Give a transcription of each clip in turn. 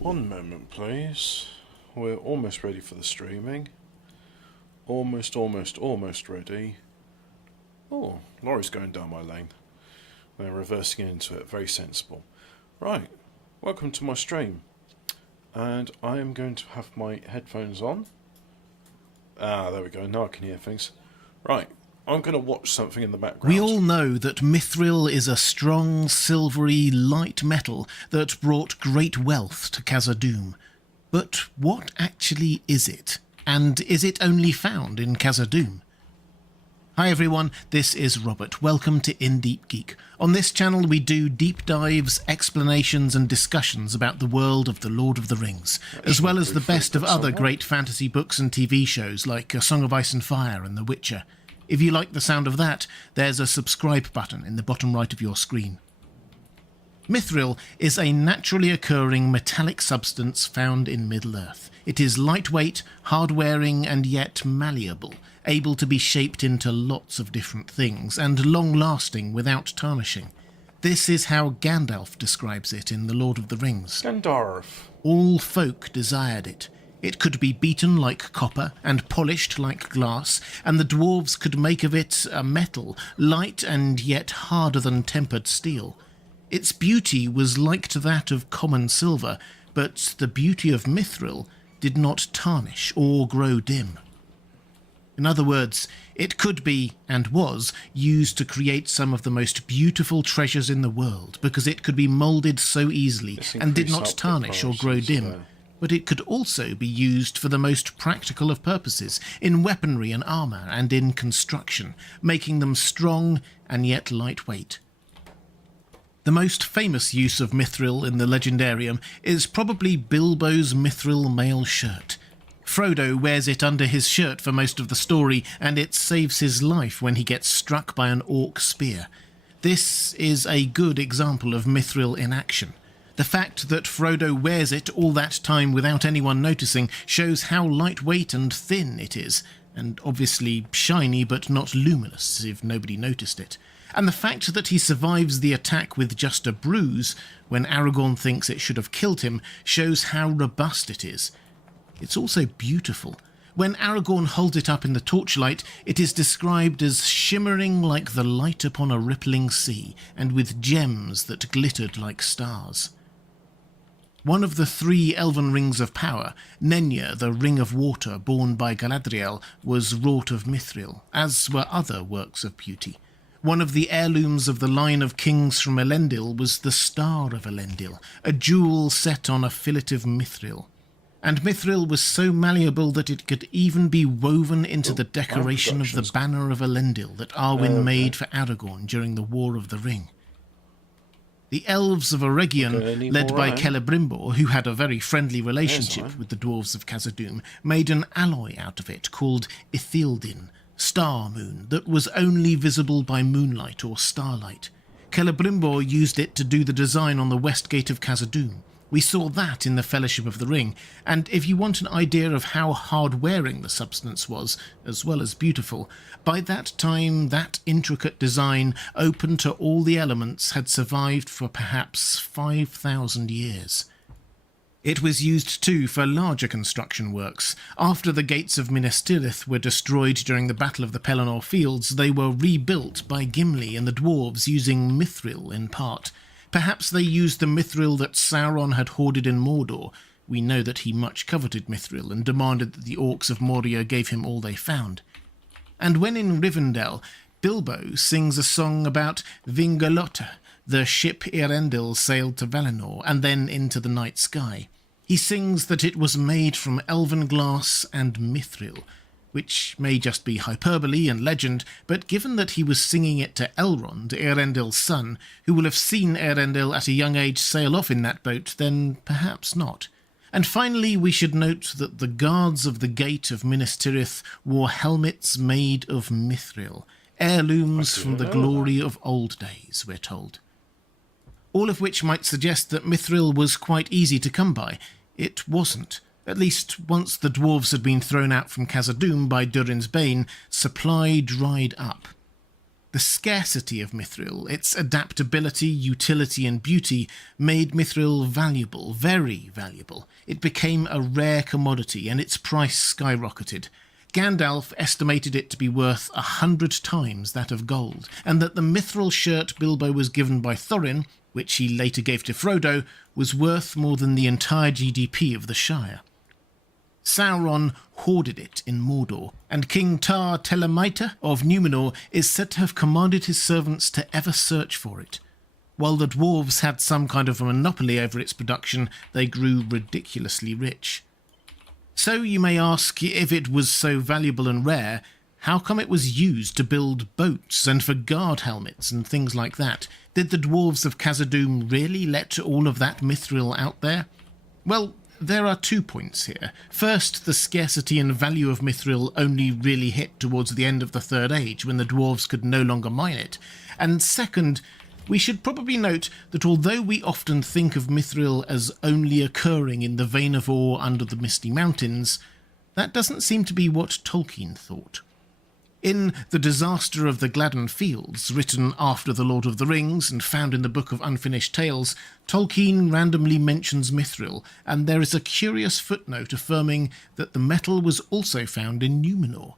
One moment, please. We're almost ready for the streaming. Almost ready. Oh, lorry's going down my lane. They're reversing into it. Very sensible. Right, welcome to my stream. And I am going to have my headphones on. There we go. Now I can hear things. Right, I'm going to watch something in the background. We all know that mithril is a strong, silvery, light metal that brought great wealth to Khazad-dûm. But what actually is it? And is it only found in Khazad-dûm? Hi everyone, this is Robert. Welcome to In Deep Geek. On this channel we do deep dives, explanations and discussions about the world of The Lord of the Rings, as well as the best of other great fantasy books and TV shows like A Song of Ice and Fire and The Witcher. If you like the sound of that, there's a subscribe button in the bottom right of your screen. Mithril is a naturally occurring metallic substance found in Middle-earth. It is lightweight, hard-wearing and yet malleable, able to be shaped into lots of different things, and long-lasting without tarnishing. This is how Gandalf describes it in The Lord of the Rings. Gandalf. All folk desired it. It could be beaten like copper and polished like glass, and the dwarves could make of it a metal, light and yet harder than tempered steel. Its beauty was like to that of common silver, but the beauty of mithril did not tarnish or grow dim. In other words, it could be, and was, used to create some of the most beautiful treasures in the world, because it could be moulded so easily and did not tarnish or grow dim. But it could also be used for the most practical of purposes, in weaponry and armour and in construction, making them strong and yet lightweight. The most famous use of mithril in the Legendarium is probably Bilbo's mithril mail shirt. Frodo wears it under his shirt for most of the story, and it saves his life when he gets struck by an orc spear. This is a good example of mithril in action. The fact that Frodo wears it all that time without anyone noticing shows how lightweight and thin it is, and obviously shiny but not luminous if nobody noticed it. And the fact that he survives the attack with just a bruise, when Aragorn thinks it should have killed him, shows how robust it is. It's also beautiful. When Aragorn holds it up in the torchlight, it is described as shimmering like the light upon a rippling sea, and with gems that glittered like stars. One of the 3 elven rings of power, Nenya, the Ring of Water borne by Galadriel, was wrought of mithril, as were other works of beauty. One of the heirlooms of the line of kings from Elendil was the Star of Elendil, a jewel set on a fillet of mithril. And mithril was so malleable that it could even be woven into the decoration of the banner of Elendil that Arwen made for Aragorn during the War of the Ring. The elves of Eregion, led by Celebrimbor, who had a very friendly relationship with the dwarves of Khazad-dûm, made an alloy out of it called Ithildin, star moon, that was only visible by moonlight or starlight. Celebrimbor used it to do the design on the west gate of Khazad-dûm. We saw that in the Fellowship of the Ring, and if you want an idea of how hard-wearing the substance was, as well as beautiful, by that time that intricate design, open to all the elements, had survived for perhaps 5,000 years. It was used too for larger construction works. After the gates of Minas Tirith were destroyed during the Battle of the Pelennor Fields, they were rebuilt by Gimli and the dwarves using mithril in part. Perhaps they used the mithril that Sauron had hoarded in Mordor. We know that he much coveted mithril and demanded that the orcs of Moria gave him all they found. And when in Rivendell, Bilbo sings a song about Vingolota, the ship Eärendil sailed to Valinor and then into the night sky. He sings that it was made from elven glass and mithril, which may just be hyperbole and legend, but given that he was singing it to Elrond, Eärendil's son, who will have seen Eärendil at a young age sail off in that boat, then perhaps not. And finally, we should note that the guards of the gate of Minas Tirith wore helmets made of mithril, heirlooms from the glory of old days, we're told. All of which might suggest that mithril was quite easy to come by. It wasn't. At least once the dwarves had been thrown out from Khazad-dûm by Durin's Bane, supply dried up. The scarcity of mithril, its adaptability, utility and beauty made mithril valuable, very valuable. It became a rare commodity and its price skyrocketed. Gandalf estimated it to be worth 100 times that of gold, and that the mithril shirt Bilbo was given by Thorin, which he later gave to Frodo, was worth more than the entire GDP of the Shire. Sauron hoarded it in Mordor, and King Tar Telemaita of Numenor is said to have commanded his servants to ever search for it. While the dwarves had some kind of a monopoly over its production, they grew ridiculously rich. So you may ask, if it was so valuable and rare, how come it was used to build boats and for guard helmets and things like that? Did the dwarves of Khazad-dûm really let all of that mithril out there? Well, there are 2 points here. First, the scarcity and value of mithril only really hit towards the end of the Third Age, when the dwarves could no longer mine it. And second, we should probably note that although we often think of mithril as only occurring in the Vein of Ore under the Misty Mountains, that doesn't seem to be what Tolkien thought. In The Disaster of the Gladden Fields, written after The Lord of the Rings and found in the Book of Unfinished Tales, Tolkien randomly mentions mithril, and there is a curious footnote affirming that the metal was also found in Numenor.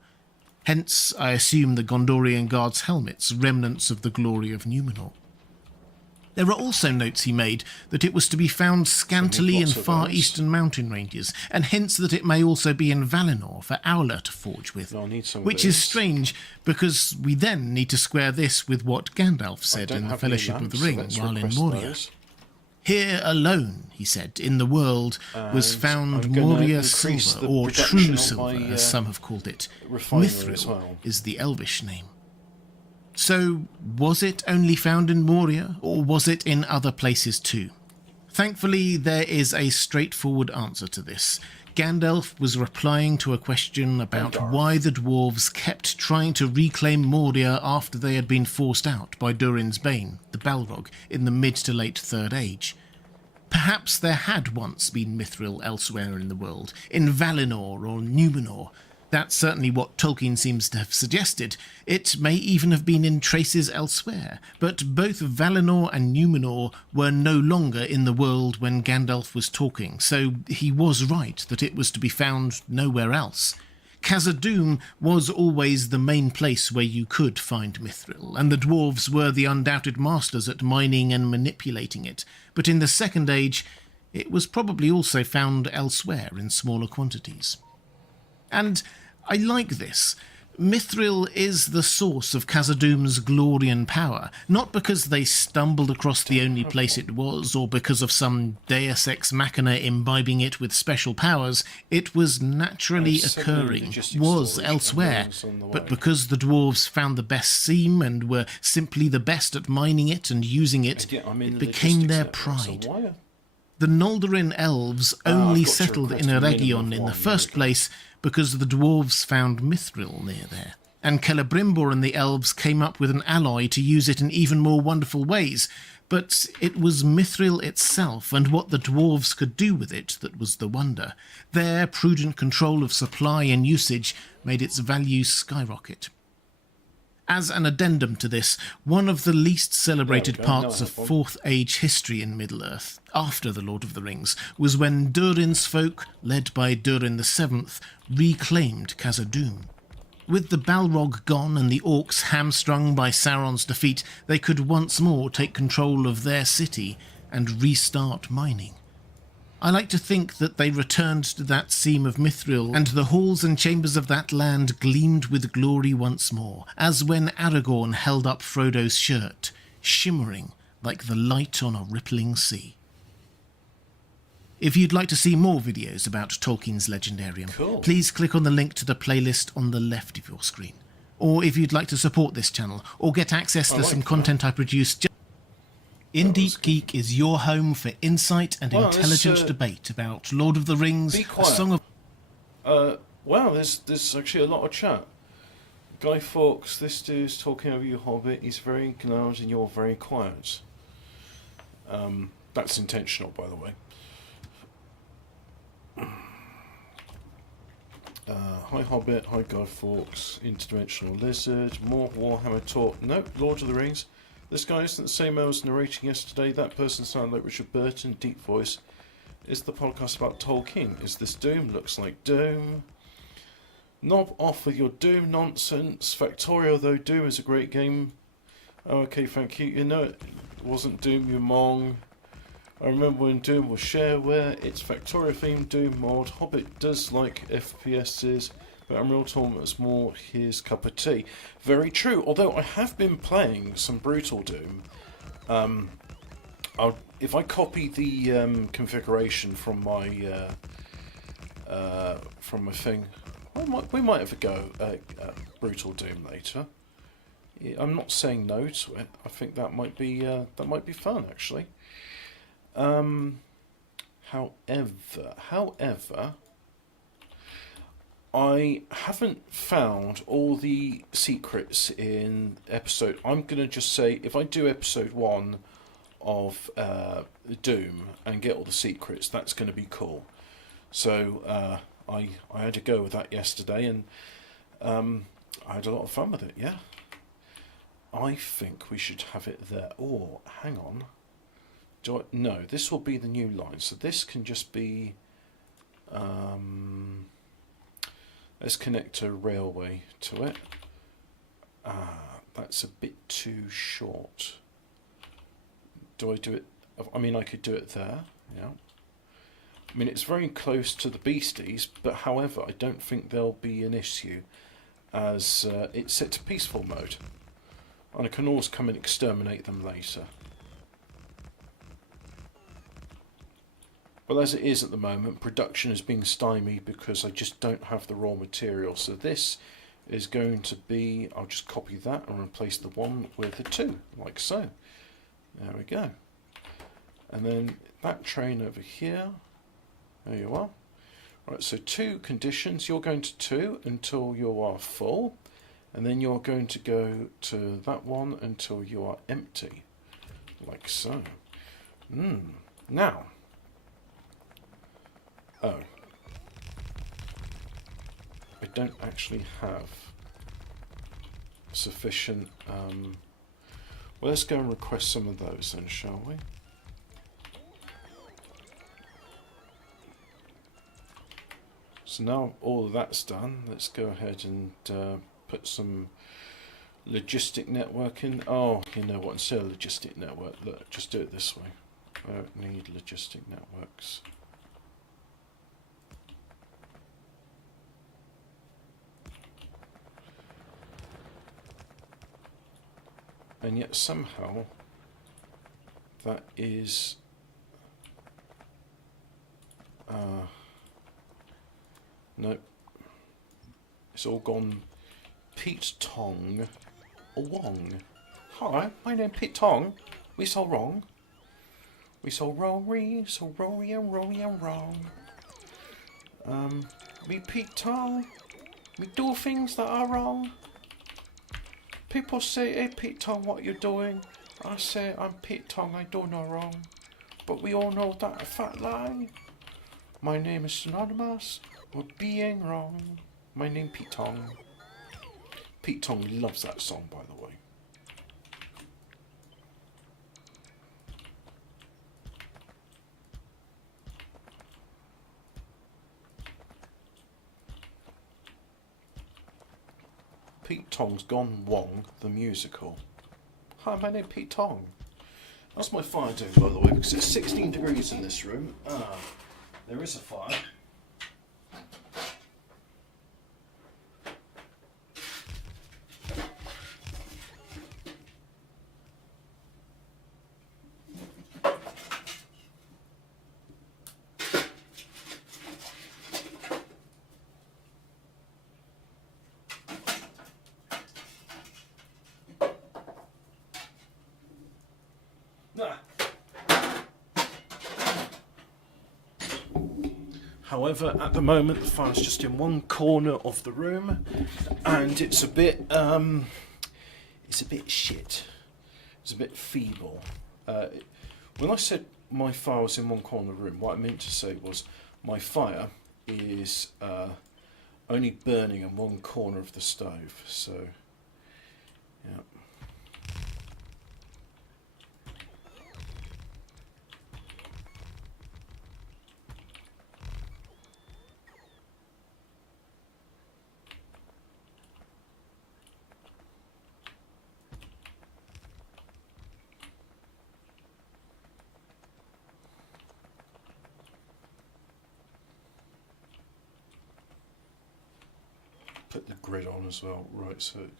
Hence, I assume the Gondorian guards' helmets, remnants of the glory of Numenor. There are also notes he made that it was to be found scantily in far eastern mountain ranges, and hence that it may also be in Valinor for Aula to forge with, which is strange, because we then need to square this with what Gandalf said in the Fellowship of the Ring while in Moria. Here alone, he said, in the world was found Moria silver, or true silver, as some have called it. Mithril is the Elvish name. So, was it only found in Moria, or was it in other places too? Thankfully, there is a straightforward answer to this. Gandalf was replying to a question about why the dwarves kept trying to reclaim Moria after they had been forced out by Durin's Bane, the Balrog, in the mid to late Third Age. Perhaps there had once been mithril elsewhere in the world, in Valinor or Numenor. That's certainly what Tolkien seems to have suggested. It may even have been in traces elsewhere, but both Valinor and Numenor were no longer in the world when Gandalf was talking, so he was right that it was to be found nowhere else. Khazad-dûm was always the main place where you could find mithril, and the dwarves were the undoubted masters at mining and manipulating it, but in the Second Age it was probably also found elsewhere in smaller quantities. And I like this. Mithril is the source of Khazad-dûm's glory and power, not because they stumbled across the only place it was, or because of some deus ex machina imbibing it with special powers. It was naturally occurring, was elsewhere, but because the dwarves found the best seam and were simply the best at mining it and using it, it became their pride. The Noldorin elves only settled in Eregion in the first place because the dwarves found mithril near there, and Celebrimbor and the elves came up with an alloy to use it in even more wonderful ways, but it was mithril itself and what the dwarves could do with it that was the wonder. Their prudent control of supply and usage made its value skyrocket. As an addendum to this, one of the least celebrated parts of Fourth Age history in Middle-earth, after The Lord of the Rings, was when Durin's folk, led by Durin VII, reclaimed Khazad-dûm. With the Balrog gone and the orcs hamstrung by Sauron's defeat, they could once more take control of their city and restart mining. I like to think that they returned to that seam of mithril, and the halls and chambers of that land gleamed with glory once more, as when Aragorn held up Frodo's shirt, shimmering like the light on a rippling sea. If you'd like to see more videos about Tolkien's Legendarium, please click on the link to the playlist on the left of your screen. Or if you'd like to support this channel, or get access to some content I produce, In Deep Geek is your home for insight and intelligent debate about Lord of the Rings, A Song of... Wow, there's actually a lot of chat. Guy Fawkes, this dude's talking over your Hobbit. He's very loud and you're very quiet. That's intentional, by the way. Hi Hobbit, hi Guy Fawkes, Interdimensional Lizard, more Warhammer talk. Nope, Lord of the Rings. This guy isn't the same I was narrating yesterday. That person sounded like Richard Burton, deep voice. Is the podcast about Tolkien? Is this Doom? Looks like Doom. Knob off with your Doom nonsense. Factorio, though, Doom is a great game. Oh, okay, thank you. You know it wasn't Doom, you mong. I remember when Doom was shareware. It's Factorio themed Doom mod. Hobbit does like FPSs, but Unreal Tournament's more his cup of tea. Very true, although I have been playing some Brutal Doom. If I copy the configuration from my thing, we might have a go at Brutal Doom later. Yeah, I'm not saying no to it. I think that might be fun actually. However, I haven't found all the secrets in episode. I'm gonna just say if I do episode 1 of Doom and get all the secrets, that's going to be cool. So I had to go with that yesterday, and I had a lot of fun with it. Yeah, I think we should have it there. Oh, hang on. No, this will be the new line. So this can just be. Let's connect a railway to it. That's a bit too short. Do I do it? I mean, I could do it there. Yeah. I mean, it's very close to the beasties, but however, I don't think there'll be an issue, as it's set to peaceful mode, and I can always come and exterminate them later. Well, as it is at the moment, production is being stymied because I just don't have the raw material. So this is going to be, I'll just copy that and replace the 1 with a 2, like so. There we go. And then that train over here, there you are. Right, so 2 conditions. You're going to 2 until you are full, and then you're going to go to that one until you are empty, like so. Now, oh, I don't actually have sufficient. Well, let's go and request some of those then, shall we? So now all of that's done, let's go ahead and put some logistic network in. Oh, you know what, instead of logistic network, look, just do it this way. I don't need logistic networks. And yet somehow that is nope, it's all gone Pete Tong Wong. Hi, my name's Pete Tong. We so wrong. We so Rory and Rory and wrong. Me Pete Tong. We do things that are wrong. People say, hey Pete Tong, what you doing? I say, I'm Pete Tong, I do no wrong. But we all know that a fat lie. My name is synonymous with being wrong. My name Pete Tong. Pete Tong loves that song, by the way. Pete Tong's Gone Wong, the musical. Hi, my name's Pete Tong. How's my fire doing, by the way? Because it's 16 degrees in this room. There is a fire. However, at the moment, the fire's just in one corner of the room, and it's a bit shit. It's a bit feeble. When I said my fire was in one corner of the room, what I meant to say was my fire is only burning in one corner of the stove, so yeah. Put the grid on as well, right, so it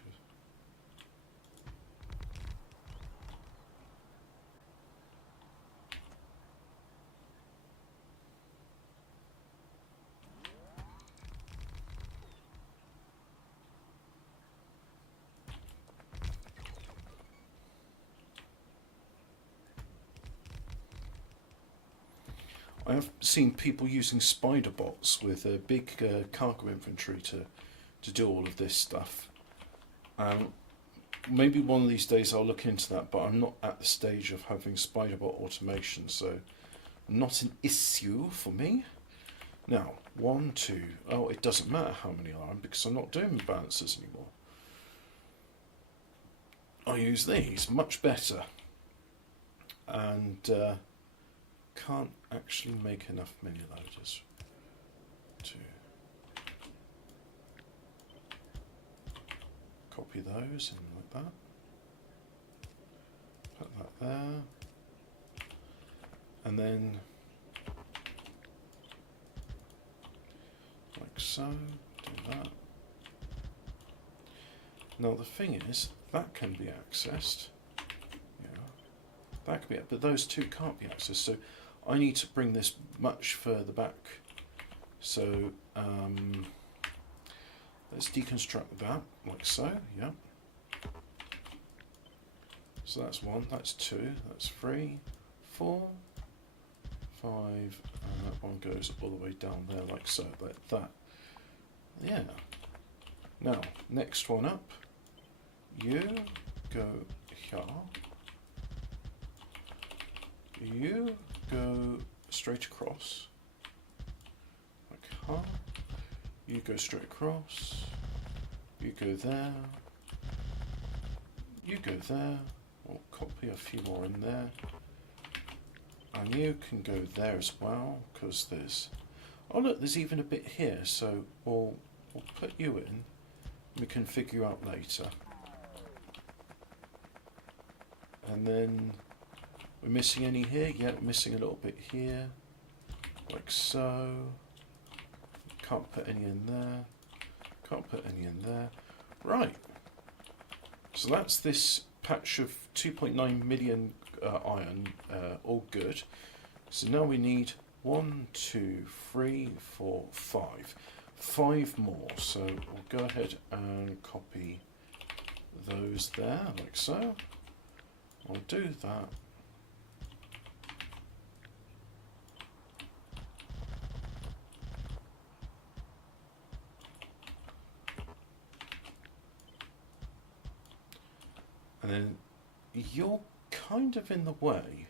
I have seen people using spider bots with a big cargo infantry to do all of this stuff. Maybe one of these days I'll look into that, but I'm not at the stage of having spider bot automation, so not an issue for me. Now, 1, 2, oh, it doesn't matter how many are because I'm not doing balancers anymore. I use these, much better. And can't actually make enough mini loaders to copy those in like that. Put that there. And then like so, do that. Now the thing is, that can be accessed. Yeah, that can be, but those two can't be accessed. So I need to bring this much further back. So let's deconstruct that like so. Yeah. So that's 1, that's 2, that's 3, 4, 5, and that one goes all the way down there like so, like that. Yeah. Now, next one up, you go here, you go straight across, like huh, you go straight across, you go there, you go there, we'll copy a few more in there, and you can go there as well, because there's, oh look, there's even a bit here, so we'll put you in, we can figure out later. And then, we're missing any here? Yeah, we're missing a little bit here, like so. Can't put any in there, can't put any in there. Right, so that's this patch of 2.9 million iron, all good. So now we need 1, 2, 3, 4, 5. 5 more, so we'll go ahead and copy those there, like so. I'll do that. And then you're kind of in the way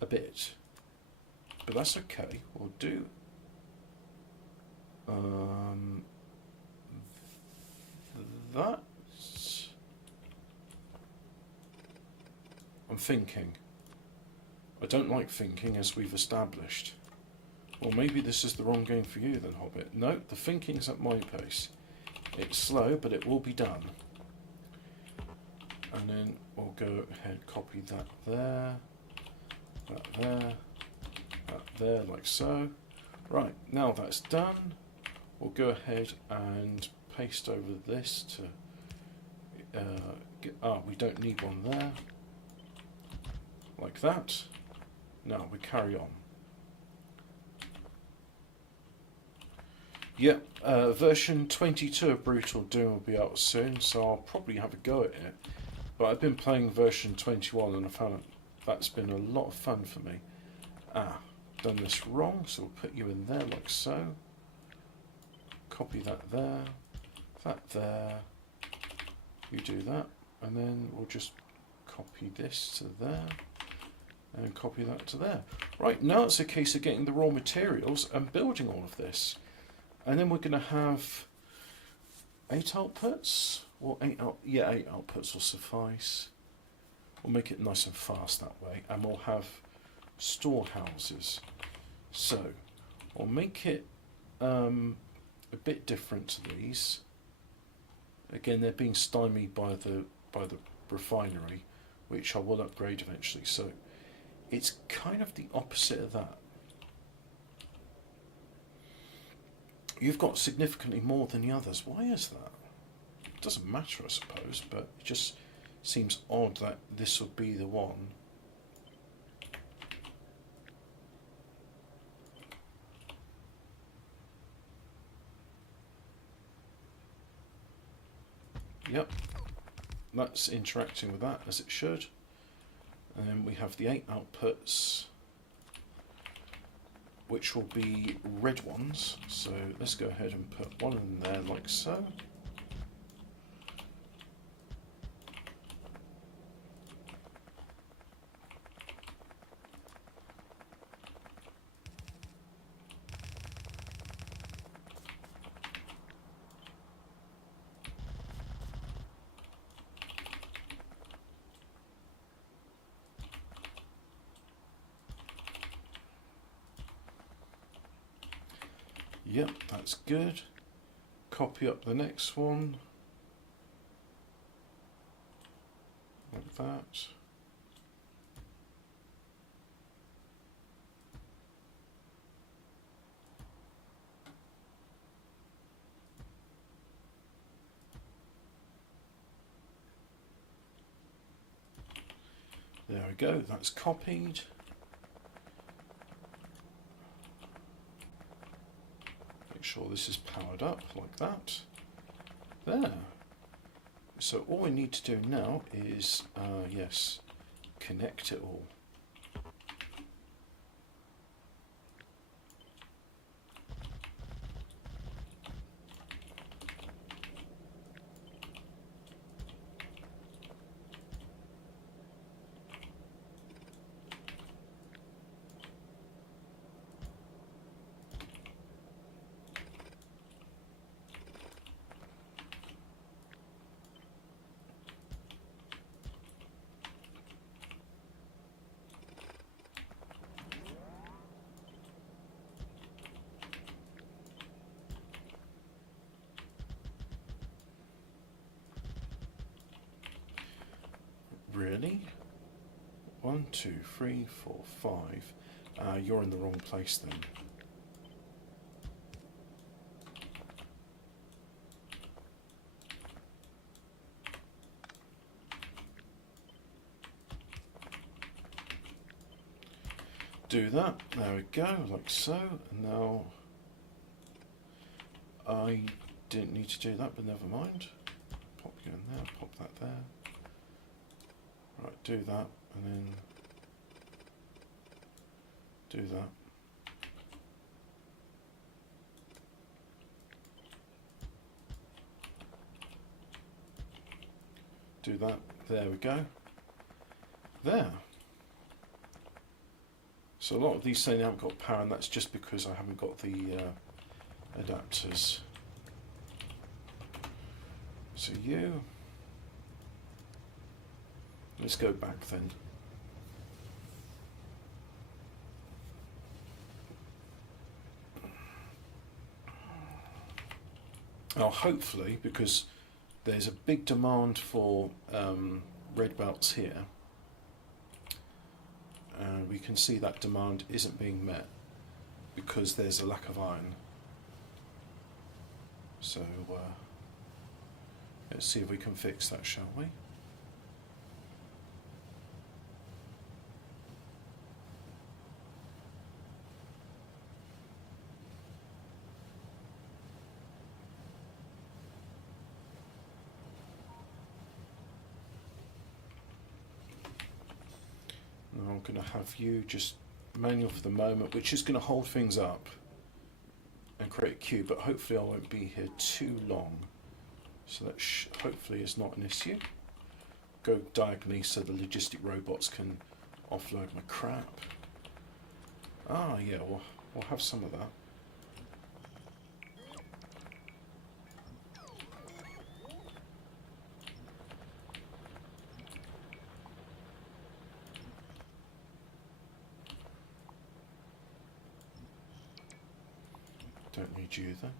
a bit, but that's okay. We'll do that's, I'm thinking. I don't like thinking, as we've established. Well, maybe this is the wrong game for you then, Hobbit. No, the thinking's at my pace. It's slow, but it will be done. And then we'll go ahead, copy that there, that there, that there, like so. Right, now that's done, we'll go ahead and paste over this to, we don't need one there, like that. Now we carry on. Yep, version 22 of Brutal Doom will be out soon, so I'll probably have a go at it. But I've been playing version 21 and I found that's been a lot of fun for me. Done this wrong, so we'll put you in there like so. Copy that there, that there. You do that, and then we'll just copy this to there, and copy that to there. Right, now it's a case of getting the raw materials and building all of this. And then we're going to have 8 outputs, or 8 outputs will suffice. We'll make it nice and fast that way, and we'll have storehouses. So I'll make it a bit different to these. Again, they're being stymied by the refinery, which I will upgrade eventually. So it's kind of the opposite of that. You've got significantly more than the others. Why is that? It doesn't matter, I suppose, but it just seems odd that this would be the one. Yep, that's interacting with that as it should. And then we have the 8 outputs, which will be red ones. So let's go ahead and put one in there like so. Yep, that's good. Copy up the next one. Like that. There we go, that's copied. Make sure this is powered up like that. There. So all we need to do now is, yes, connect it all. Really? 1, 2, 3, 4, 5. You're in the wrong place then. Do that. There we go, like so. And now I didn't need to do that, but never mind. Pop you in there. Pop that there. Right, do that, and then do that. Do that. There we go. There. So a lot of these saying they haven't got power, and that's just because I haven't got the adapters. So you... Let's go back then. Now hopefully, because there's a big demand for red belts here, and we can see that demand isn't being met because there's a lack of iron. So let's see if we can fix that, shall we? Now I'm going to have you just manual for the moment, which is going to hold things up and create a queue, but hopefully I won't be here too long. So that hopefully is not an issue. Go diagonally so the logistic robots can offload my crap. Ah, yeah, we'll have some of that. Don't need you then.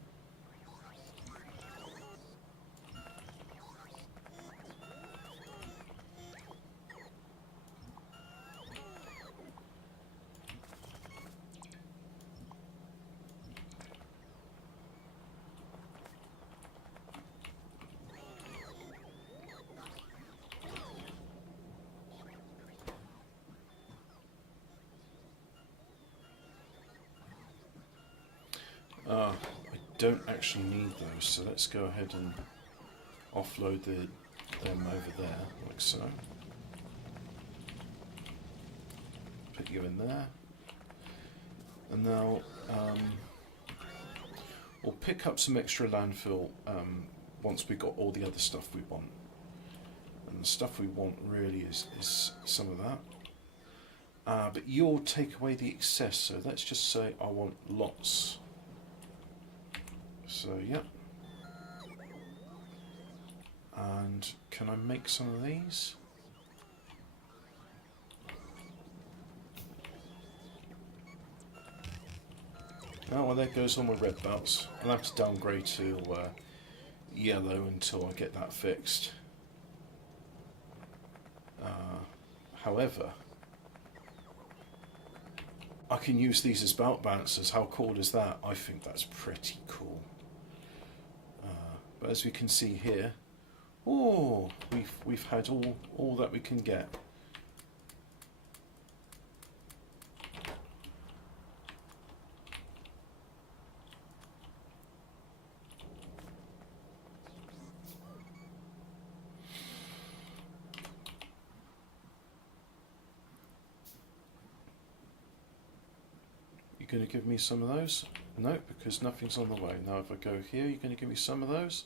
I don't actually need those, so let's go ahead and offload them over there, like so. Put you in there. And now we'll pick up some extra landfill once we've got all the other stuff we want. And the stuff we want really is some of that. But you'll take away the excess, so let's just say I want lots. So, yeah. And can I make some of these? Oh, well, there goes all my red belts. I'll have to downgrade to yellow until I get that fixed. However, I can use these as belt bouncers. How cool is that? I think that's pretty cool. But as we can see here, oh, we've had all that we can get. You going to give me some of those? No, because nothing's on the way. Now if I go here, you're going to give me some of those?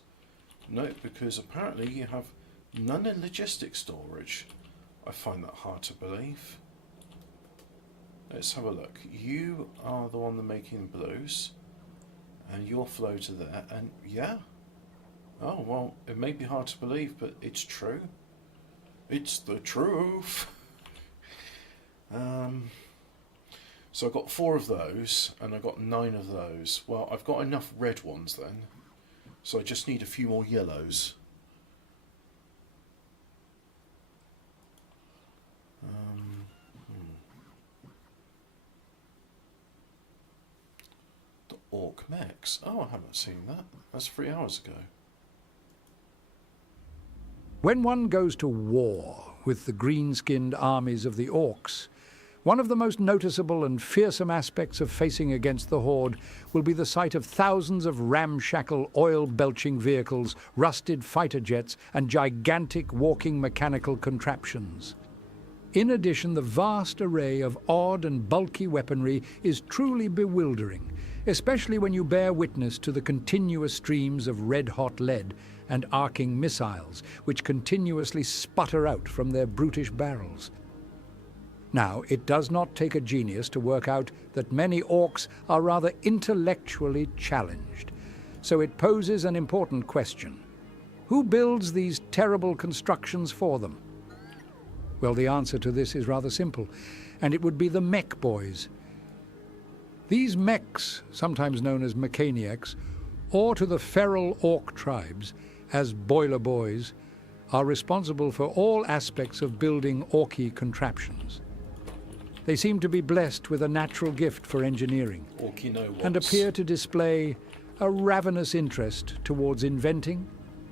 No, because apparently you have none in logistics storage. I find that hard to believe. Let's have a look. You are the one making blues, and your flow to there, and yeah. Oh, well, it may be hard to believe, but it's true. It's the truth. So I got 4 of those, and I got 9 of those. Well, I've got enough red ones then, so I just need a few more yellows. The Orc Mechs. Oh, I haven't seen that. That's 3 hours ago. When one goes to war with the green-skinned armies of the Orcs, one of the most noticeable and fearsome aspects of facing against the Horde will be the sight of thousands of ramshackle, oil-belching vehicles, rusted fighter jets, and gigantic walking mechanical contraptions. In addition, the vast array of odd and bulky weaponry is truly bewildering, especially when you bear witness to the continuous streams of red-hot lead and arcing missiles, which continuously sputter out from their brutish barrels. Now, it does not take a genius to work out that many Orcs are rather intellectually challenged. So it poses an important question. Who builds these terrible constructions for them? Well, the answer to this is rather simple, and it would be the mech boys. These mechs, sometimes known as mechaniacs, or to the feral Orc tribes as boiler boys, are responsible for all aspects of building Orky contraptions. They seem to be blessed with a natural gift for engineering and appear to display a ravenous interest towards inventing,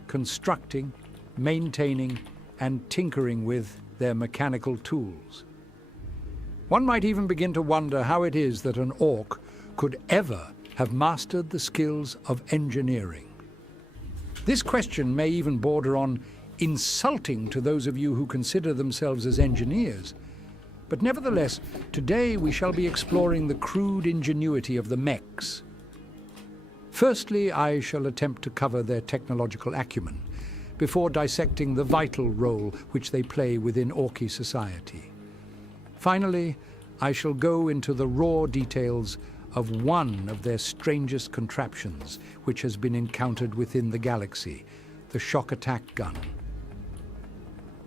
constructing, maintaining, and tinkering with their mechanical tools. One might even begin to wonder how it is that an Orc could ever have mastered the skills of engineering. This question may even border on insulting to those of you who consider themselves as engineers. But nevertheless, today we shall be exploring the crude ingenuity of the mechs. Firstly, I shall attempt to cover their technological acumen, before dissecting the vital role which they play within Orky society. Finally, I shall go into the raw details of one of their strangest contraptions which has been encountered within the galaxy, the shock attack gun.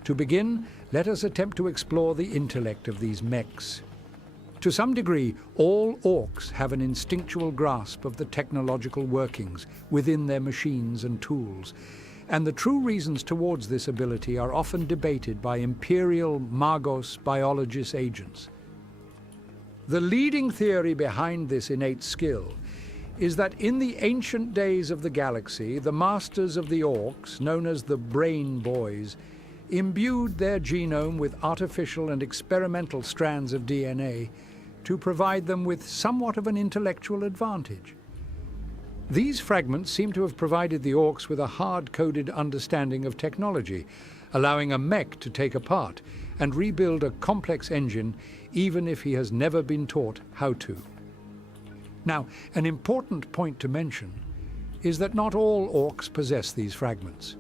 To begin, let us attempt to explore the intellect of these mechs. To some degree, all orcs have an instinctual grasp of the technological workings within their machines and tools, and the true reasons towards this ability are often debated by imperial Magos biologist agents. The leading theory behind this innate skill is that in the ancient days of the galaxy, the masters of the orcs, known as the Brain Boys, imbued their genome with artificial and experimental strands of DNA to provide them with somewhat of an intellectual advantage. These fragments seem to have provided the orcs with a hard-coded understanding of technology, allowing a mech to take apart and rebuild a complex engine even if he has never been taught how to. Now, an important point to mention is that not all orcs possess these fragments.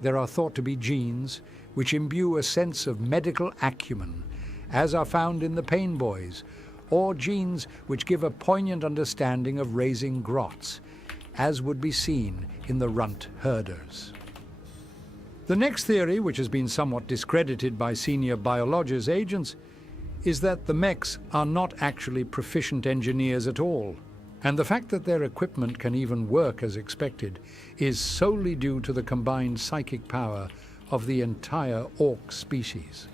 There are thought to be genes which imbue a sense of medical acumen, as are found in the Pain Boys, or genes which give a poignant understanding of raising grots, as would be seen in the runt herders. The next theory, which has been somewhat discredited by senior biologist agents, is that the mechs are not actually proficient engineers at all, and the fact that their equipment can even work as expected is solely due to the combined psychic power of the entire orc species.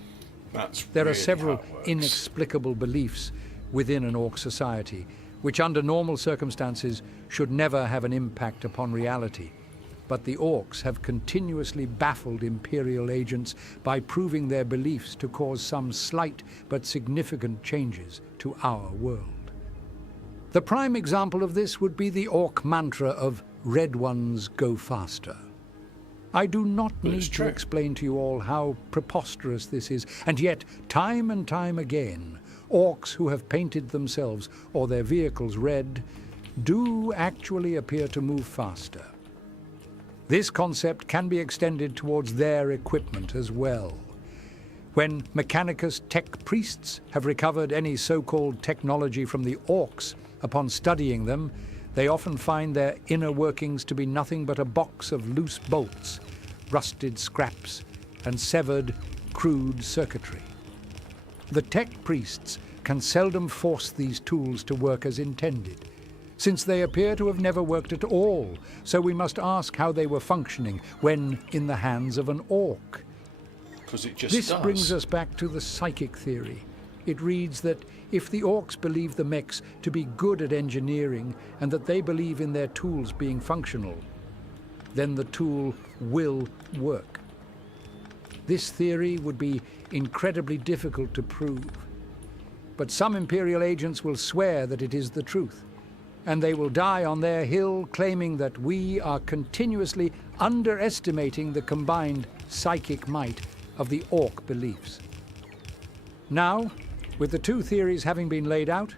There are several inexplicable beliefs within an orc society, which under normal circumstances should never have an impact upon reality. But the orcs have continuously baffled Imperial agents by proving their beliefs to cause some slight but significant changes to our world. The prime example of this would be the orc mantra of "Red Ones go faster." I do not need to explain to you all how preposterous this is, and yet, time and time again, orcs who have painted themselves or their vehicles red do actually appear to move faster. This concept can be extended towards their equipment as well. When Mechanicus tech priests have recovered any so-called technology from the orcs, upon studying them, they often find their inner workings to be nothing but a box of loose bolts, rusted scraps, and severed, crude circuitry. The tech priests can seldom force these tools to work as intended, since they appear to have never worked at all, so we must ask how they were functioning when in the hands of an orc. This brings us back to the psychic theory. It reads that if the orcs believe the mechs to be good at engineering and that they believe in their tools being functional, then the tool will work. This theory would be incredibly difficult to prove, but some Imperial agents will swear that it is the truth, and they will die on their hill claiming that we are continuously underestimating the combined psychic might of the orc beliefs. Now, with the two theories having been laid out,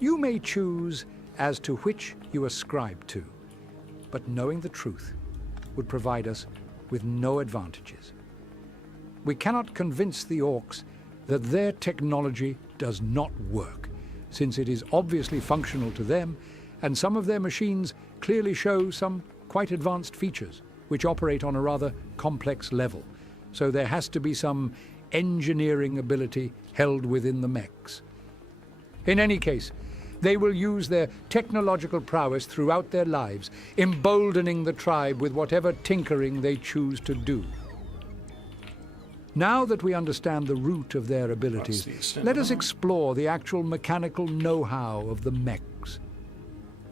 you may choose as to which you ascribe to, but knowing the truth would provide us with no advantages. We cannot convince the orcs that their technology does not work, since it is obviously functional to them, and some of their machines clearly show some quite advanced features, which operate on a rather complex level. So there has to be some engineering ability held within the mechs. In any case, they will use their technological prowess throughout their lives, emboldening the tribe with whatever tinkering they choose to do. Now that we understand the root of their abilities, let us explore the actual mechanical know-how of the mechs.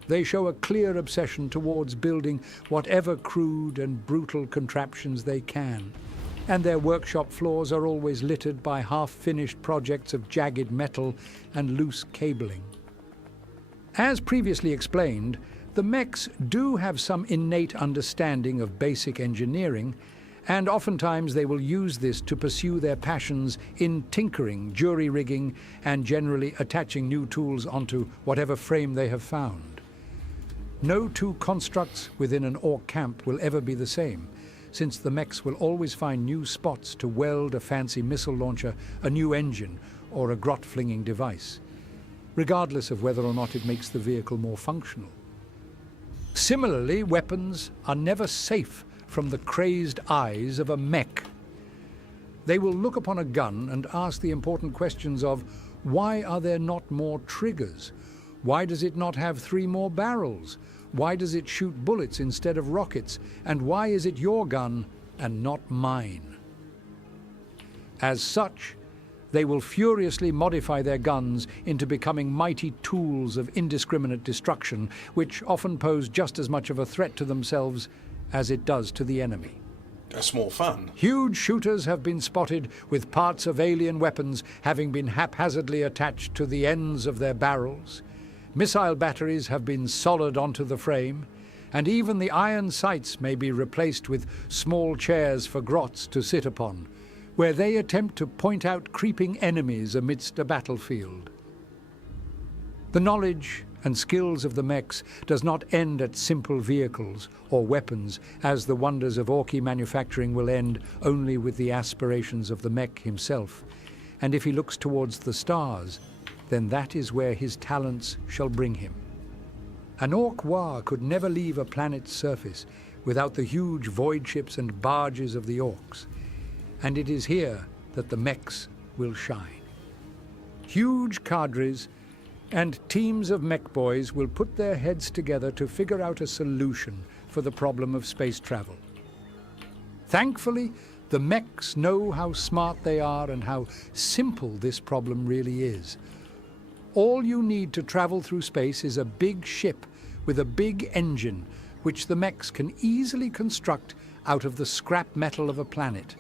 They show a clear obsession towards building whatever crude and brutal contraptions they can, and their workshop floors are always littered by half-finished projects of jagged metal and loose cabling. As previously explained, the mechs do have some innate understanding of basic engineering, and oftentimes they will use this to pursue their passions in tinkering, jury-rigging, and generally attaching new tools onto whatever frame they have found. No two constructs within an orc camp will ever be the same, since the mechs will always find new spots to weld a fancy missile launcher, a new engine, or a grot-flinging device, regardless of whether or not it makes the vehicle more functional. Similarly, weapons are never safe from the crazed eyes of a mech. They will look upon a gun and ask the important questions of Why are there not more triggers? Why does it not have 3 more barrels? Why does it shoot bullets instead of rockets? And why is it your gun and not mine? As such, they will furiously modify their guns into becoming mighty tools of indiscriminate destruction, which often pose just as much of a threat to themselves as it does to the enemy. That's more fun. Huge shooters have been spotted with parts of alien weapons having been haphazardly attached to the ends of their barrels. Missile batteries have been soldered onto the frame, and even the iron sights may be replaced with small chairs for grots to sit upon, where they attempt to point out creeping enemies amidst a battlefield. The knowledge and skills of the mechs does not end at simple vehicles or weapons, as the wonders of Orky manufacturing will end only with the aspirations of the mech himself. And if he looks towards the stars, then that is where his talents shall bring him. An Ork War could never leave a planet's surface without the huge void ships and barges of the Orks, and it is here that the mechs will shine. Huge cadres and teams of mech boys will put their heads together to figure out a solution for the problem of space travel. Thankfully, the mechs know how smart they are and how simple this problem really is. All you need to travel through space is a big ship with a big engine, which the mechs can easily construct out of the scrap metal of a planet.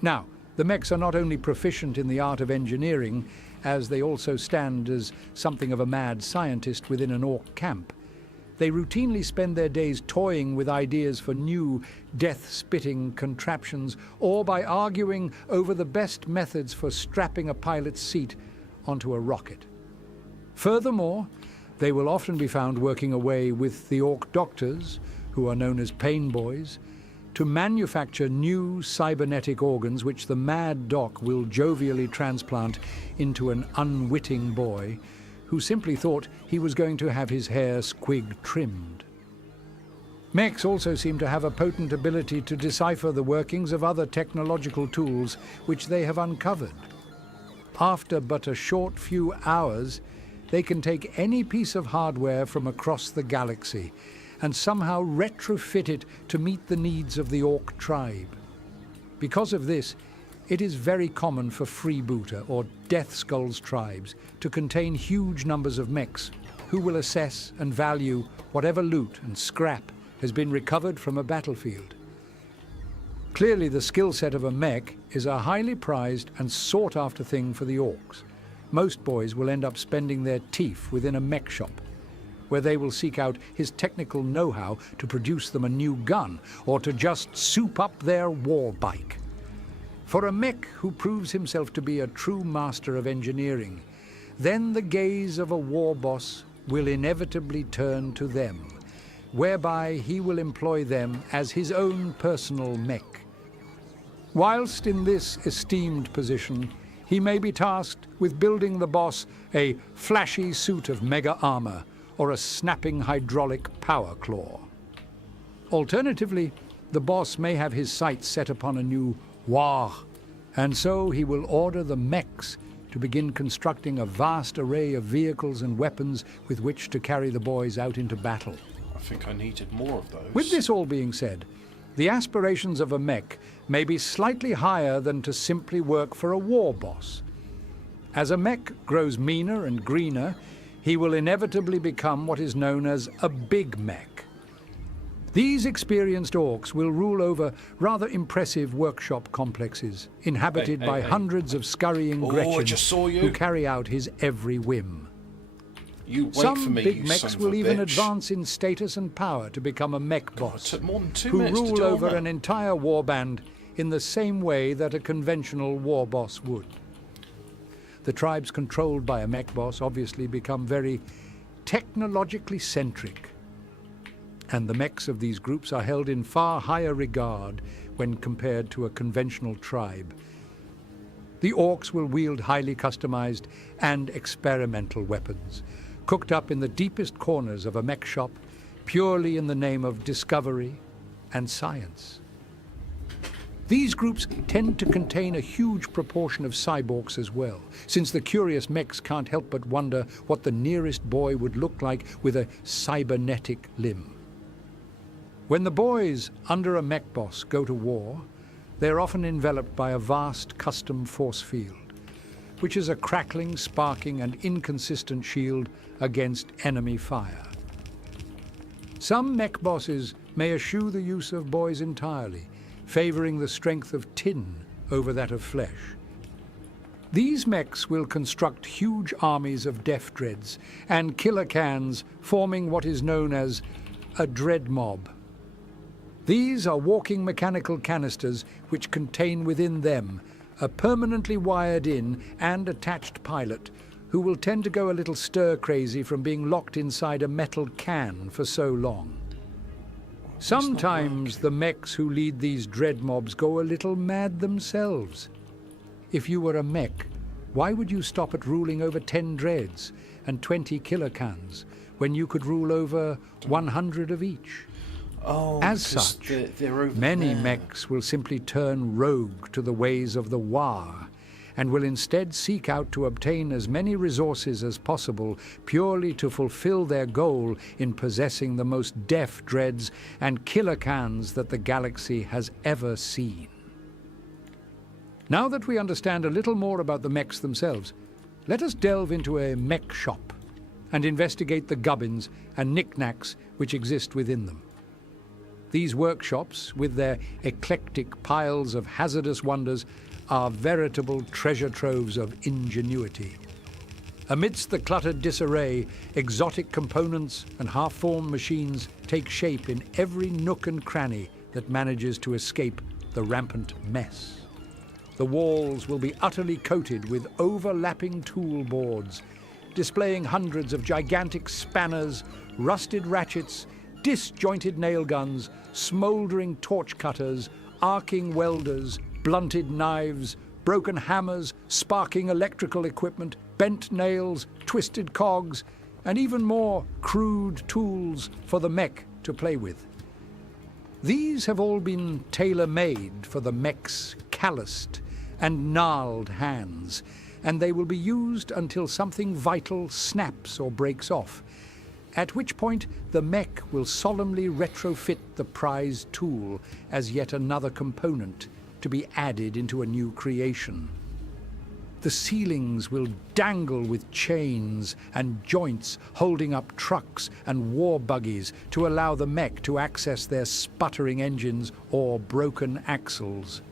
Now, the mechs are not only proficient in the art of engineering, as they also stand as something of a mad scientist within an Ork camp. They routinely spend their days toying with ideas for new, death-spitting contraptions, or by arguing over the best methods for strapping a pilot's seat onto a rocket. Furthermore, they will often be found working away with the Ork doctors, who are known as pain boys, to manufacture new cybernetic organs which the mad doc will jovially transplant into an unwitting boy who simply thought he was going to have his hair squig trimmed. Mechs also seem to have a potent ability to decipher the workings of other technological tools which they have uncovered. After but a short few hours, they can take any piece of hardware from across the galaxy and somehow retrofit it to meet the needs of the Ork tribe. Because of this, it is very common for freebooter or Death Skulls tribes to contain huge numbers of mechs who will assess and value whatever loot and scrap has been recovered from a battlefield. Clearly, the skill set of a mech is a highly prized and sought-after thing for the Orks. Most boys will end up spending their teeth within a mech shop, where they will seek out his technical know-how to produce them a new gun or to just soup up their war bike. For a mech who proves himself to be a true master of engineering, then the gaze of a war boss will inevitably turn to them, whereby he will employ them as his own personal mech. Whilst in this esteemed position, he may be tasked with building the boss a flashy suit of mega armor or a snapping hydraulic power claw. Alternatively, the boss may have his sights set upon a new war, and so he will order the mechs to begin constructing a vast array of vehicles and weapons with which to carry the boys out into battle. I think I needed more of those. With this all being said, the aspirations of a mech may be slightly higher than to simply work for a war boss. As a mech grows meaner and greener, he will inevitably become what is known as a big mech. These experienced Orks will rule over rather impressive workshop complexes, inhabited by hundreds of scurrying Gretchens who carry out his every whim. You wait Some for me, big you mechs son of will a even bitch. advance in status and power to become a mech boss, took more than 2 who minutes to rule do all over that. an entire warband in the same way that a conventional war boss would. The tribes controlled by a mech boss obviously become very technologically centric, and the mechs of these groups are held in far higher regard when compared to a conventional tribe. The Orks will wield highly customized and experimental weapons, cooked up in the deepest corners of a mech shop, purely in the name of discovery and science. These groups tend to contain a huge proportion of cyborgs as well, since the curious mechs can't help but wonder what the nearest boy would look like with a cybernetic limb. When the boys under a mech boss go to war, they are often enveloped by a vast custom force field, which is a crackling, sparking and inconsistent shield against enemy fire. Some mech bosses may eschew the use of boys entirely, favouring the strength of tin over that of flesh. These mechs will construct huge armies of death dreads and killer cans, forming what is known as a dread mob. These are walking mechanical canisters which contain within them a permanently wired-in and attached pilot who will tend to go a little stir-crazy from being locked inside a metal can for so long. Sometimes the mechs who lead these dread mobs go a little mad themselves. If you were a mech, why would you stop at ruling over 10 dreads and 20 killer cans when you could rule over 100 of each? As such, they're over many there. mechs will simply turn rogue to the ways of the War and will instead seek out to obtain as many resources as possible purely to fulfill their goal in possessing the most deaf dreads and killer cans that the galaxy has ever seen. Now that we understand a little more about the mechs themselves, let us delve into a mech shop and investigate the gubbins and knickknacks which exist within them. These workshops, with their eclectic piles of hazardous wonders, are veritable treasure troves of ingenuity. Amidst the cluttered disarray, exotic components and half-formed machines take shape in every nook and cranny that manages to escape the rampant mess. The walls will be utterly coated with overlapping tool boards, displaying hundreds of gigantic spanners, rusted ratchets, disjointed nail guns, smouldering torch cutters, arcing welders, blunted knives, broken hammers, sparking electrical equipment, bent nails, twisted cogs, and even more crude tools for the mech to play with. These have all been tailor-made for the mech's calloused and gnarled hands, and they will be used until something vital snaps or breaks off, at which point the mech will solemnly retrofit the prized tool as yet another component to be added into a new creation. The ceilings will dangle with chains and joints holding up trucks and war buggies to allow the mech to access their sputtering engines or broken axles.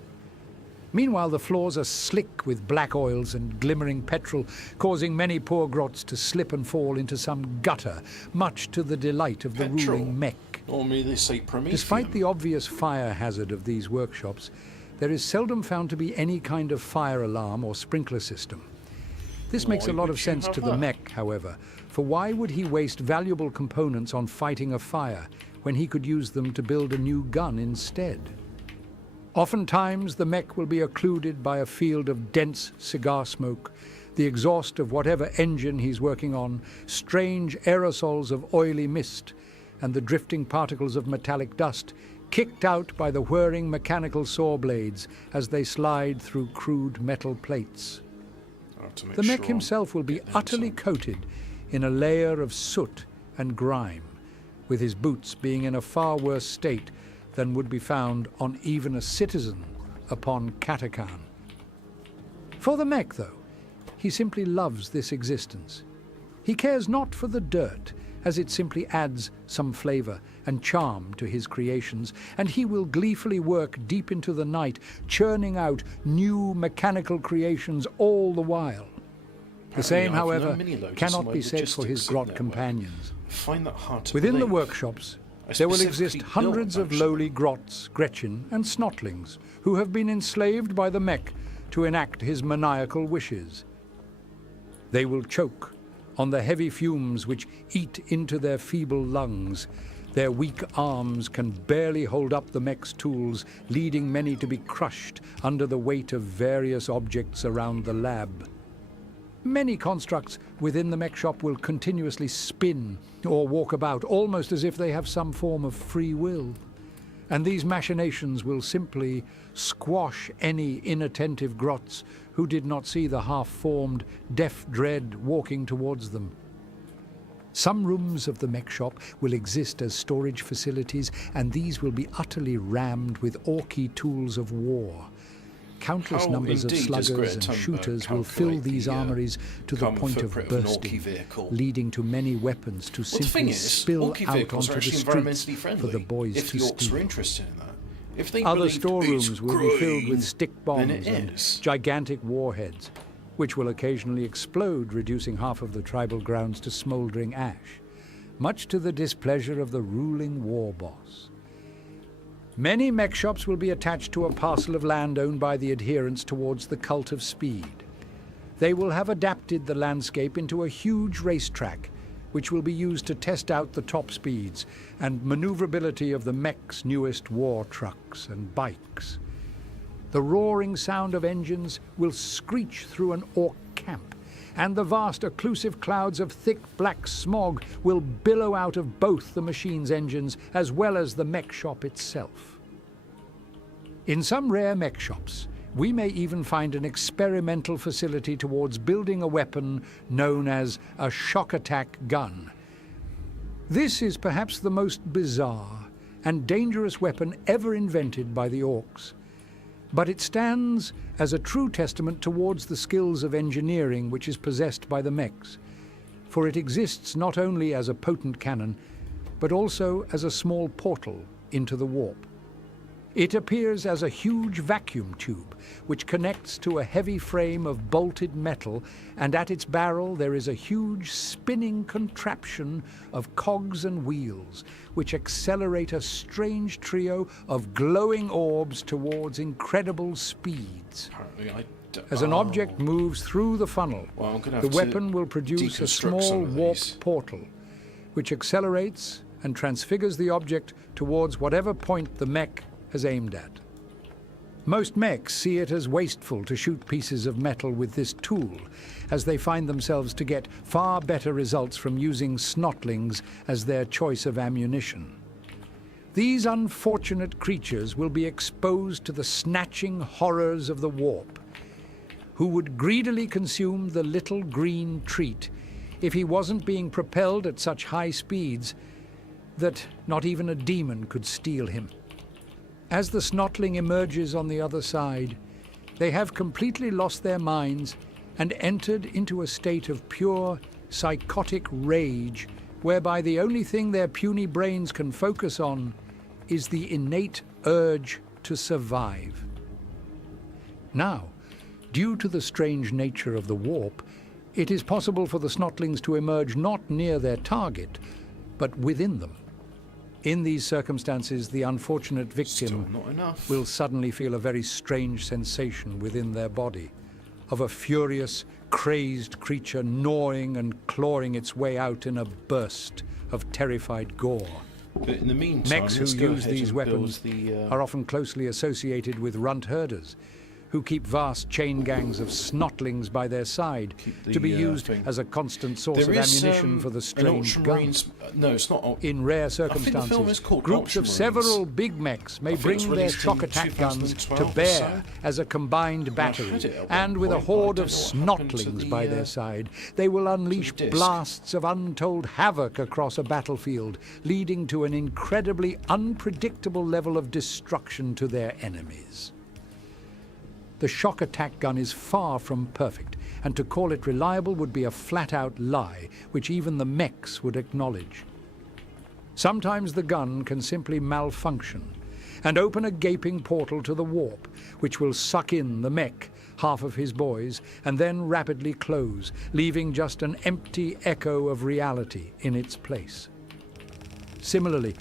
Meanwhile, the floors are slick with black oils and glimmering petrol, causing many poor grots to slip and fall into some gutter, much to the delight of the Petrol. ruling mech. Normally they say Prometheum. Despite the obvious fire hazard of these workshops, there is seldom found to be any kind of fire alarm or sprinkler system. This makes a Why lot would of you sense have to the that? mech, however, for why would he waste valuable components on fighting a fire when he could use them to build a new gun instead? Oftentimes, the mech will be occluded by a field of dense cigar smoke, the exhaust of whatever engine he's working on, strange aerosols of oily mist, and the drifting particles of metallic dust kicked out by the whirring mechanical saw blades as they slide through crude metal plates. I have to make The mech sure himself will be getting utterly some. coated in a layer of soot and grime, with his boots being in a far worse state than would be found on even a citizen upon Katakan. For the mech, though, he simply loves this existence. He cares not for the dirt, as it simply adds some flavour and charm to his creations, and he will gleefully work deep into the night, churning out new mechanical creations all the while. The same, Apparently, I've no however, mini-loaders in cannot my be said for his logistics grot network. companions. I find that hard to Within the believe. workshops, I there will exist specifically built hundreds of most of lowly them. grots, Gretchen, and snotlings who have been enslaved by the mech to enact his maniacal wishes. They will choke on the heavy fumes which eat into their feeble lungs. Their weak arms can barely hold up the mech's tools, leading many to be crushed under the weight of various objects around the lab. Many constructs within the mech shop will continuously spin or walk about, almost as if they have some form of free will. And these machinations will simply squash any inattentive grots who did not see the half-formed, deaf dread walking towards them. Some rooms of the mech shop will exist as storage facilities, and these will be utterly rammed with Orky tools of war. Countless How numbers of indeed does sluggers Greta and Thunberg shooters will fill calculate these the, armories to the carbon point of footprint of an Orky bursting, vehicle? leading to many weapons to Well, the thing simply is, spill Orky out vehicles onto are the actually streets environmentally friendly for the boys if to the orcs steal. were interested in that. If they Other believed storerooms it's will be filled with green, stick then bombs it and is. gigantic warheads, which will occasionally explode, reducing half of the tribal grounds to smouldering ash, much to the displeasure of the ruling war boss. Many mech shops will be attached to a parcel of land owned by the adherents towards the cult of speed. They will have adapted the landscape into a huge racetrack, which will be used to test out the top speeds and maneuverability of the mech's newest war trucks and bikes. The roaring sound of engines will screech through an orc camp, and the vast occlusive clouds of thick black smog will billow out of both the machine's engines as well as the mech shop itself. In some rare mech shops, we may even find an experimental facility towards building a weapon known as a shock attack gun. This is perhaps the most bizarre and dangerous weapon ever invented by the orcs. But it stands as a true testament towards the skills of engineering which is possessed by the mechs, for it exists not only as a potent cannon, but also as a small portal into the warp. It appears as a huge vacuum tube, which connects to a heavy frame of bolted metal, and at its barrel there is a huge spinning contraption of cogs and wheels, which accelerate a strange trio of glowing orbs towards incredible speeds. As an object moves through the funnel, Well, I'm gonna the have to weapon will produce a deconstruct some small of warp these. portal, which accelerates and transfigures the object towards whatever point the mech has aimed at. Most mechs see it as wasteful to shoot pieces of metal with this tool, as they find themselves to get far better results from using snotlings as their choice of ammunition. These unfortunate creatures will be exposed to the snatching horrors of the warp, who would greedily consume the little green treat if he wasn't being propelled at such high speeds that not even a demon could steal him. As the snotling emerges on the other side, they have completely lost their minds and entered into a state of pure, psychotic rage, whereby the only thing their puny brains can focus on is the innate urge to survive. Now, due to the strange nature of the warp, it is possible for the snotlings to emerge not near their target, but within them. In these circumstances, the unfortunate victim Still not enough. will suddenly feel a very strange sensation within their body, of a furious, crazed creature gnawing and clawing its way out in a burst of terrified gore. But in the meantime, Mechs who let's go use ahead these and weapons build the, are often closely associated with runt herders, who keep vast chain gangs of snotlings by their side Keep the, to be used thing. as a constant source There of is, ammunition for the an strange Ultramarines. gun. No, it's not. In rare the film is circumstances, called groups of Ultramarines. several big mechs may I think it was bring their released shock in attack guns to 2012 or bear so. as a combined had battery, it at one and with a point, but I horde don't of know what happened to snotlings the, by their side, they will unleash disc. blasts of untold havoc across a battlefield, leading to an incredibly unpredictable level of destruction to their enemies. The shock attack gun is far from perfect, and to call it reliable would be a flat-out lie, which even the mechs would acknowledge. Sometimes the gun can simply malfunction and open a gaping portal to the warp, which will suck in the mech, half of his boys, and then rapidly close, leaving just an empty echo of reality in its place. Similarly,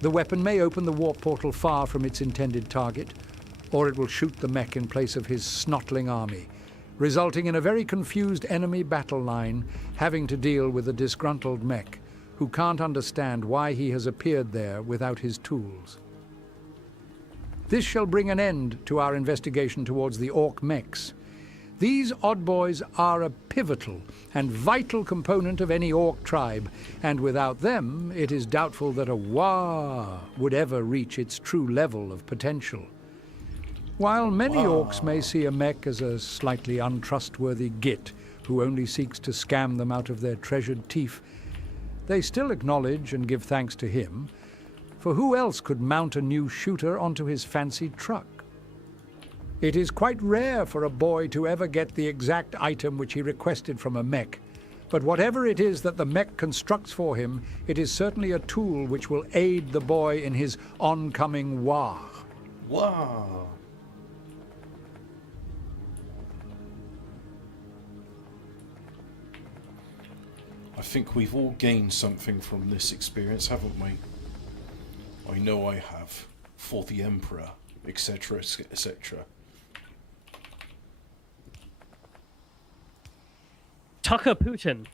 the weapon may open the warp portal far from its intended target, or it will shoot the mech in place of his snotling army, resulting in a very confused enemy battle line having to deal with a disgruntled mech who can't understand why he has appeared there without his tools. This shall bring an end to our investigation towards the orc mechs. These odd boys are a pivotal and vital component of any orc tribe, and without them it is doubtful that a Wa would ever reach its true level of potential. While many orcs may see a mech as a slightly untrustworthy git who only seeks to scam them out of their treasured teeth, they still acknowledge and give thanks to him, for who else could mount a new shooter onto his fancy truck? It is quite rare for a boy to ever get the exact item which he requested from a mech, but whatever it is that the mech constructs for him, it is certainly a tool which will aid the boy in his oncoming Wa. Wow. I think we've all gained something from this experience, haven't we? I know I have. For the Emperor, etc., etc. Tucker Putin.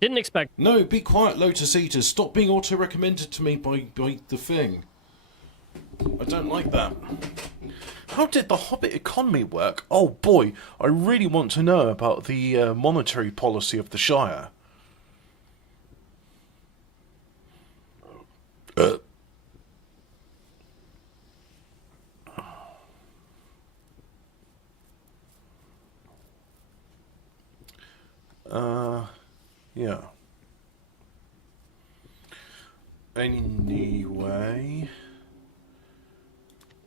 Didn't expect. No, be quiet, Lotus Eaters. Stop being auto-recommended to me by the thing. I don't like that. How did the Hobbit economy work? Oh boy, I really want to know about the monetary policy of the Shire. Yeah. Anyway,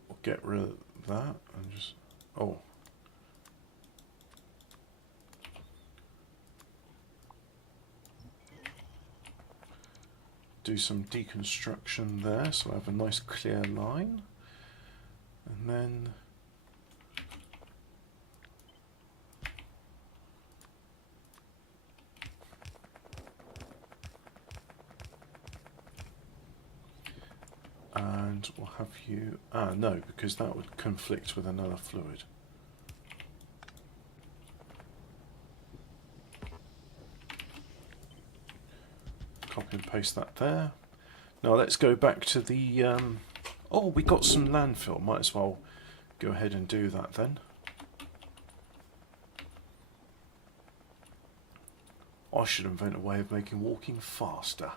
we'll get rid of that and just... Oh. Do some deconstruction there, so I have a nice clear line. And then... And we'll have you... no, because that would conflict with another fluid. Copy and paste that there. Now let's go back to the... oh, we got some landfill. Might as well go ahead and do that then. I should invent a way of making walking faster.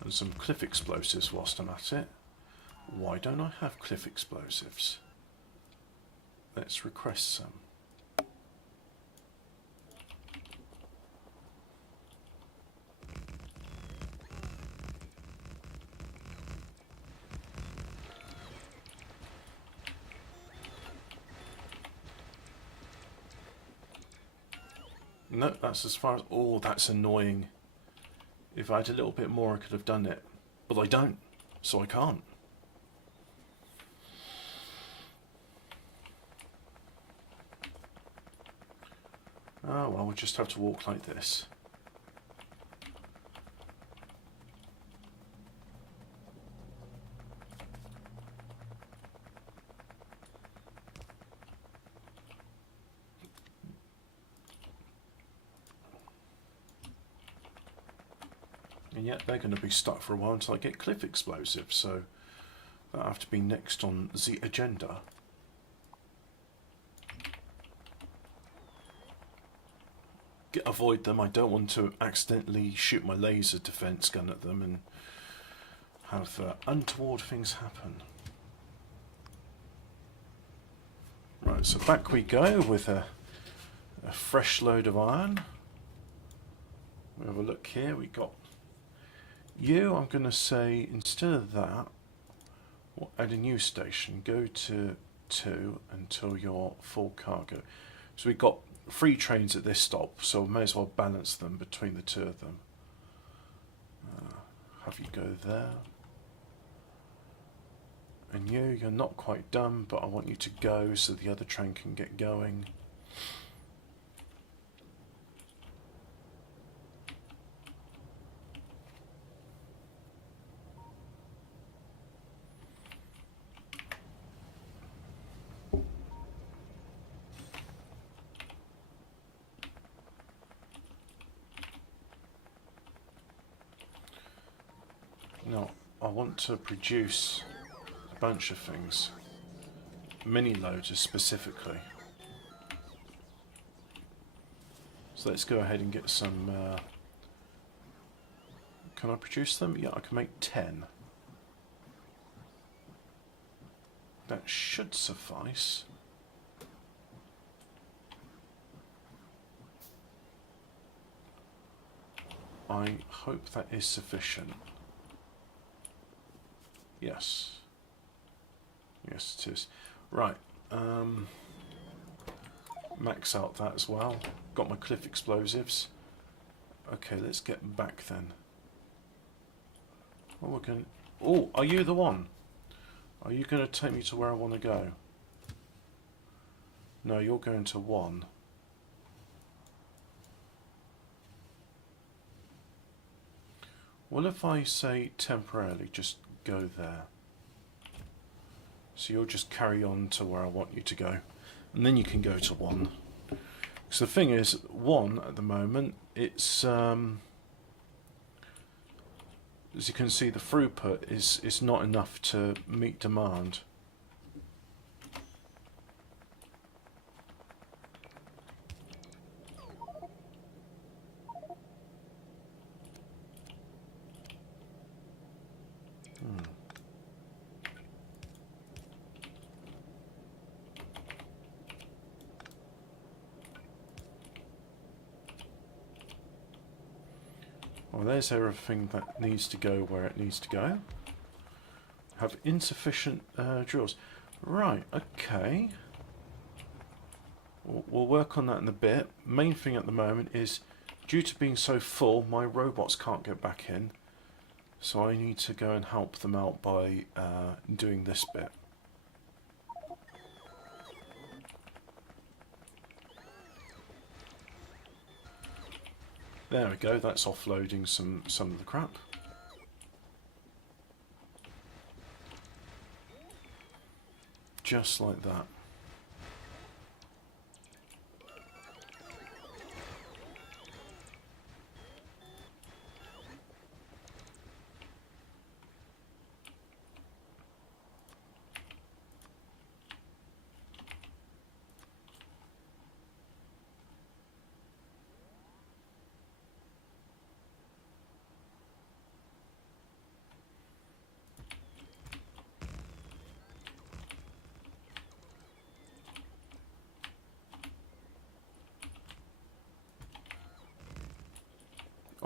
And some cliff explosives whilst I'm at it. Why don't I have cliff explosives? Let's request some. No, that's as far as... Oh, that's annoying. If I had a little bit more, I could have done it. But I don't, so I can't. Oh, well, we'll just have to walk like this. And yet they're going to be stuck for a while until I get cliff explosives, so that'll have to be next on the agenda. Avoid them. I don't want to accidentally shoot my laser defense gun at them and have untoward things happen. Right, so back we go with a fresh load of iron. We have a look here. We got you. I'm going to say instead of that, we'll add a new station. Go to 2 until you're full cargo. So we got 3 trains at this stop, so we may as well balance them between the 2 of them. Have you go there. And you're not quite done, but I want you to go so the other train can get going. Now, I want to produce bunch of things. Mini loaders specifically. So let's go ahead and get some... can I produce them? Yeah, I can make 10. That should suffice. I hope that is sufficient. Yes. Yes, it is. Right. Max out that as well. Got my cliff explosives. Okay, let's get back then. Oh, we're going. Oh, are you the one? Are you going to take me to where I want to go? No, you're going to 1. Well, if I say temporarily, just go there. So you'll just carry on to where I want you to go. And then you can go to 1. So the thing is, 1 at the moment, it's... as you can see, the throughput is not enough to meet demand. Well, there's everything that needs to go where it needs to go. Have insufficient drills. Right, okay. We'll work on that in a bit. Main thing at the moment is, due to being so full, my robots can't get back in. So I need to go and help them out by doing this bit. There we go, that's offloading some of the crap. Just like that.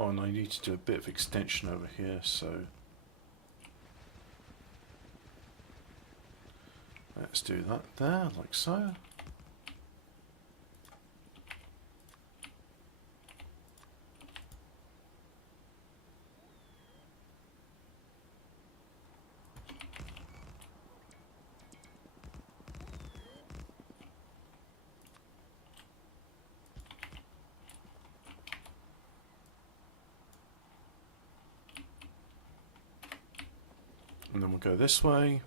Oh, and I need to do a bit of extension over here, so let's do that there, like so. And then we'll go this way.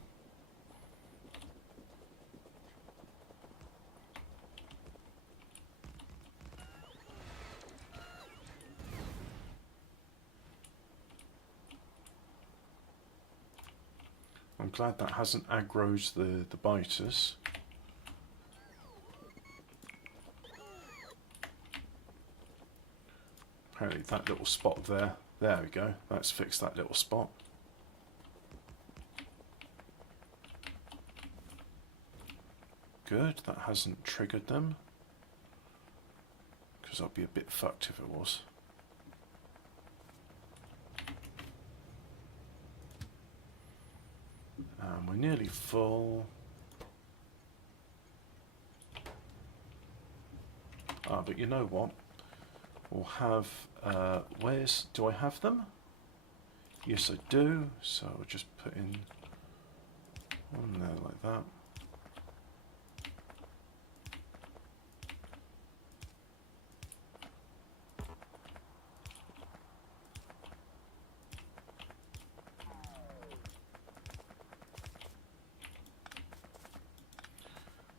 I'm glad that hasn't aggroed the biters. Apparently that little spot there, there we go, that's fixed that little spot. Good, that hasn't triggered them, because I'd be a bit fucked if it was. We're nearly full. Ah, but you know what? We'll have, do I have them? Yes I do, so I'll just put in one there like that.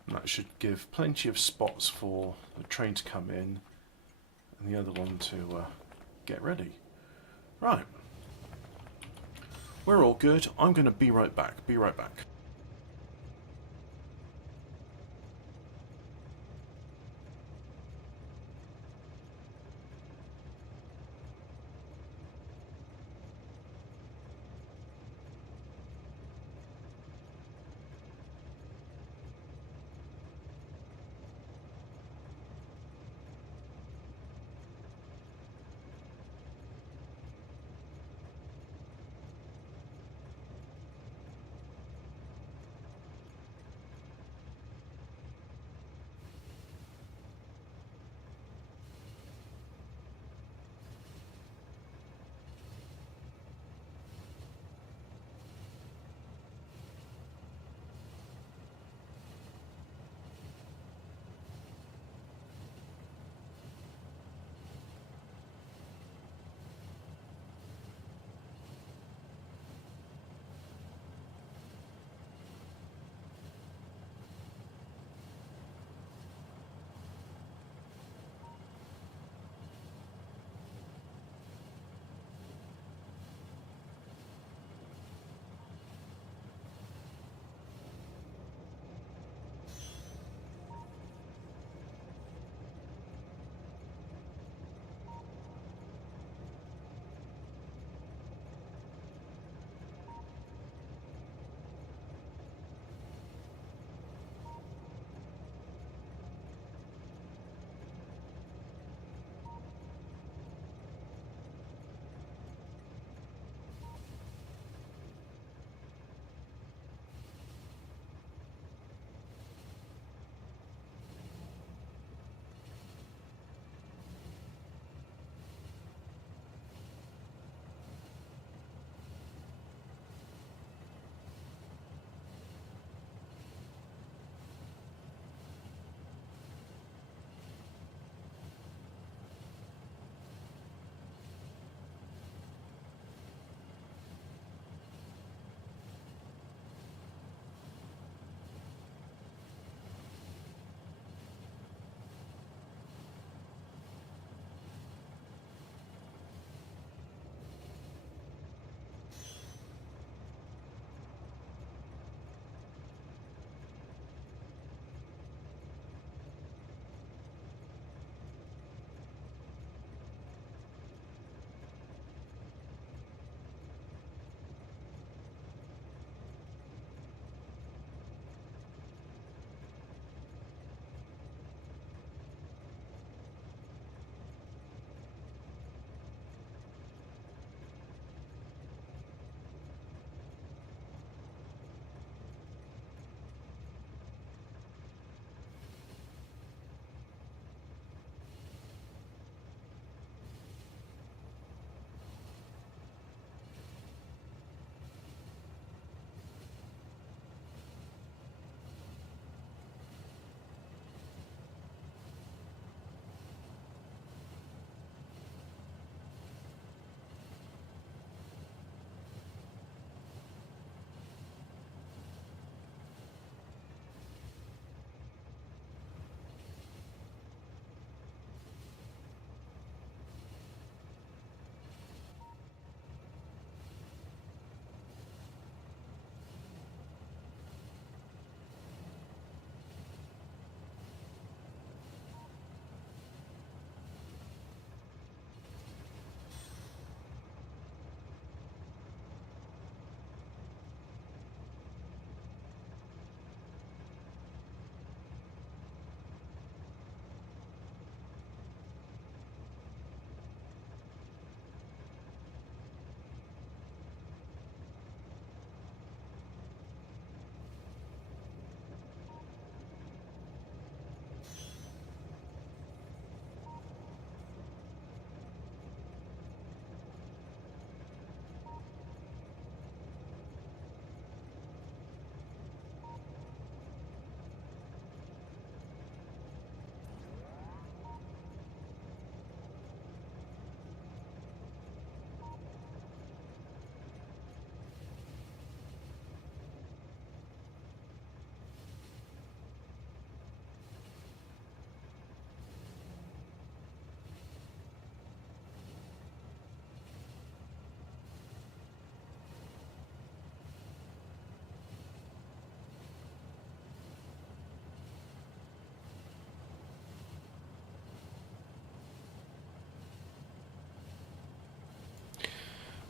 That should give plenty of spots for the train to come in and the other one to get ready. Right. We're all good. I'm going to be right back. Be right back.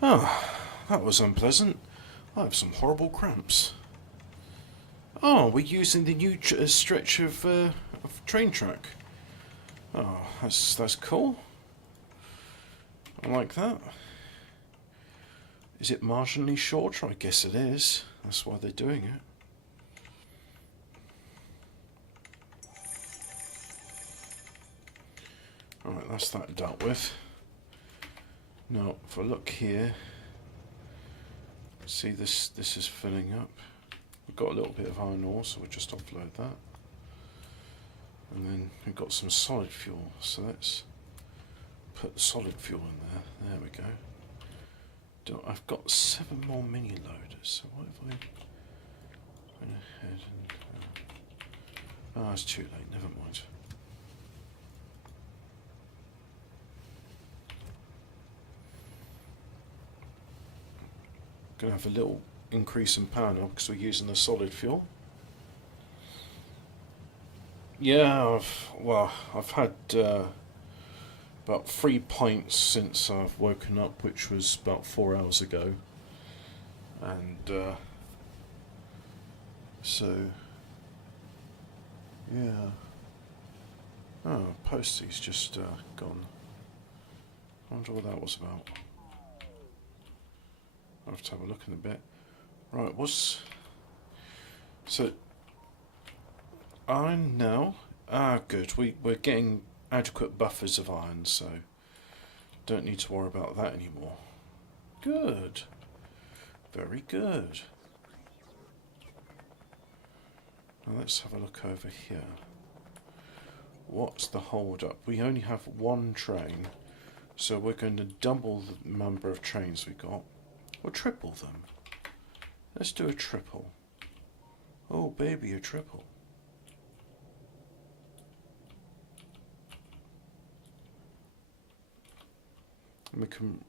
Oh, that was unpleasant. I have some horrible cramps. Oh, we're using the new stretch of train track. Oh, that's cool. I like that. Is it marginally shorter? I guess it is. That's why they're doing it. Alright, that's that dealt with. Now, if I look here, see this is filling up. We've got a little bit of iron ore, so we'll just offload that. And then we've got some solid fuel, so let's put solid fuel in there. There we go. I've got 7 more mini loaders, so what if I went ahead and... oh, it's too late, never mind. Gonna have a little increase in power now because we're using the solid fuel. Yeah, I've had about 3 pints since I've woken up, which was about 4 hours ago, and so yeah. Oh, Posty's just gone. I wonder what that was about. I'll have to have a look in a bit. Right, so iron now? Ah, good. We're getting adequate buffers of iron, so don't need to worry about that anymore. Good. Very good. Now let's have a look over here. What's the hold up? We only have 1 train, so we're going to double the number of trains we got. Or triple them. Let's do a triple. Oh baby, a triple. And we can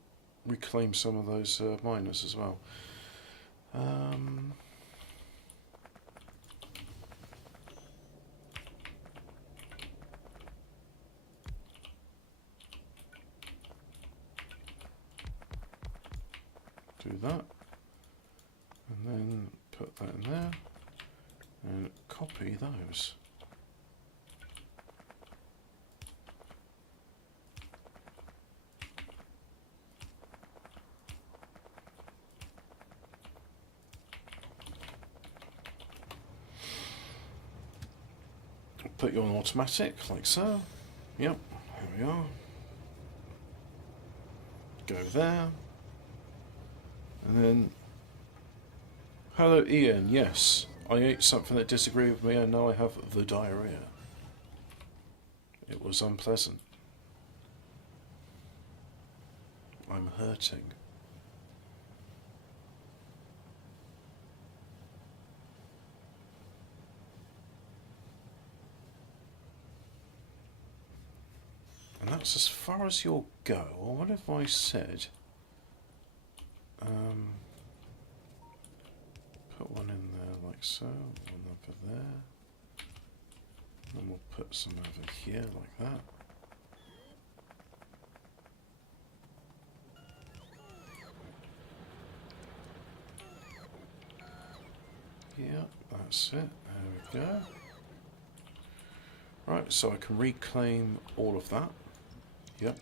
reclaim some of those miners as well. Do that, and then put that in there, and copy those. Put you on automatic, like so. Yep, here we are. Go there. And then, hello Ian, yes, I ate something that disagreed with me and now I have the diarrhea. It was unpleasant. I'm hurting. And that's as far as you'll go. Or what if I said... put one in there like so, one over there, and we'll put some over here like that. Yeah, that's it, there we go. Right, so I can reclaim all of that. Yep.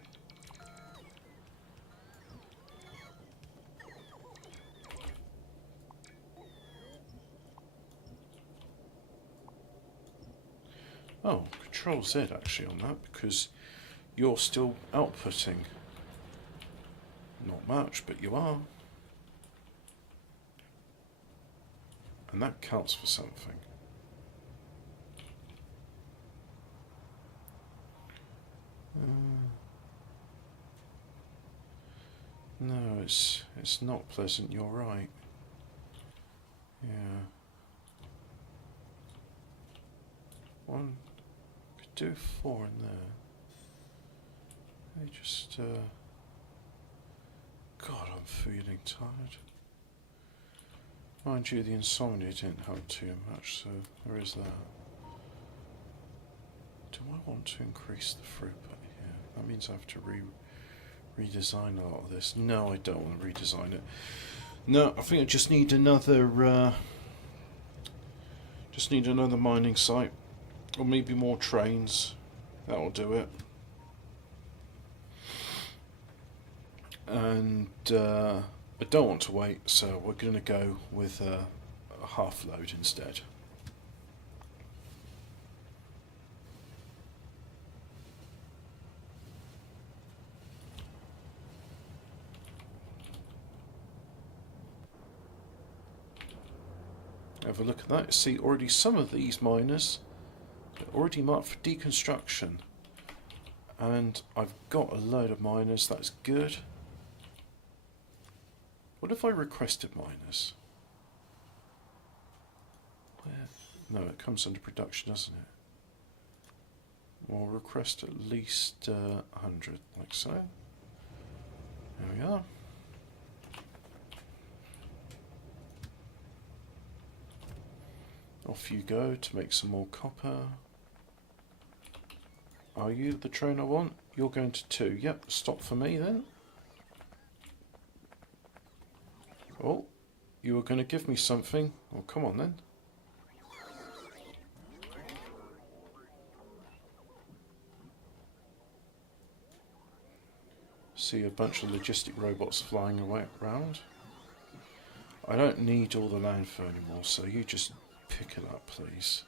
Oh, Control Z actually on that, because you're still outputting. Not much, but you are. And that counts for something. No, it's not pleasant, you're right. Yeah. One could do 4 in there. I just God, I'm feeling tired. Mind you, the insomnia didn't help too much, so there is that. Do I want to increase the throughput here? That means I have to redesign a lot of this. No, I don't want to redesign it. No, I think I just need another mining site, or maybe more trains. That'll do it. And I don't want to wait, so we're going to go with a half load instead. Have a look at that. See, already some of these miners are already marked for deconstruction. And I've got a load of miners, that's good. What if I requested miners? Where? No, it comes under production, doesn't it? We'll request at least 100, like so. There we are. Off you go to make some more copper. Are you the train I want? You're going to 2. Yep, stop for me then. Oh, you were going to give me something. Well, come on then. See a bunch of logistic robots flying away around. I don't need all the landfill anymore, so you just pick it up, please.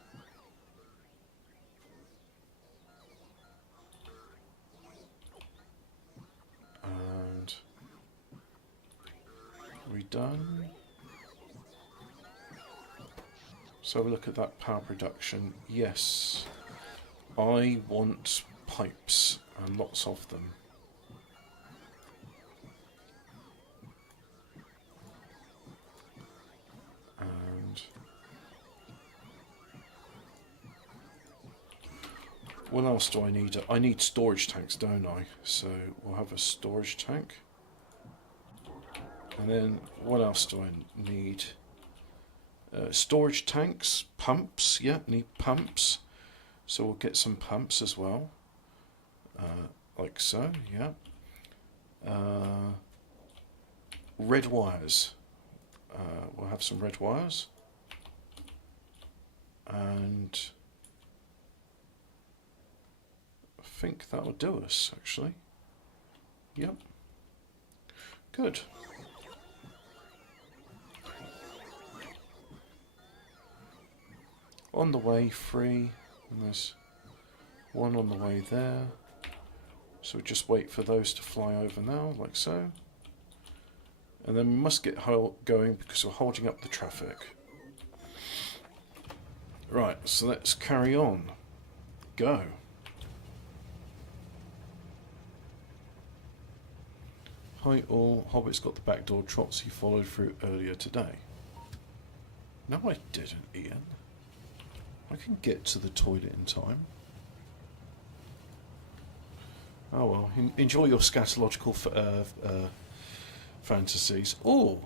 And we done. So have a look at that power production. Yes, I want pipes and lots of them. And what else do I need? I need storage tanks, don't I? So we'll have a storage tank. And then what else do I need? Storage tanks, pumps, yeah, need pumps. So we'll get some pumps as well. Like so, yeah. Red wires. We'll have some red wires. And I think that'll do us, actually. Yep. Good. On the way, 3, and there's 1 on the way there. So we just wait for those to fly over now, like so. And then we must get going because we're holding up the traffic. Right, so let's carry on. Go. Hi all, Hobbit's got the backdoor trots he followed through earlier today. No, I didn't, Ian. I can get to the toilet in time. Oh well, enjoy your scatological fantasies. Oh,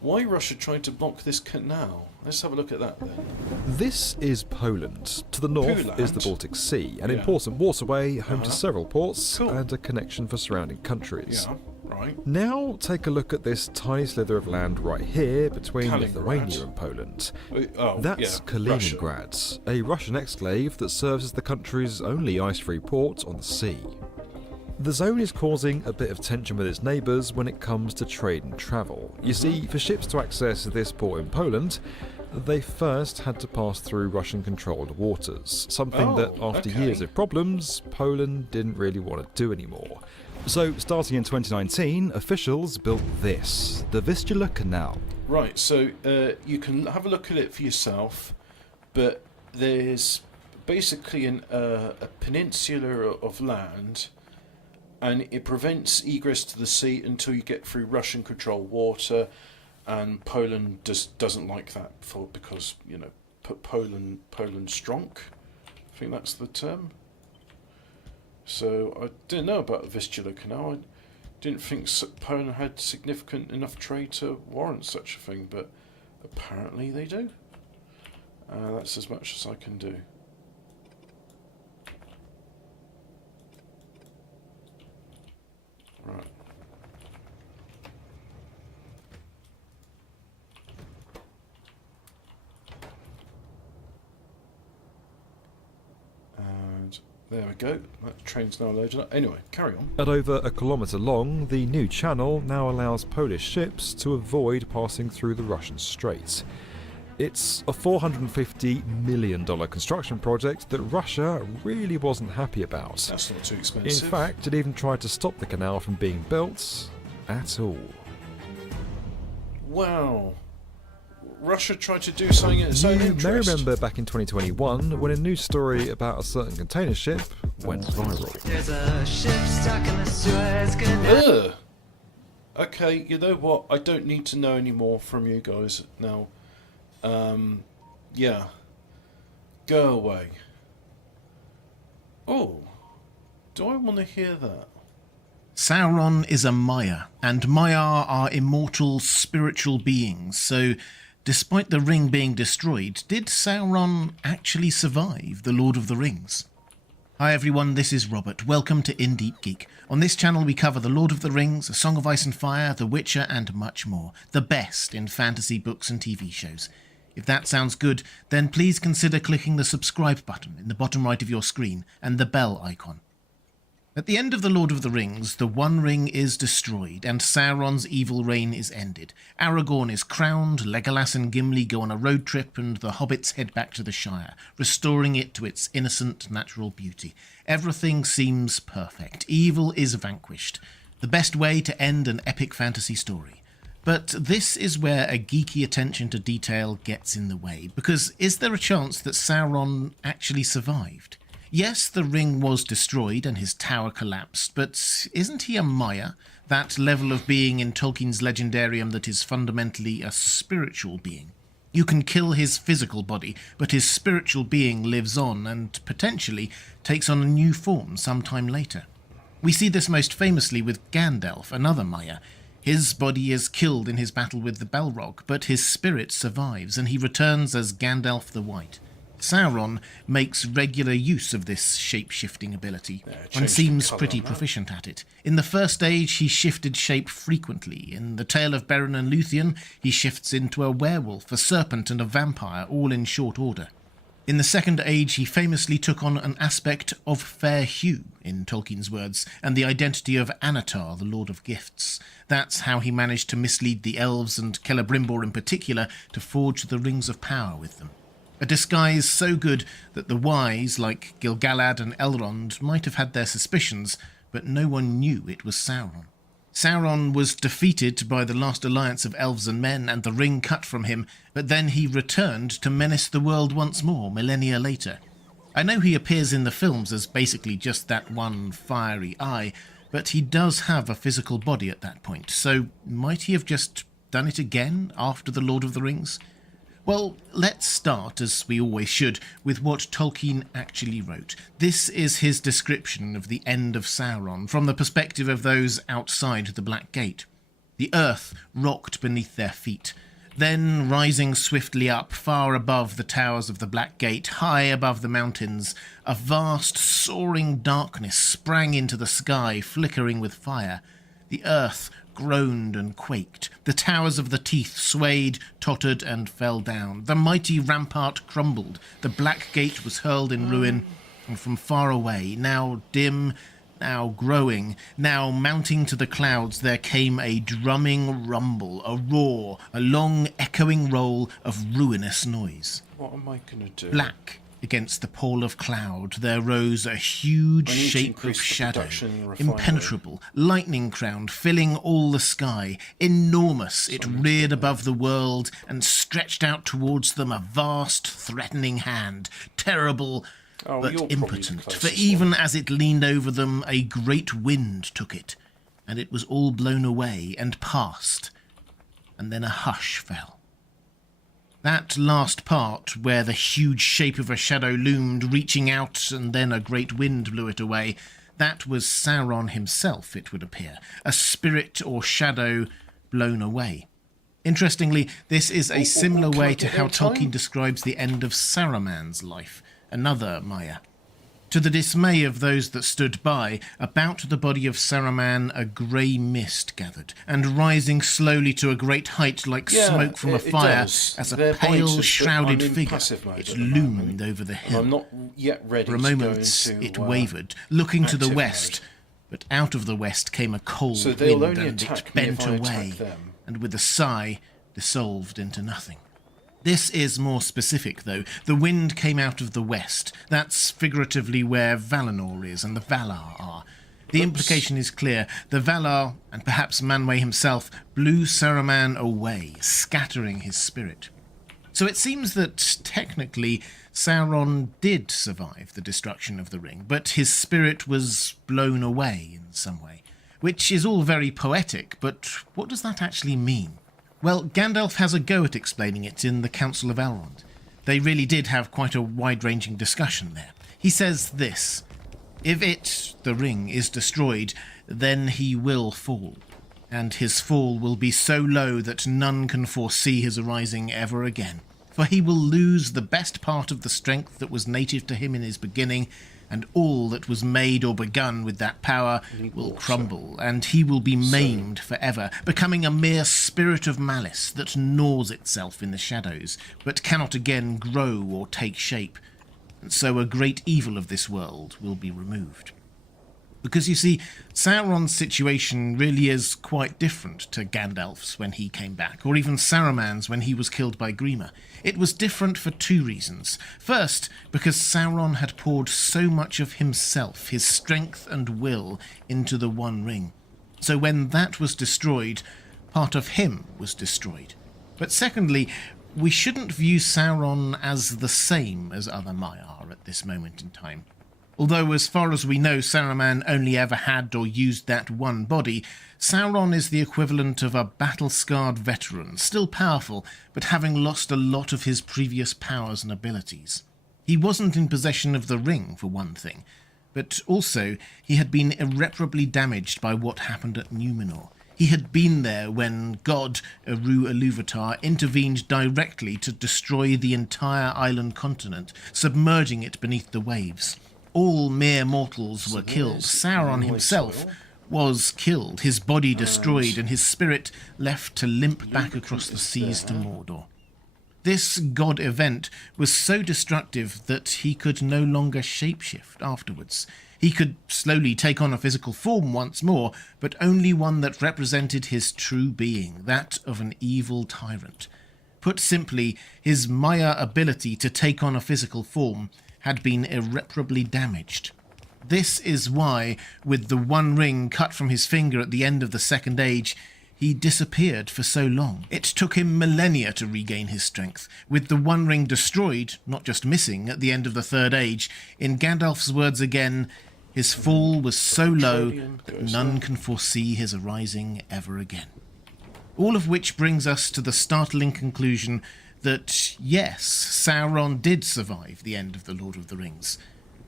why Russia tried to block this canal? Let's have a look at that then. This is Poland. To the north Poland? is the Baltic Sea, an Yeah. important waterway home to several ports Cool. and a connection for surrounding countries. Yeah, right. Now take a look at this tiny slither of land right here between Kaliningrad. Lithuania and Poland. Oh, That's yeah, Kaliningrad, a Russian exclave that serves as the country's only ice-free port on the sea. The zone is causing a bit of tension with its neighbours when it comes to trade and travel. You see, for ships to access this port in Poland, they first had to pass through Russian-controlled waters, something that, after okay. years of problems, Poland didn't really want to do anymore. So, starting in 2019, officials built this, the Vistula Canal. Right, so you can have a look at it for yourself, but there's basically a peninsula of land, and it prevents egress to the sea until you get through Russian-controlled water, and Poland just doesn't like that because you know Poland's strong. I think that's the term. So I didn't know about the Vistula Canal. I didn't think Poland had significant enough trade to warrant such a thing, but apparently they do. That's as much as I can do. Right. There we go. That train's now loaded up. Anyway, carry on. At over a kilometre long, the new channel now allows Polish ships to avoid passing through the Russian Straits. It's a $450 million construction project that Russia really wasn't happy about. That's not too In expensive. fact, it even tried to stop the canal from being built at all. Wow. Russia tried to do something in its own You may interest. remember back in 2021 when a news story about a certain container ship went viral. There's a ship stuck in the Suez Canal. Ugh. Okay, you know what? I don't need to know any more from you guys now. Yeah. Go away. Oh. Do I want to hear that? Sauron is a Maya, and Maiar are immortal spiritual beings, so despite the ring being destroyed, did Sauron actually survive the Lord of the Rings? Hi everyone, this is Robert. Welcome to In Deep Geek. On this channel we cover The Lord of the Rings, A Song of Ice and Fire, The Witcher and much more. The best in fantasy books and TV shows. If that sounds good, then please consider clicking the subscribe button in the bottom right of your screen and the bell icon. At the end of The Lord of the Rings, the One Ring is destroyed and Sauron's evil reign is ended. Aragorn is crowned, Legolas and Gimli go on a road trip, and the hobbits head back to the Shire, restoring it to its innocent, natural beauty. Everything seems perfect. Evil is vanquished. The best way to end an epic fantasy story. But this is where a geeky attention to detail gets in the way, because is there a chance that Sauron actually survived? Yes, the ring was destroyed and his tower collapsed, but isn't he a Maya, that level of being in Tolkien's legendarium that is fundamentally a spiritual being? You can kill his physical body, but his spiritual being lives on and potentially takes on a new form sometime later. We see this most famously with Gandalf, another Maya. His body is killed in his battle with the Balrog, but his spirit survives and he returns as Gandalf the White. Sauron makes regular use of this shape-shifting ability and seems pretty proficient at it. In the First Age, he shifted shape frequently. In The Tale of Beren and Luthien, he shifts into a werewolf, a serpent and a vampire, all in short order. In the Second Age, he famously took on an aspect of fair hue, in Tolkien's words, and the identity of Anatar, the Lord of Gifts. That's how he managed to mislead the elves and Celebrimbor in particular to forge the Rings of Power with them. A disguise so good that the wise, like Gil-galad and Elrond, might have had their suspicions, but no one knew it was Sauron. Sauron was defeated by the last alliance of elves and men and the ring cut from him, but then he returned to menace the world once more, millennia later. I know he appears in the films as basically just that one fiery eye, but he does have a physical body at that point, so might he have just done it again after The Lord of the Rings? Well, let's start, as we always should, with what Tolkien actually wrote. This is his description of the end of Sauron, from the perspective of those outside the Black Gate. The earth rocked beneath their feet. Then, rising swiftly up, far above the towers of the Black Gate, high above the mountains, a vast, soaring darkness sprang into the sky, flickering with fire. The earth groaned and quaked. The towers of the Teeth swayed, tottered, and fell down. The mighty rampart crumbled. The Black Gate was hurled in ruin, and from far away, now dim, now growing, now mounting to the clouds, there came a drumming rumble, a roar, a long echoing roll of ruinous noise. What am I going to do? Black against the pall of cloud, there rose a huge I need to shape of increase the shadow, production in the refinery. impenetrable, lightning-crowned, filling all the sky. Enormous, it reared above the world and stretched out towards them a vast, threatening hand, terrible Oh, but you're probably the impotent. For closest even one. as it leaned over them, a great wind took it, and it was all blown away and passed, and then a hush fell. That last part, where the huge shape of a shadow loomed, reaching out, and then a great wind blew it away, that was Sauron himself, it would appear, a spirit or shadow blown away. Interestingly, this is a similar can I way to get how airtime? Tolkien describes the end of Saruman's life, another Maya. To the dismay of those that stood by, about the body of Saruman a grey mist gathered, and rising slowly to a great height like smoke from a fire, does. as a They're pale, pointed, but shrouded I'm in figure, passive mode it at the loomed moment, over the and hill. I'm not yet ready For a to go moment into, it wavered, looking to the active west, mode. but out of the west came a cold So they'll wind, only and it attack me if bent I attack away, them. and with a sigh dissolved into nothing. This is more specific, though. The wind came out of the west. That's figuratively where Valinor is and the Valar are. The implication is clear. The Valar, and perhaps Manwë himself, blew Saruman away, scattering his spirit. So it seems that, technically, Sauron did survive the destruction of the ring, but his spirit was blown away in some way. Which is all very poetic, but what does that actually mean? Well, Gandalf has a go at explaining it in the Council of Elrond. They really did have quite a wide-ranging discussion there. He says this: "If it, the ring, is destroyed, then he will fall, and his fall will be so low that none can foresee his arising ever again. For he will lose the best part of the strength that was native to him in his beginning, and all that was made or begun with that power will crumble, and he will be maimed forever, becoming a mere spirit of malice that gnaws itself in the shadows, but cannot again grow or take shape. And so a great evil of this world will be removed." Because, you see, Sauron's situation really is quite different to Gandalf's when he came back, or even Saruman's when he was killed by Grima. It was different for two reasons. First, because Sauron had poured so much of himself, his strength and will, into the One Ring. So when that was destroyed, part of him was destroyed. But secondly, we shouldn't view Sauron as the same as other Maiar at this moment in time. Although, as far as we know, Saruman only ever had or used that one body, Sauron is the equivalent of a battle-scarred veteran, still powerful, but having lost a lot of his previous powers and abilities. He wasn't in possession of the ring, for one thing, but also he had been irreparably damaged by what happened at Numenor. He had been there when God, Eru Ilúvatar, intervened directly to destroy the entire island continent, submerging it beneath the waves. All mere mortals were killed. Sauron himself was killed, his body destroyed, and his spirit left to limp back across the seas to Mordor. This god event was so destructive that he could no longer shapeshift afterwards. He could slowly take on a physical form once more, but only one that represented his true being, that of an evil tyrant. Put simply, his Maya ability to take on a physical form had been irreparably damaged. This is why, with the One Ring cut from his finger at the end of the Second Age, he disappeared for so long. It took him millennia to regain his strength. With the One Ring destroyed, not just missing, at the end of the Third Age, in Gandalf's words again, his fall was so low that none can foresee his arising ever again. All of which brings us to the startling conclusion that, yes, Sauron did survive the end of the Lord of the Rings,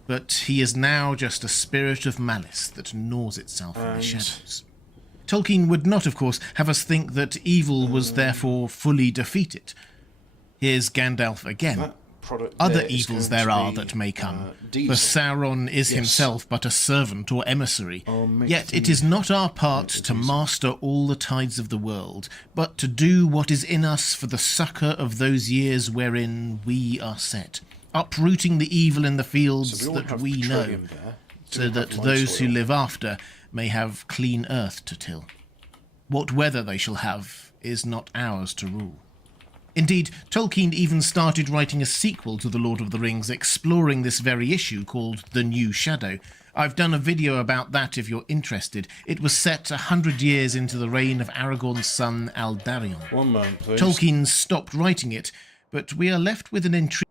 but he is now just a spirit of malice that gnaws itself in the shadows. Tolkien would not, of course, have us think that evil was therefore fully defeated. Here's Gandalf again. Other evils there are that may come, for Sauron is himself but a servant or emissary. Yet it is not our part to master all the tides of the world, but to do what is in us for the succour of those years wherein we are set, uprooting the evil in the fields that we know, so that those who live after may have clean earth to till. What weather they shall have is not ours to rule. Indeed, Tolkien even started writing a sequel to The Lord of the Rings exploring this very issue called The New Shadow. I've done a video about that if you're interested. It was set 100 years into the reign of Aragorn's son Aldarion. One moment, please. Tolkien stopped writing it, but we are left with an intrigue.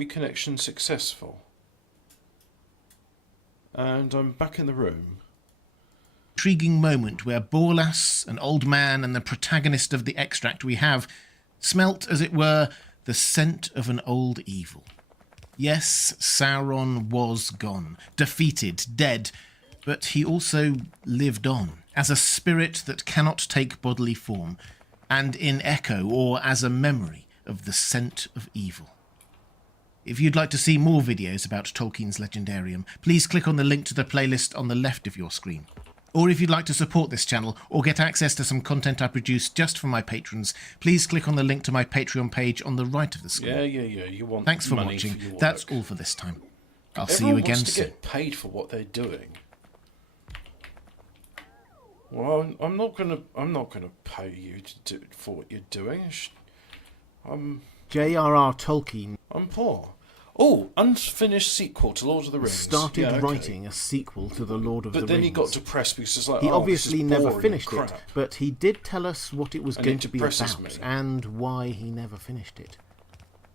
Reconnection successful. And I'm back in the room. Intriguing moment where Borlas, an old man and the protagonist of the extract we have, smelt, as it were, the scent of an old evil. Yes, Sauron was gone, defeated, dead, but he also lived on, as a spirit that cannot take bodily form, and in echo or as a memory of the scent of evil. If you'd like to see more videos about Tolkien's Legendarium, please click on the link to the playlist on the left of your screen. Or if you'd like to support this channel or get access to some content I produce just for my patrons, please click on the link to my Patreon page on the right of the screen. Yeah. You want Thanks for money watching. For your That's work. all for this time. I'll see Everyone you again wants to soon. get paid for what they're doing. Well, I'm not gonna pay you for what you're doing. J.R.R. Tolkien I'm poor. Oh, unfinished sequel to Lord of the Rings. started Yeah, okay. writing a sequel to The Lord of the But then Rings. he got depressed because it's like, He oh, obviously this is never boring finished crap. it, but he did tell us what it was And going it to be depresses about me. and why he never finished it.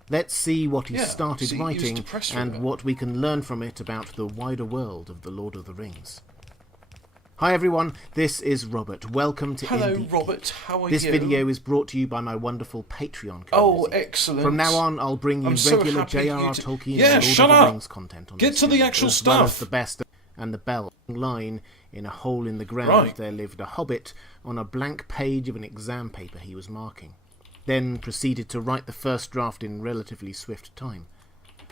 Let's see what he Yeah, started see, he was writing depressed with and it. what we can learn from it about the wider world of The Lord of the Rings. Hi everyone, this is Robert. Welcome to Hello, Indie Robert. Geek. How are This you? video is brought to you by my wonderful Patreon community. Oh, excellent. From now on, I'll bring you I'm so regular happy J.R.R. you to- Tolkien Yeah, and Lord shut of the up! Rings content on Get this to the channel, actual as well as stuff. the best and the bell. Line in a hole in the ground, Right. there lived a hobbit on a blank page of an exam paper he was marking. Then proceeded to write the first draft in relatively swift time.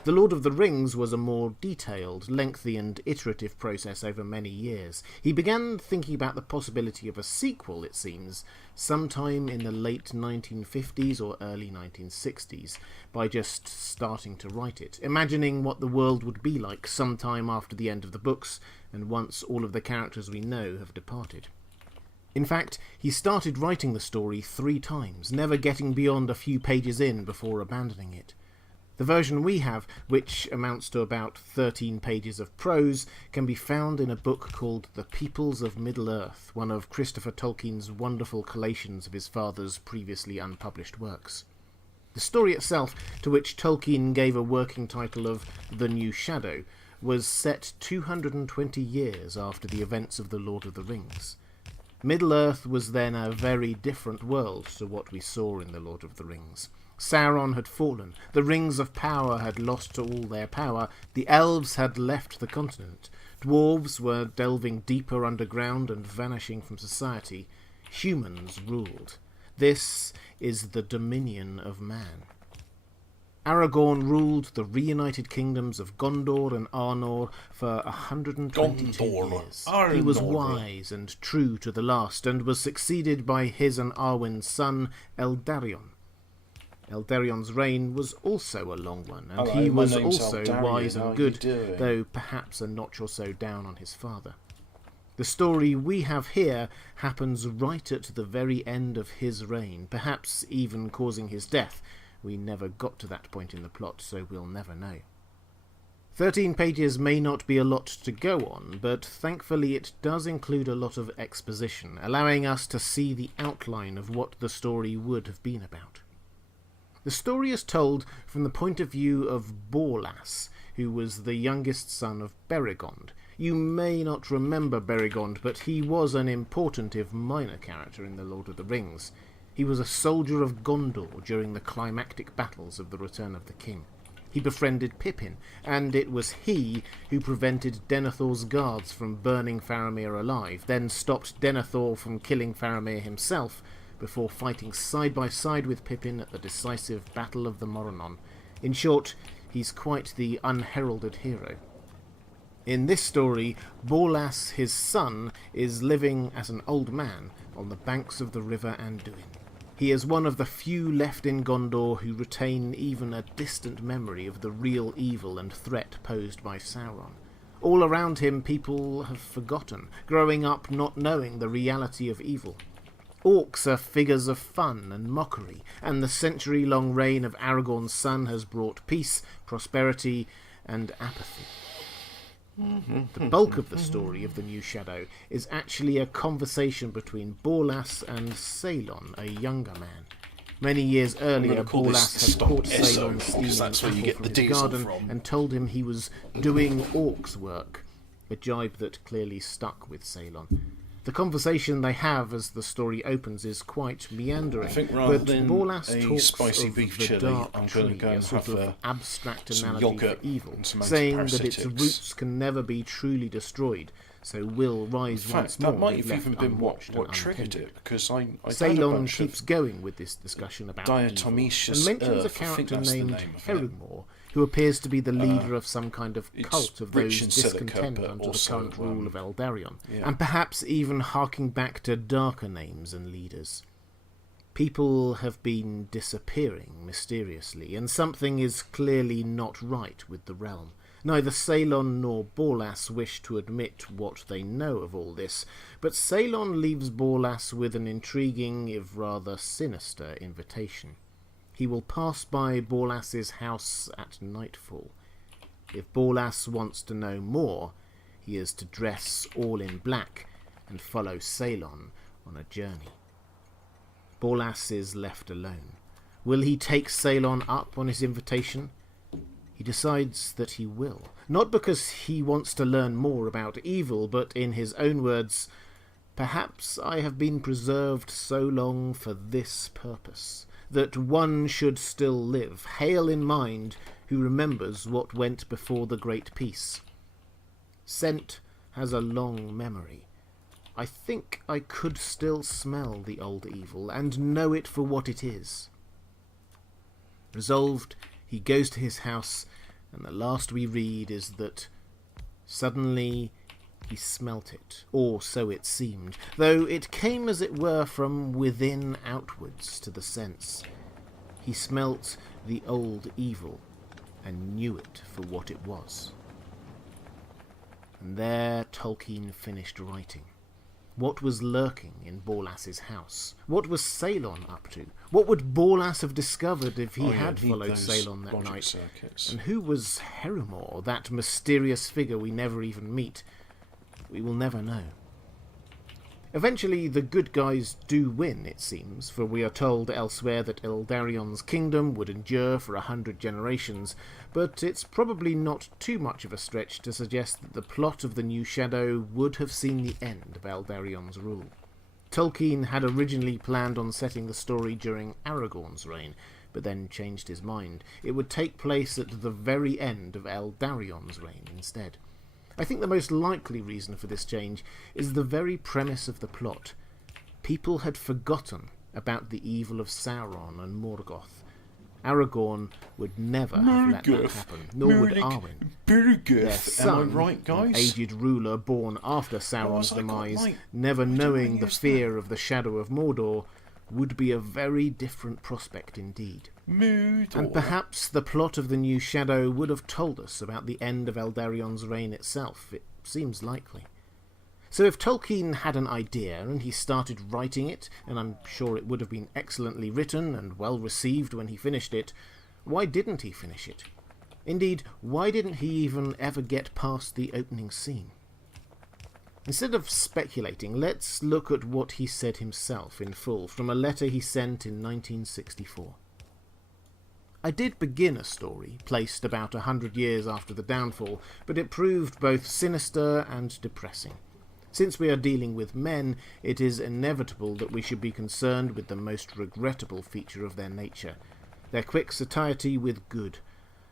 The Lord of the Rings was a more detailed, lengthy and iterative process over many years. He began thinking about the possibility of a sequel, it seems, sometime in the late 1950s or early 1960s, by just starting to write it, imagining what the world would be like sometime after the end of the books and once all of the characters we know have departed. In fact, he started writing the story 3 times, never getting beyond a few pages in before abandoning it. The version we have, which amounts to about 13 pages of prose, can be found in a book called The Peoples of Middle-earth, one of Christopher Tolkien's wonderful collations of his father's previously unpublished works. The story itself, to which Tolkien gave a working title of The New Shadow, was set 220 years after the events of The Lord of the Rings. Middle-earth was then a very different world to what we saw in The Lord of the Rings. Sauron had fallen, the Rings of Power had lost all their power, the elves had left the continent, dwarves were delving deeper underground and vanishing from society, humans ruled. This is the dominion of man. Aragorn ruled the reunited kingdoms of Gondor and Arnor for 122 Gondor, years. He was Arnor. wise and true to the last, and was succeeded by his and Arwen's son, Eldarion. Eldarion's reign was also a long one, and Hello, he my was name's also Eldarion. wise How are and you good, doing? though perhaps a notch or so down on his father. The story we have here happens right at the very end of his reign, perhaps even causing his death. We never got to that point in the plot, so we'll never know. 13 pages may not be a lot to go on, but thankfully it does include a lot of exposition, allowing us to see the outline of what the story would have been about. The story is told from the point of view of Borlas, who was the youngest son of Beregond. You may not remember Beregond, but he was an important if minor character in The Lord of the Rings. He was a soldier of Gondor during the climactic battles of the Return of the King. He befriended Pippin, and it was he who prevented Denethor's guards from burning Faramir alive, then stopped Denethor from killing Faramir himself, before fighting side by side with Pippin at the decisive Battle of the Morannon. In short, he's quite the unheralded hero. In this story, Borlas, his son, is living as an old man on the banks of the river Anduin. He is one of the few left in Gondor who retain even a distant memory of the real evil and threat posed by Sauron. All around him people have forgotten, growing up not knowing the reality of evil. Orcs are figures of fun and mockery, and the century-long reign of Aragorn's son has brought peace, prosperity, and apathy. The bulk of the story of The New Shadow is actually a conversation between Borlas and Ceylon, a younger man. Many years earlier, call this Borlas had Stop caught Esso, Ceylon stealing because that's where you apple get from the his diesel garden from. and told him he was doing orc's work, a jibe that clearly stuck with Ceylon. The conversation they have as the story opens is quite meandering, I think rather but than Borlas a talks spicy of beef the chili, dark I'm tree, going to go a and sort have of abstract some analogy yogurt for evil, and some saying that its antiparasitics. roots can never be truly destroyed, so will rise In once fact, more that might if have left even been what unwatched and triggered untended. it, because I had a Ceylon bunch keeps of going with this discussion about evil, and diatomaceous mentions earth, a I think character that's the named name of it. Herringmore, who appears to be the leader of some kind of it's cult of rich those in silica, discontent but under the also, current rule of Eldarion, yeah. and perhaps even harking back to darker names and leaders. People have been disappearing mysteriously, and something is clearly not right with the realm. Neither Ceylon nor Borlas wish to admit what they know of all this, but Ceylon leaves Borlas with an intriguing, if rather sinister, invitation. He will pass by Borlas's house at nightfall. If Borlas wants to know more, he is to dress all in black and follow Ceylon on a journey. Borlas is left alone. Will he take Ceylon up on his invitation? He decides that he will. Not because he wants to learn more about evil, but in his own words, "Perhaps I have been preserved so long for this purpose, that one should still live, hale in mind, who remembers what went before the Great Peace. Scent has a long memory. I think I could still smell the old evil, and know it for what it is." Resolved, he goes to his house, and the last we read is that suddenly he smelt it, or so it seemed, though it came as it were from within outwards to the sense. He smelt the old evil, and knew it for what it was. And there Tolkien finished writing. What was lurking in Borlas's house? What was Ceylon up to? What would Borlas have discovered if he had followed Ceylon that night? Circuits. And who was Herrimore, that mysterious figure we never even meet? We will never know. Eventually, the good guys do win, it seems, for we are told elsewhere that Eldarion's kingdom would endure for 100 generations, but it's probably not too much of a stretch to suggest that the plot of the New Shadow would have seen the end of Eldarion's rule. Tolkien had originally planned on setting the story during Aragorn's reign, but then changed his mind. It would take place at the very end of Eldarion's reign instead. I think the most likely reason for this change is the very premise of the plot. People had forgotten about the evil of Sauron and Morgoth. Aragorn would never have let that happen, nor would Arwen. Their son, am I right, an guys? aged ruler born after Sauron's I got demise, right? never don't knowing really the use fear of the shadow of Mordor, would be a very different prospect indeed. And perhaps the plot of the New Shadow would have told us about the end of Eldarion's reign itself. It seems likely. So if Tolkien had an idea and he started writing it, and I'm sure it would have been excellently written and well received when he finished it, why didn't he finish it? Indeed, why didn't he even ever get past the opening scene? Instead of speculating, let's look at what he said himself in full from a letter he sent in 1964. I did begin a story, placed about 100 years after the downfall, but it proved both sinister and depressing. Since we are dealing with men, it is inevitable that we should be concerned with the most regrettable feature of their nature, their quick satiety with good,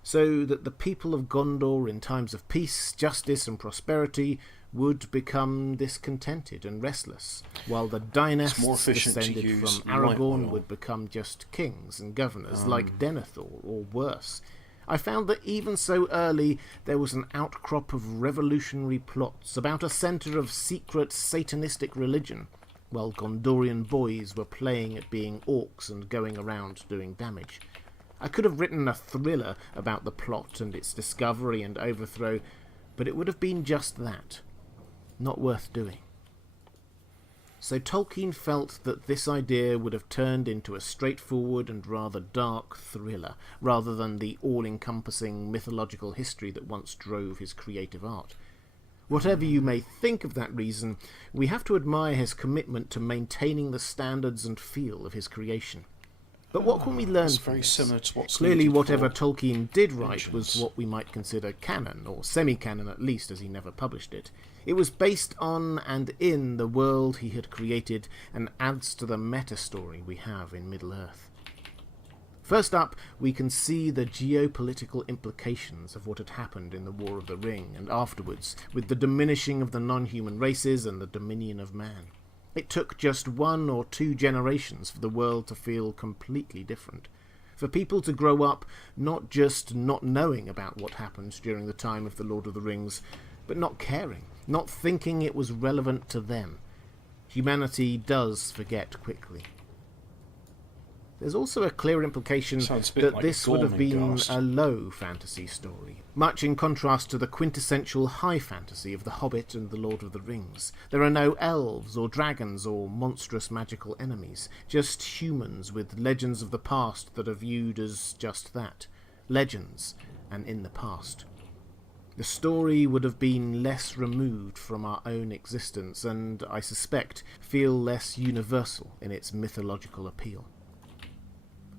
so that the people of Gondor in times of peace, justice and prosperity would become discontented and restless, while the dynasts more efficient to descended use from light Aragorn oil. would become just kings and governors like Denethor, or worse. I found that even so early there was an outcrop of revolutionary plots about a centre of secret satanistic religion, while Gondorian boys were playing at being orcs and going around doing damage. I could have written a thriller about the plot and its discovery and overthrow, but it would have been just that. Not worth doing. So Tolkien felt that this idea would have turned into a straightforward and rather dark thriller, rather than the all-encompassing mythological history that once drove his creative art. Whatever you may think of that reason, we have to admire his commitment to maintaining the standards and feel of his creation. But what can we learn It's from very this? similar to what's Clearly, needed whatever for Tolkien did write was engines. what we might consider canon, or semi-canon at least, as he never published it. It was based on and in the world he had created and adds to the meta-story we have in Middle-earth. First up, we can see the geopolitical implications of what had happened in the War of the Ring and afterwards, with the diminishing of the non-human races and the dominion of man. It took just 1 or 2 generations for the world to feel completely different. For people to grow up not just not knowing about what happened during the time of the Lord of the Rings, but not caring, not thinking it was relevant to them. Humanity does forget quickly. There's also a clear implication Sounds a bit that like this would have been Gormenghast. a low fantasy story, much in contrast to the quintessential high fantasy of The Hobbit and The Lord of the Rings. There are no elves or dragons or monstrous magical enemies, just humans with legends of the past that are viewed as just that, legends and in the past. The story would have been less removed from our own existence and, I suspect, feel less universal in its mythological appeal.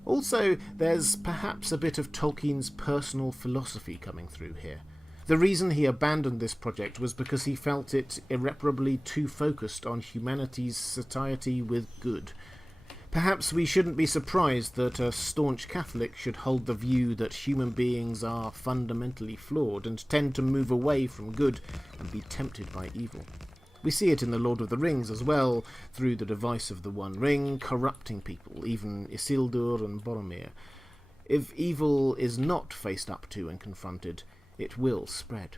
Also, there's perhaps a bit of Tolkien's personal philosophy coming through here. The reason he abandoned this project was because he felt it irreparably too focused on humanity's satiety with good. Perhaps we shouldn't be surprised that a staunch Catholic should hold the view that human beings are fundamentally flawed and tend to move away from good and be tempted by evil. We see it in The Lord of the Rings as well, through the device of the One Ring, corrupting people, even Isildur and Boromir. If evil is not faced up to and confronted, it will spread.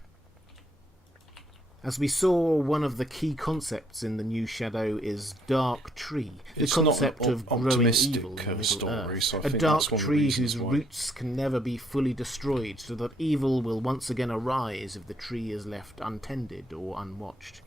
As we saw, one of the key concepts in the New Shadow is Dark Tree, the It's not concept an of growing optimistic, evil in Middle story, Earth. so I A think dark that's one of the tree reasons whose why. roots can never be fully destroyed, so that evil will once again arise if the tree is left untended or unwatched.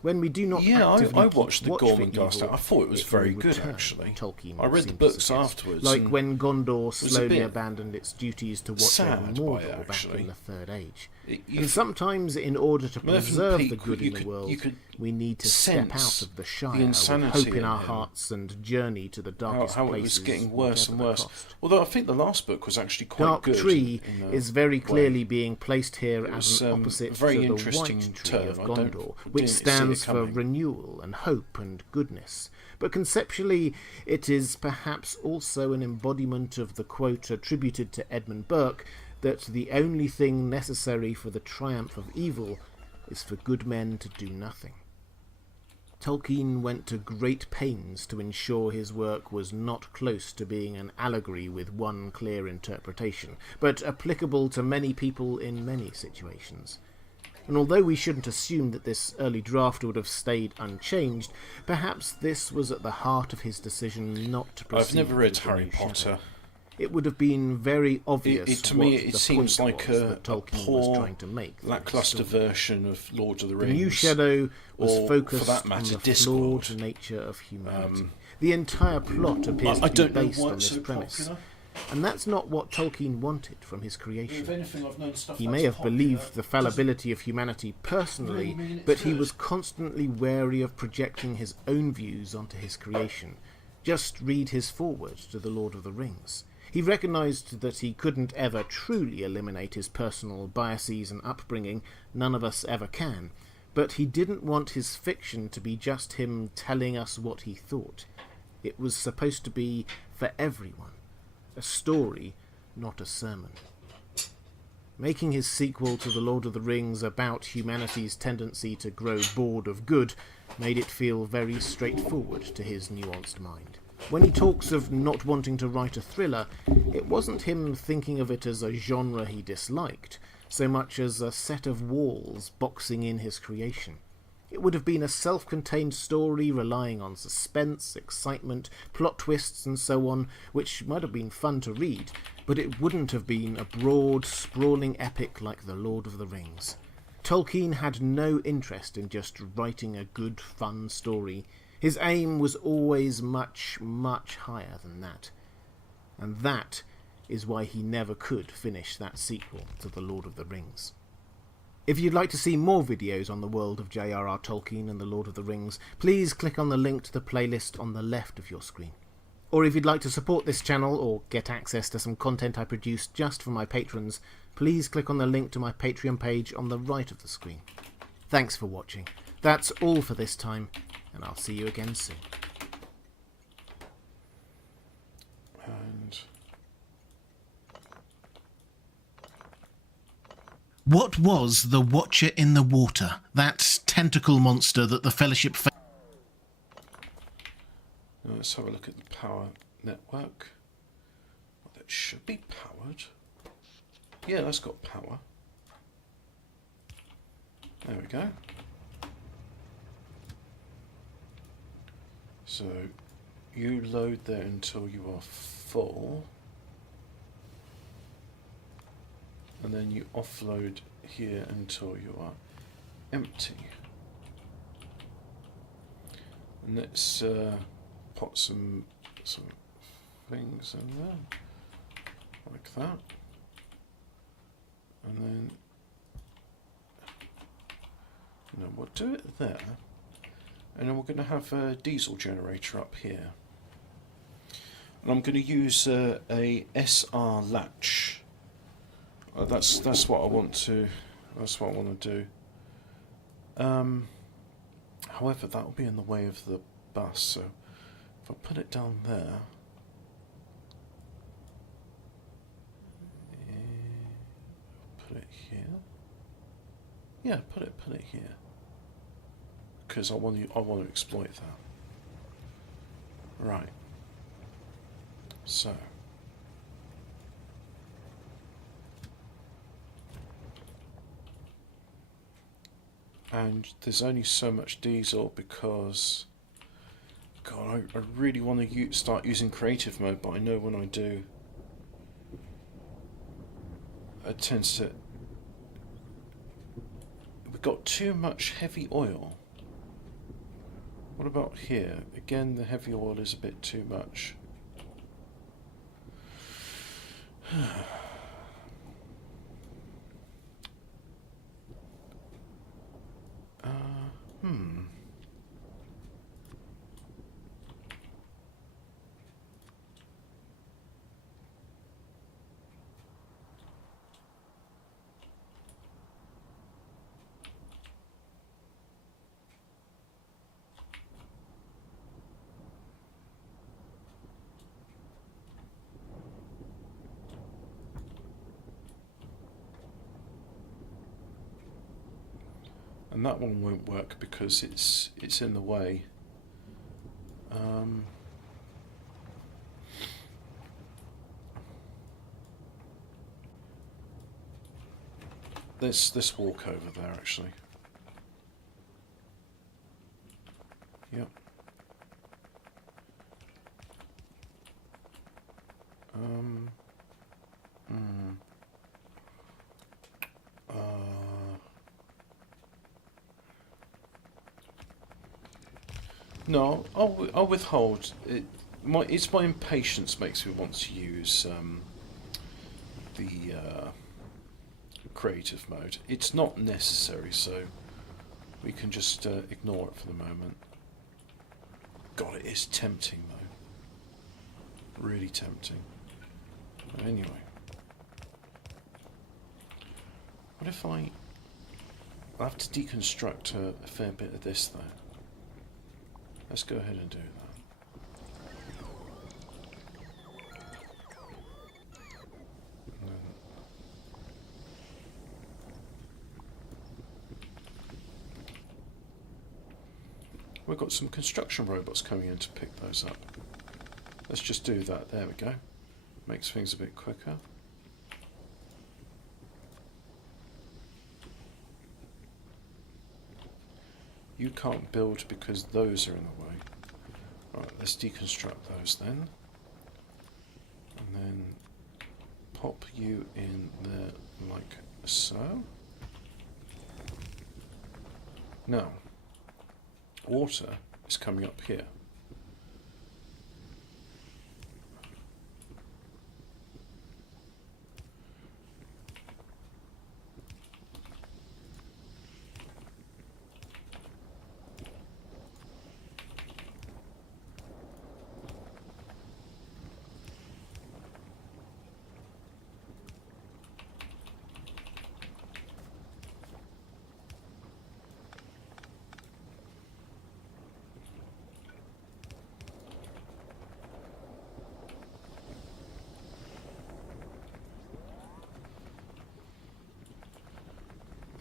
When we do not Yeah, actively I keep watched the watch for Gormenghast. evil, I thought it was will very good, return, actually. Tolkien I read the seemed to books suggest. afterwards, Like and when Gondor was a slowly bit abandoned its duties to watch sad over by Mordor it, back actually. in the Third Age. You And sometimes, in order to Mervyn preserve the Peake, good you in the could- world, you could we need to step out sense of the the Shire with insanity hope in in our him. hearts and journey to the darkest how it places, was getting worse and whatever the worse. cost. Although I think the last book was actually quite Dark good. Tree in a is very way. clearly being placed here It as was, an opposite a very to the interesting White Tree term. of I don't- Gondor, didn't which see it stands for coming. renewal and hope and goodness. But conceptually, it is perhaps also an embodiment of the quote attributed to Edmund Burke that the only thing necessary for the triumph of evil is for good men to do nothing. Tolkien went to great pains to ensure his work was not close to being an allegory with one clear interpretation, but applicable to many people in many situations. And although we shouldn't assume that this early draft would have stayed unchanged, perhaps this was at the heart of his decision not to proceed. I've never read with the Harry New Shadow. Potter. it would have been very obvious To me, what it the seems point like was a that Tolkien poor, was trying to make. through his lackluster story. version of Lord of the The Rings. New Shadow was or, focused for that matter, on the Discworld. flawed nature of humanity. The entire plot appears I to be don't know based why on it's this so premise, popular. and that's not what Tolkien wanted from his creation. If anything, I've known stuff He that's may have popular believed the doesn't fallibility of humanity personally, really mean it's but he good. was constantly wary of projecting his own views onto his creation. Just read his foreword to The Lord of the Rings. He recognised that he couldn't ever truly eliminate his personal biases and upbringing, none of us ever can, but he didn't want his fiction to be just him telling us what he thought. It was supposed to be for everyone. A story, not a sermon. Making his sequel to The Lord of the Rings about humanity's tendency to grow bored of good made it feel very straightforward to his nuanced mind. When he talks of not wanting to write a thriller, it wasn't him thinking of it as a genre he disliked, so much as a set of walls boxing in his creation. It would have been a self-contained story relying on suspense, excitement, plot twists and so on, which might have been fun to read, but it wouldn't have been a broad, sprawling epic like The Lord of the Rings. Tolkien had no interest in just writing a good, fun story. His aim was always much, much higher than that. And that is why he never could finish that sequel to The Lord of the Rings. If you'd like to see more videos on the world of J.R.R. Tolkien and The Lord of the Rings, please click on the link to the playlist on the left of your screen. Or if you'd like to support this channel or get access to some content I produce just for my patrons, please click on the link to my Patreon page on the right of the screen. Thanks for watching. That's all for this time, and I'll see you again soon. And What was the Watcher in the Water, that tentacle monster that the Fellowship... let's have a look at the power network. Well, that should be powered. Yeah, that's got power. There we go. So you load there until you are full, and then you offload here until you are empty. And let's put some things in there like that, and then we'll do it there, and then we're going to have a diesel generator up here, and I'm going to use a SR latch. That's what I want to do. However, that will be in the way of the bus, so if I put it down there, put it here. Yeah, put it here, because I want to exploit that. Right. So. And there's only so much diesel because, God, I really want to start using creative mode, but I know when I do, it tends to... We've got too much heavy oil. What about here? Again, the heavy oil is a bit too much. And that one won't work because it's in the way. Let's walk over there actually. Yep. No, I'll withhold. It's my impatience makes me want to use the creative mode. It's not necessary, so we can just ignore it for the moment. God, it is tempting though. Really tempting. But anyway. What if I'll have to deconstruct a fair bit of this though. Let's go ahead and do that. And then we've got some construction robots coming in to pick those up. Let's just do that. There we go. Makes things a bit quicker. You can't build because those are in the way. Right, let's deconstruct those then. And then pop you in there like so. Now, water is coming up here.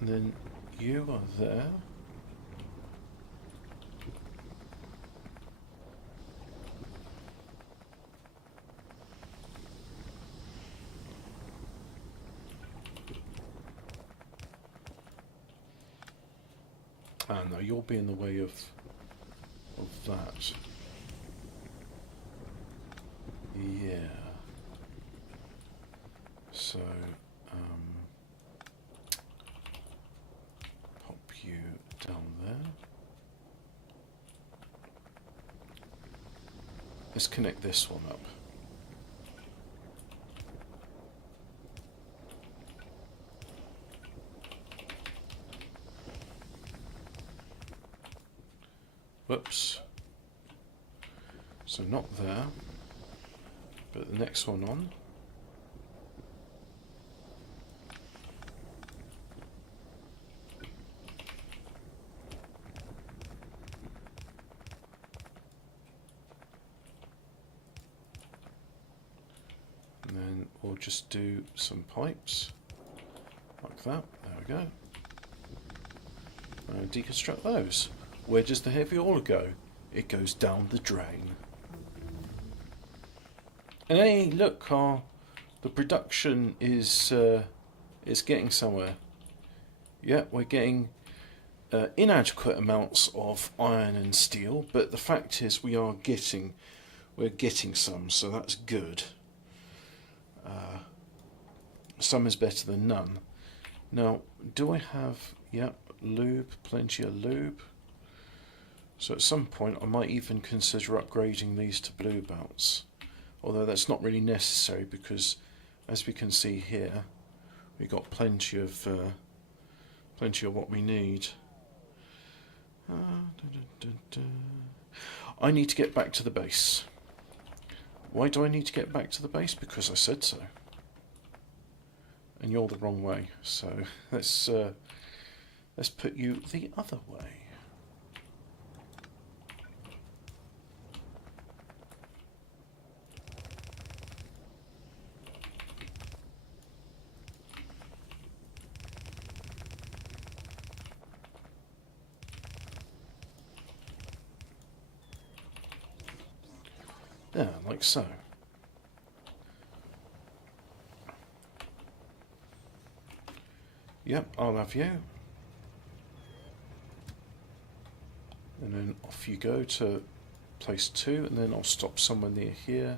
And then you are there. Ah, no, you'll be in the way of that. Yeah. So, pop you down there. Let's connect this one up. Whoops. So not there, but the next one on. And then we'll just do some pipes like that. There we go. Deconstruct those. Where does the heavy oil go? It goes down the drain. And hey, look, the production is getting somewhere. Yeah, we're getting inadequate amounts of iron and steel, but the fact is we're getting some, so that's good. Some is better than none. Now, do I have, yep, lube, plenty of lube. So at some point I might even consider upgrading these to blue belts. Although that's not really necessary because, as we can see here, we've got plenty of what we need. I need to get back to the base. Why do I need to get back to the base? Because I said so. And you're the wrong way, so let's put you the other way. Yeah, like so. Yep, I'll have you. And then off you go to place 2, and then I'll stop somewhere near here.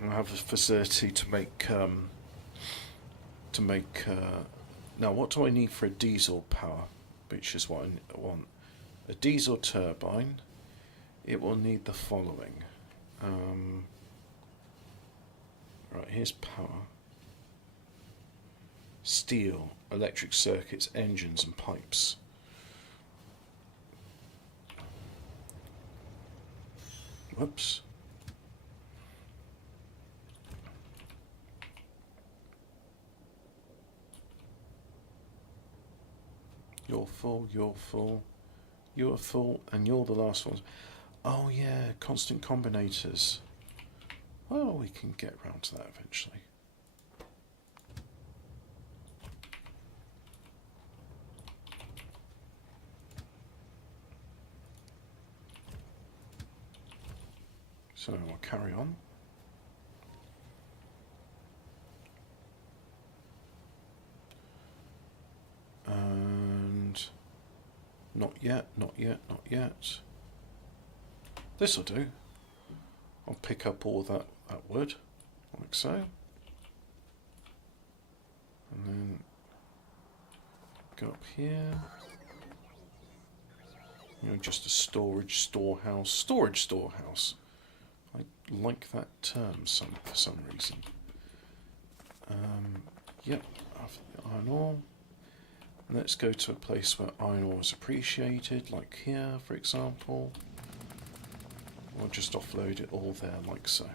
And I have a facility to make now what do I need for a diesel power, which is what I want. A diesel turbine. It will need the following. Right, here's power. Steel, electric circuits, engines and pipes. Whoops. You're full, you're full, you're full, and you're the last one. Oh yeah, constant combinators. Well, we can get round to that eventually. So we'll carry on. And not yet, not yet, not yet. This'll do. I'll pick up all that wood, like so. And then go up here. You know, just a storehouse. I like that term for some reason. Yep, after the iron ore. Let's go to a place where iron ore is appreciated, like here, for example. We'll just offload it all there, like so.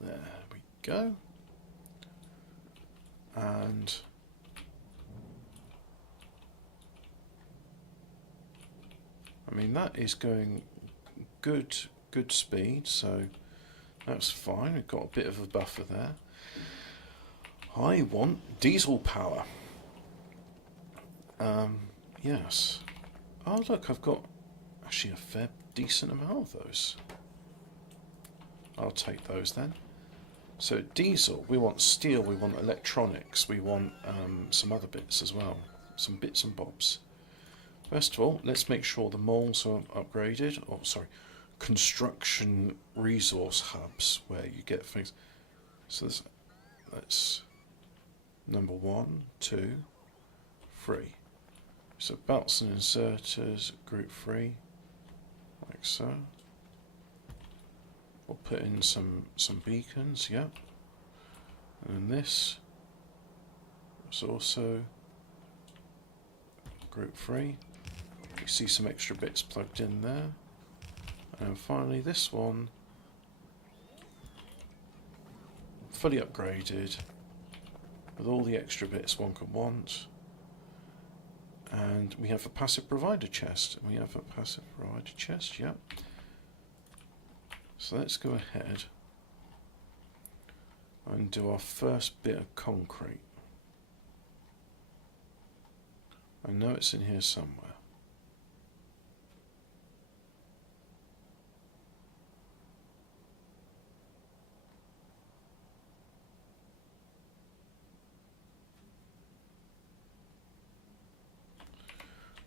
There we go. And I mean, that is going good speed, so that's fine. We've got a bit of a buffer there. I want diesel power. Yes. Oh look, I've got actually a fair decent amount of those. I'll take those then. So diesel, we want steel, we want electronics, we want some other bits as well. Some bits and bobs. First of all, let's make sure the moles are upgraded. Oh, sorry. Construction resource hubs, where you get things. So that's number 1, 2, 3. So belts and inserters, group 3, like so. We'll put in some beacons, yeah. And this is also group 3. You see some extra bits plugged in there. And finally this one, fully upgraded with all the extra bits one could want. And we have a passive provider chest. We have a passive provider chest, yeah. So let's go ahead and do our first bit of concrete. I know it's in here somewhere.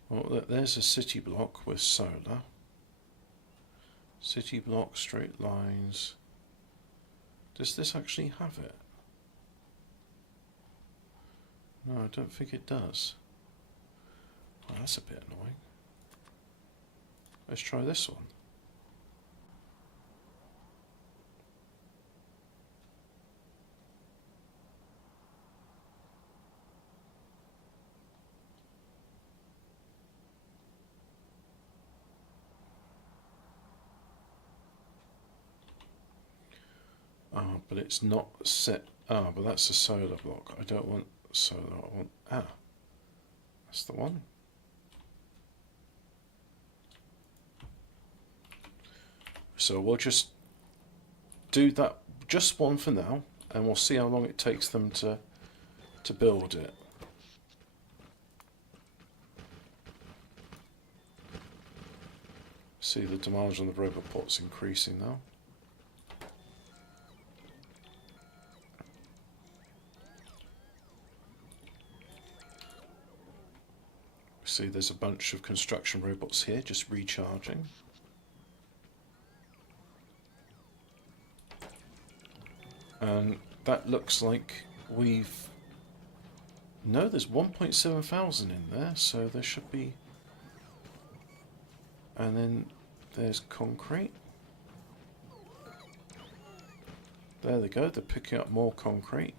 Well, there's a city block with solar. City block, straight lines. Does this actually have it? No, I don't think it does. Oh, that's a bit annoying. Let's try this one. Oh, but it's not set. Ah, but that's a solar block. I don't want solar. I want. Ah, that's the one. So we'll just do that, just one for now, and we'll see how long it takes them to build it. See the demand on the robot pots increasing now. See, there's a bunch of construction robots here just recharging. And that looks like we've... No, there's 1.7 thousand in there, so there should be... And then there's concrete. There they go, they're picking up more concrete.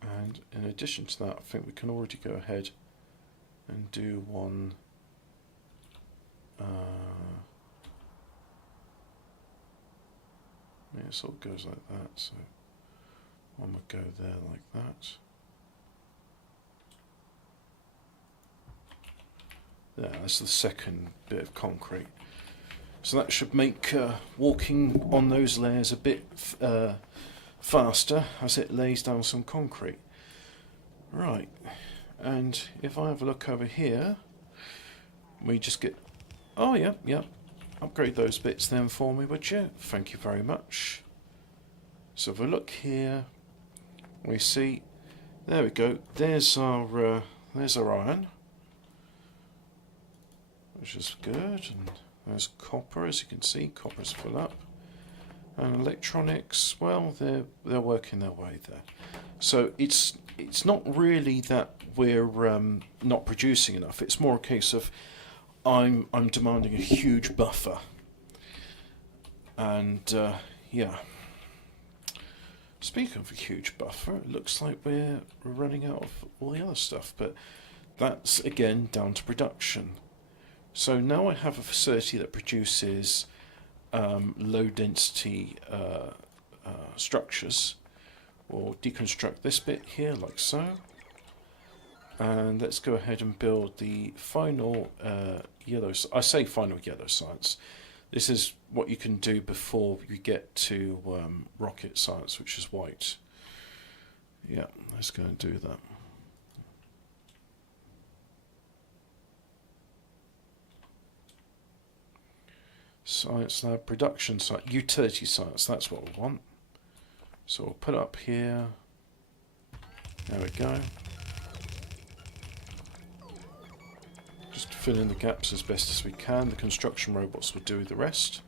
And in addition to that, I think we can already go ahead and do one. Yeah, it sort of goes like that, so one would go there like that. There, that's the second bit of concrete. So that should make walking on those layers a bit faster as it lays down some concrete. Right, and if I have a look over here, we just get... Oh, yeah. Upgrade those bits then for me, would you? Thank you very much. So if we look here, we see... There we go. There's our iron, which is good. And there's copper, as you can see. Copper's full up. And electronics, well, they're working their way there. So it's not really that we're not producing enough. It's more a case of I'm demanding a huge buffer. And yeah. Speaking of a huge buffer, it looks like we're running out of all the other stuff, but that's again down to production. So now I have a facility that produces low density structures. We'll deconstruct this bit here like so, And let's go ahead and build the final yellow. I say final yellow science. This is what you can do before you get to rocket science, which is white. Yeah, let's go and do that. Science lab, production science, utility science, that's what we want. So we'll put it up here. There we go. Just fill in the gaps as best as we can. The construction robots will do the rest,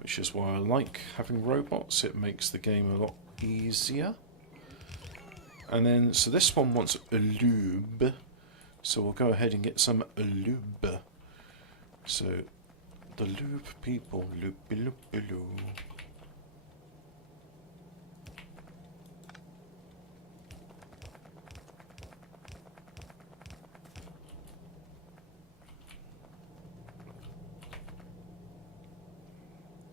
which is why I like having robots. It makes the game a lot easier. And then, so this one wants a lube. So we'll go ahead and get some lube. So, the lube people, lube, lube, lube.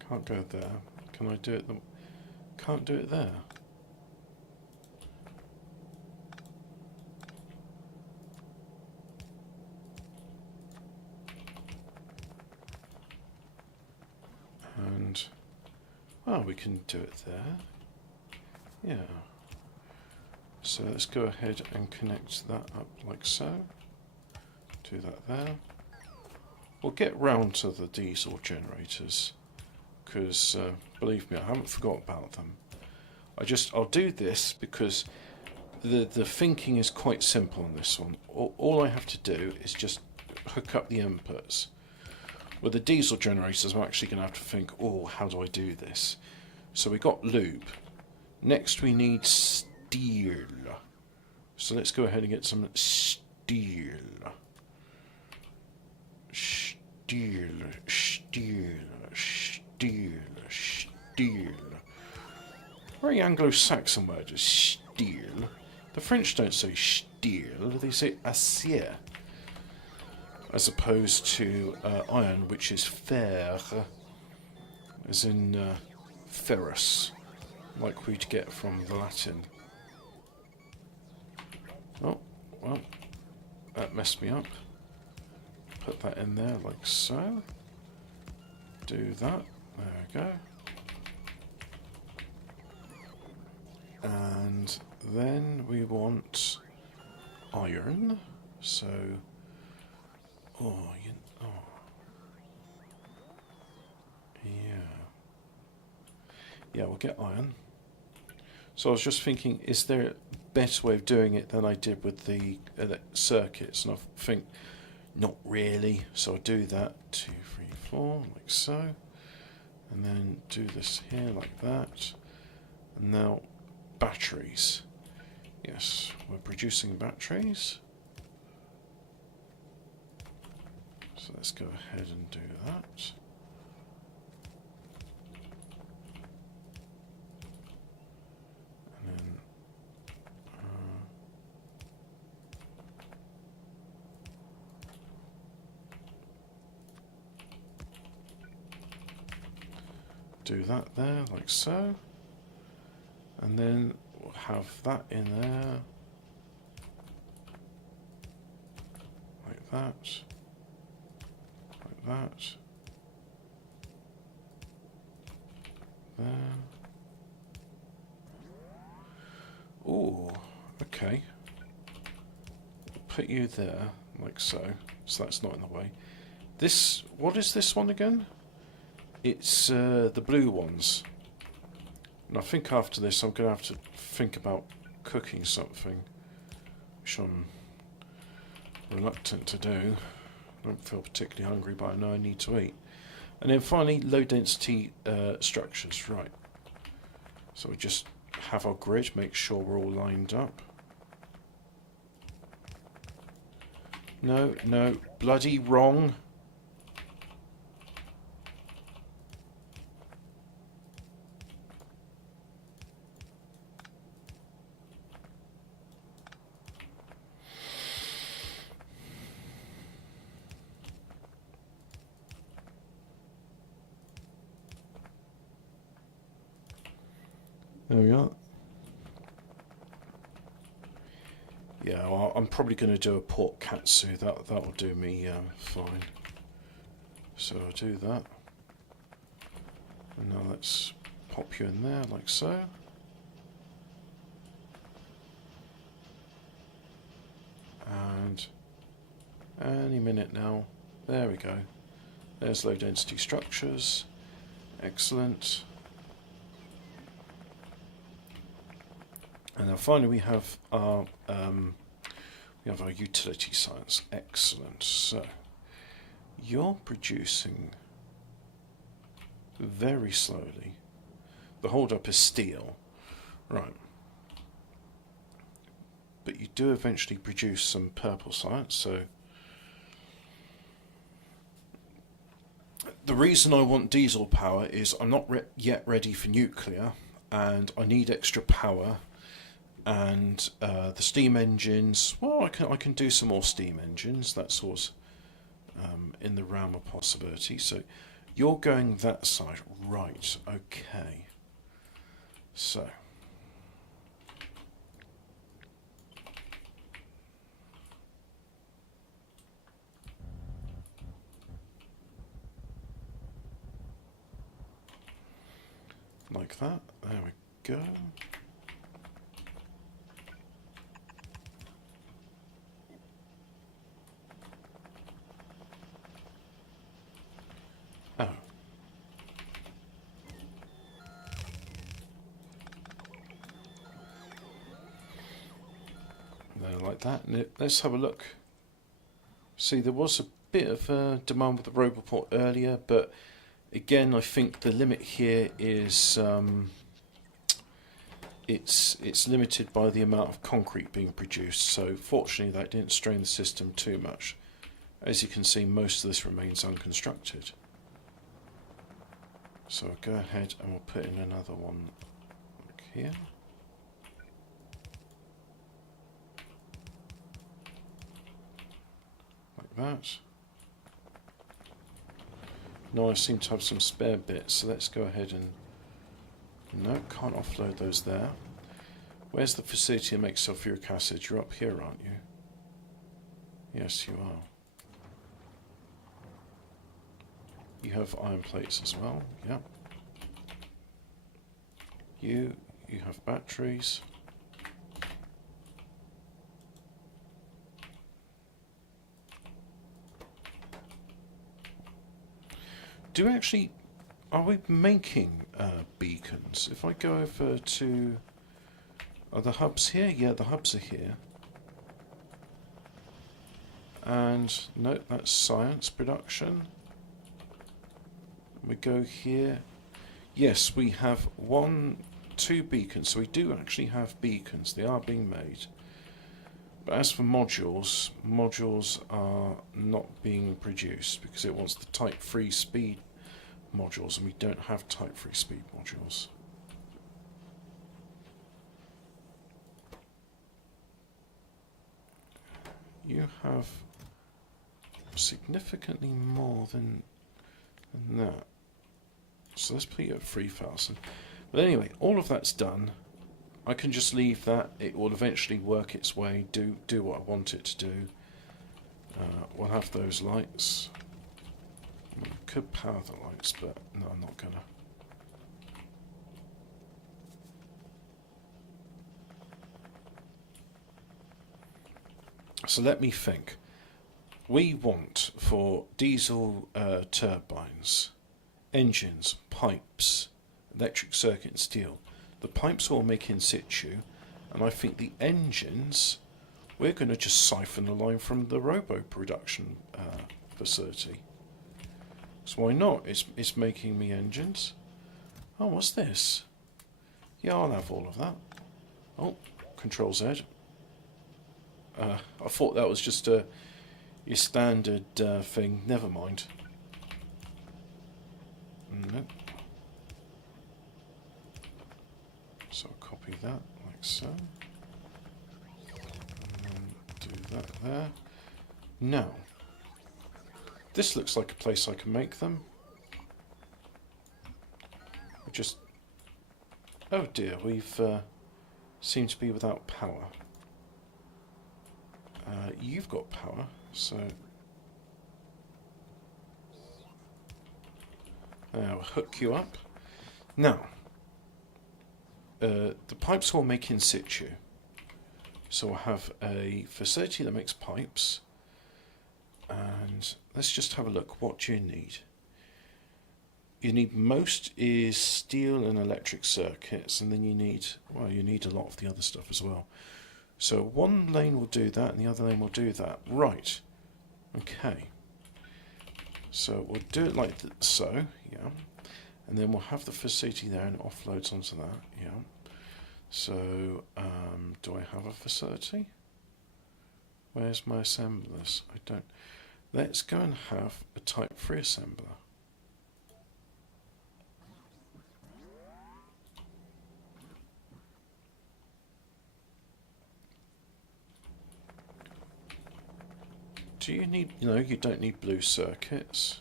Can't go there. Can I do it? Can't do it there. And oh, we can do it there. Yeah. So let's go ahead and connect that up like so. Do that there. We'll get round to the diesel generators, because believe me, I haven't forgot about them. I'll do this because the thinking is quite simple on this one. All I have to do is just hook up the inputs. With the diesel generators, I'm actually going to have to think, oh, how do I do this? So we got lube. Next we need steel. So let's go ahead and get some steel. Steel, steel, steel, steel. Very Anglo-Saxon word is steel. The French don't say steel, they say acier. As opposed to iron, which is fer, as in ferrous, like we'd get from the Latin. Oh, well, that messed me up. Put that in there like so. Do that. There we go. And then we want iron. So, yeah, we'll get iron. So I was just thinking, is there a better way of doing it than I did with the circuits? And I think, not really. So I'll do that. 2, 3, 4, like so. And then do this here like that. And now, batteries. Yes, we're producing batteries. So let's go ahead and do that. And then do that there, like so. And then we'll have that in there. Like that. Like that. There. Ooh, okay. Put you there, like so. So that's not in the way. This, what is this one again? It's the blue ones. And I think after this I'm going to have to think about cooking something, which I'm reluctant to do. I don't feel particularly hungry, but I know I need to eat. And then finally, low density structures, right. So we just have our grid, make sure we're all lined up. No, no, bloody wrong. There we are. Yeah, well, I'm probably going to do a port katsu. That'll do me fine. So I'll do that. And now let's pop you in there like so. And any minute now. There we go. There's low density structures. Excellent. And now finally we have our utility science. Excellent. So you're producing very slowly. The hold up is steel. Right. But you do eventually produce some purple science, so the reason I want diesel power is I'm not yet ready for nuclear, and I need extra power. And the steam engines, well, I can do some more steam engines. That's always in the realm of possibility. So you're going that side, right? Okay. So like that. There we go. Oh. There, like that. Let's have a look. See, there was a bit of demand with the Roboport earlier, but again, I think the limit here is it's limited by the amount of concrete being produced. So fortunately, that didn't strain the system too much. As you can see, most of this remains unconstructed. So I'll go ahead and we'll put in another one like here. Like that. Now I seem to have some spare bits, so let's go ahead and... No, can't offload those there. Where's the facility that makes sulfuric acid? You're up here, aren't you? Yes, you are. You have iron plates as well, yeah. You have batteries. Are we making beacons? If I go over to... Are the hubs here? Yeah, the hubs are here. And, no, that's science production. We go here. Yes, we have 2 beacons. So we do actually have beacons. They are being made. But as for modules, modules are not being produced because it wants the type 3 speed modules, and we don't have type 3 speed modules. You have significantly more than that. So let's put you at 3,000. But anyway, all of that's done. I can just leave that. It will eventually work its way, do what I want it to do. We'll have those lights. I could power the lights, but no, I'm not gonna. So let me think. We want for diesel turbines, engines, pipes, electric circuit and steel. The pipes will make in situ, and I think the engines, we're going to just siphon the line from the robo production facility. So why not? It's making me engines. Oh, what's this? Yeah, I'll have all of that. Oh, Control Z. I thought that was just your standard thing. Never mind. Nope. So I'll copy that like so. And then do that there. Now, this looks like a place I can make them. We just... Oh dear, we've seem to be without power. You've got power, so we'll hook you up. Now, the pipes will make in situ. So we'll have a facility that makes pipes. And let's just have a look. What do you need? You need most is steel and electric circuits, and then you need a lot of the other stuff as well. So one lane will do that, and the other lane will do that. Right. Okay. So we'll do it like so, yeah. And then we'll have the facility there, and it offloads onto that, yeah. So, do I have a facility? Where's my assemblers? I don't. Let's go and have a Type 3 assembler. Do you need, no, you don't need blue circuits.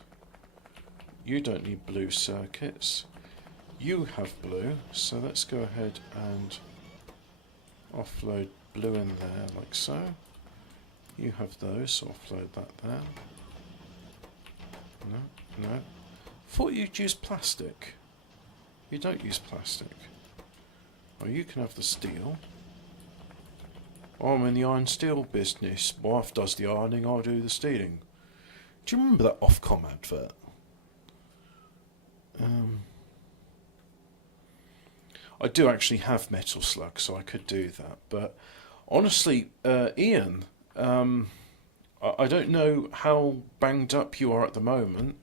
You don't need blue circuits. You have blue, so let's go ahead and offload blue in there like so. You have those, so offload that there. No. Thought you'd use plastic. You don't use plastic. Oh, you can have the steel. I'm in the iron steel business. Wife does the ironing, I do the steeling. Do you remember that Ofcom advert? I do actually have metal slug, so I could do that. But honestly, Ian, I don't know how banged up you are at the moment,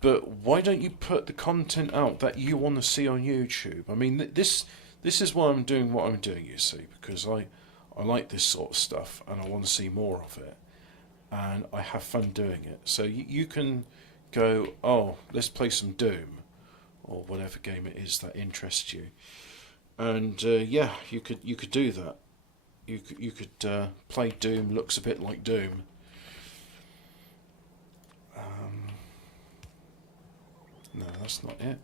but why don't you put the content out that you want to see on YouTube? I mean, this is why I'm doing what I'm doing, you see, because I like this sort of stuff and I want to see more of it, and I have fun doing it. So you can go, oh, let's play some Doom, or whatever game it is that interests you, and yeah, you could do that. You could play Doom. Looks a bit like Doom. No, that's not it.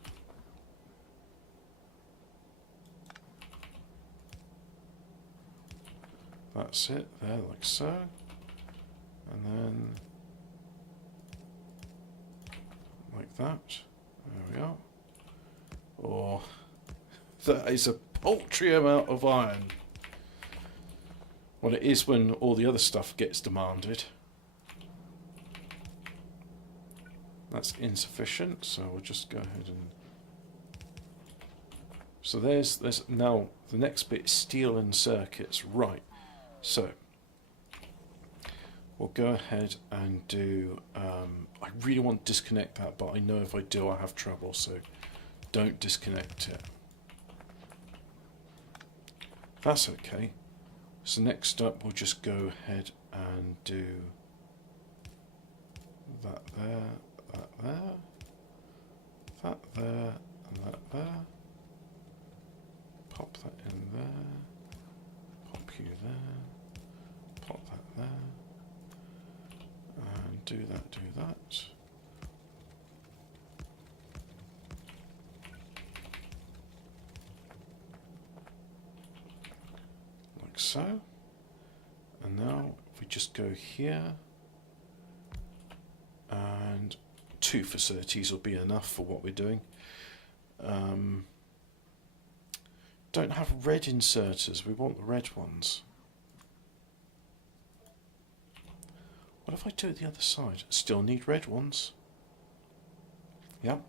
That's it there, like so, and then like that. There we are. Oh, that is a paltry amount of iron. Well, it is when all the other stuff gets demanded. That's insufficient, so we'll just go ahead and... So there's now the next bit, steel and circuits. Right, so we'll go ahead and do... I really want to disconnect that, but I know if I do I have trouble, so don't disconnect it. That's okay. So next up we'll just go ahead and do that there, that there, that there, and that there. Pop that in there, pop you there, pop that there, and do that, do that. Like so. And now if we just go here, and 2 facilities will be enough for what we're doing. Don't have red inserters, we want the red ones. What if I do it the other side? Still need red ones. Yep.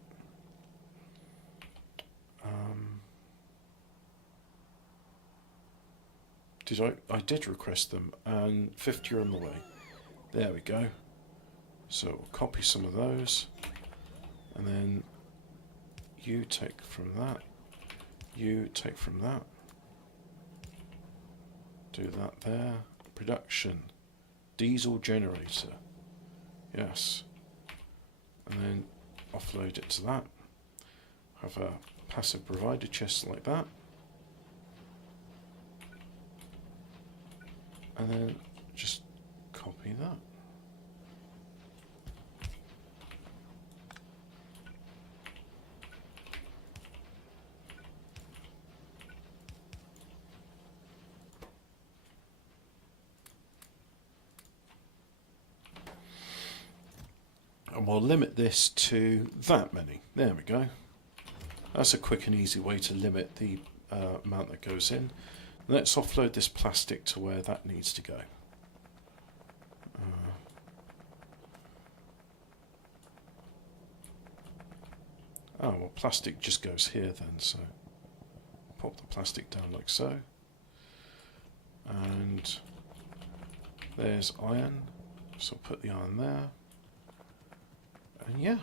I did request them, and 50 are on the way. There we go. So we'll copy some of those, and then you take from that, you take from that, do that there. Production, diesel generator, yes, and then offload it to that. Have a passive provider chest like that, and then just copy that. we'll limit this to that many. There we go. That's a quick and easy way to limit the amount that goes in. Let's offload this plastic to where that needs to go. Oh, well, plastic just goes here then, so pop the plastic down like so. And there's iron, so put the iron there. And yeah.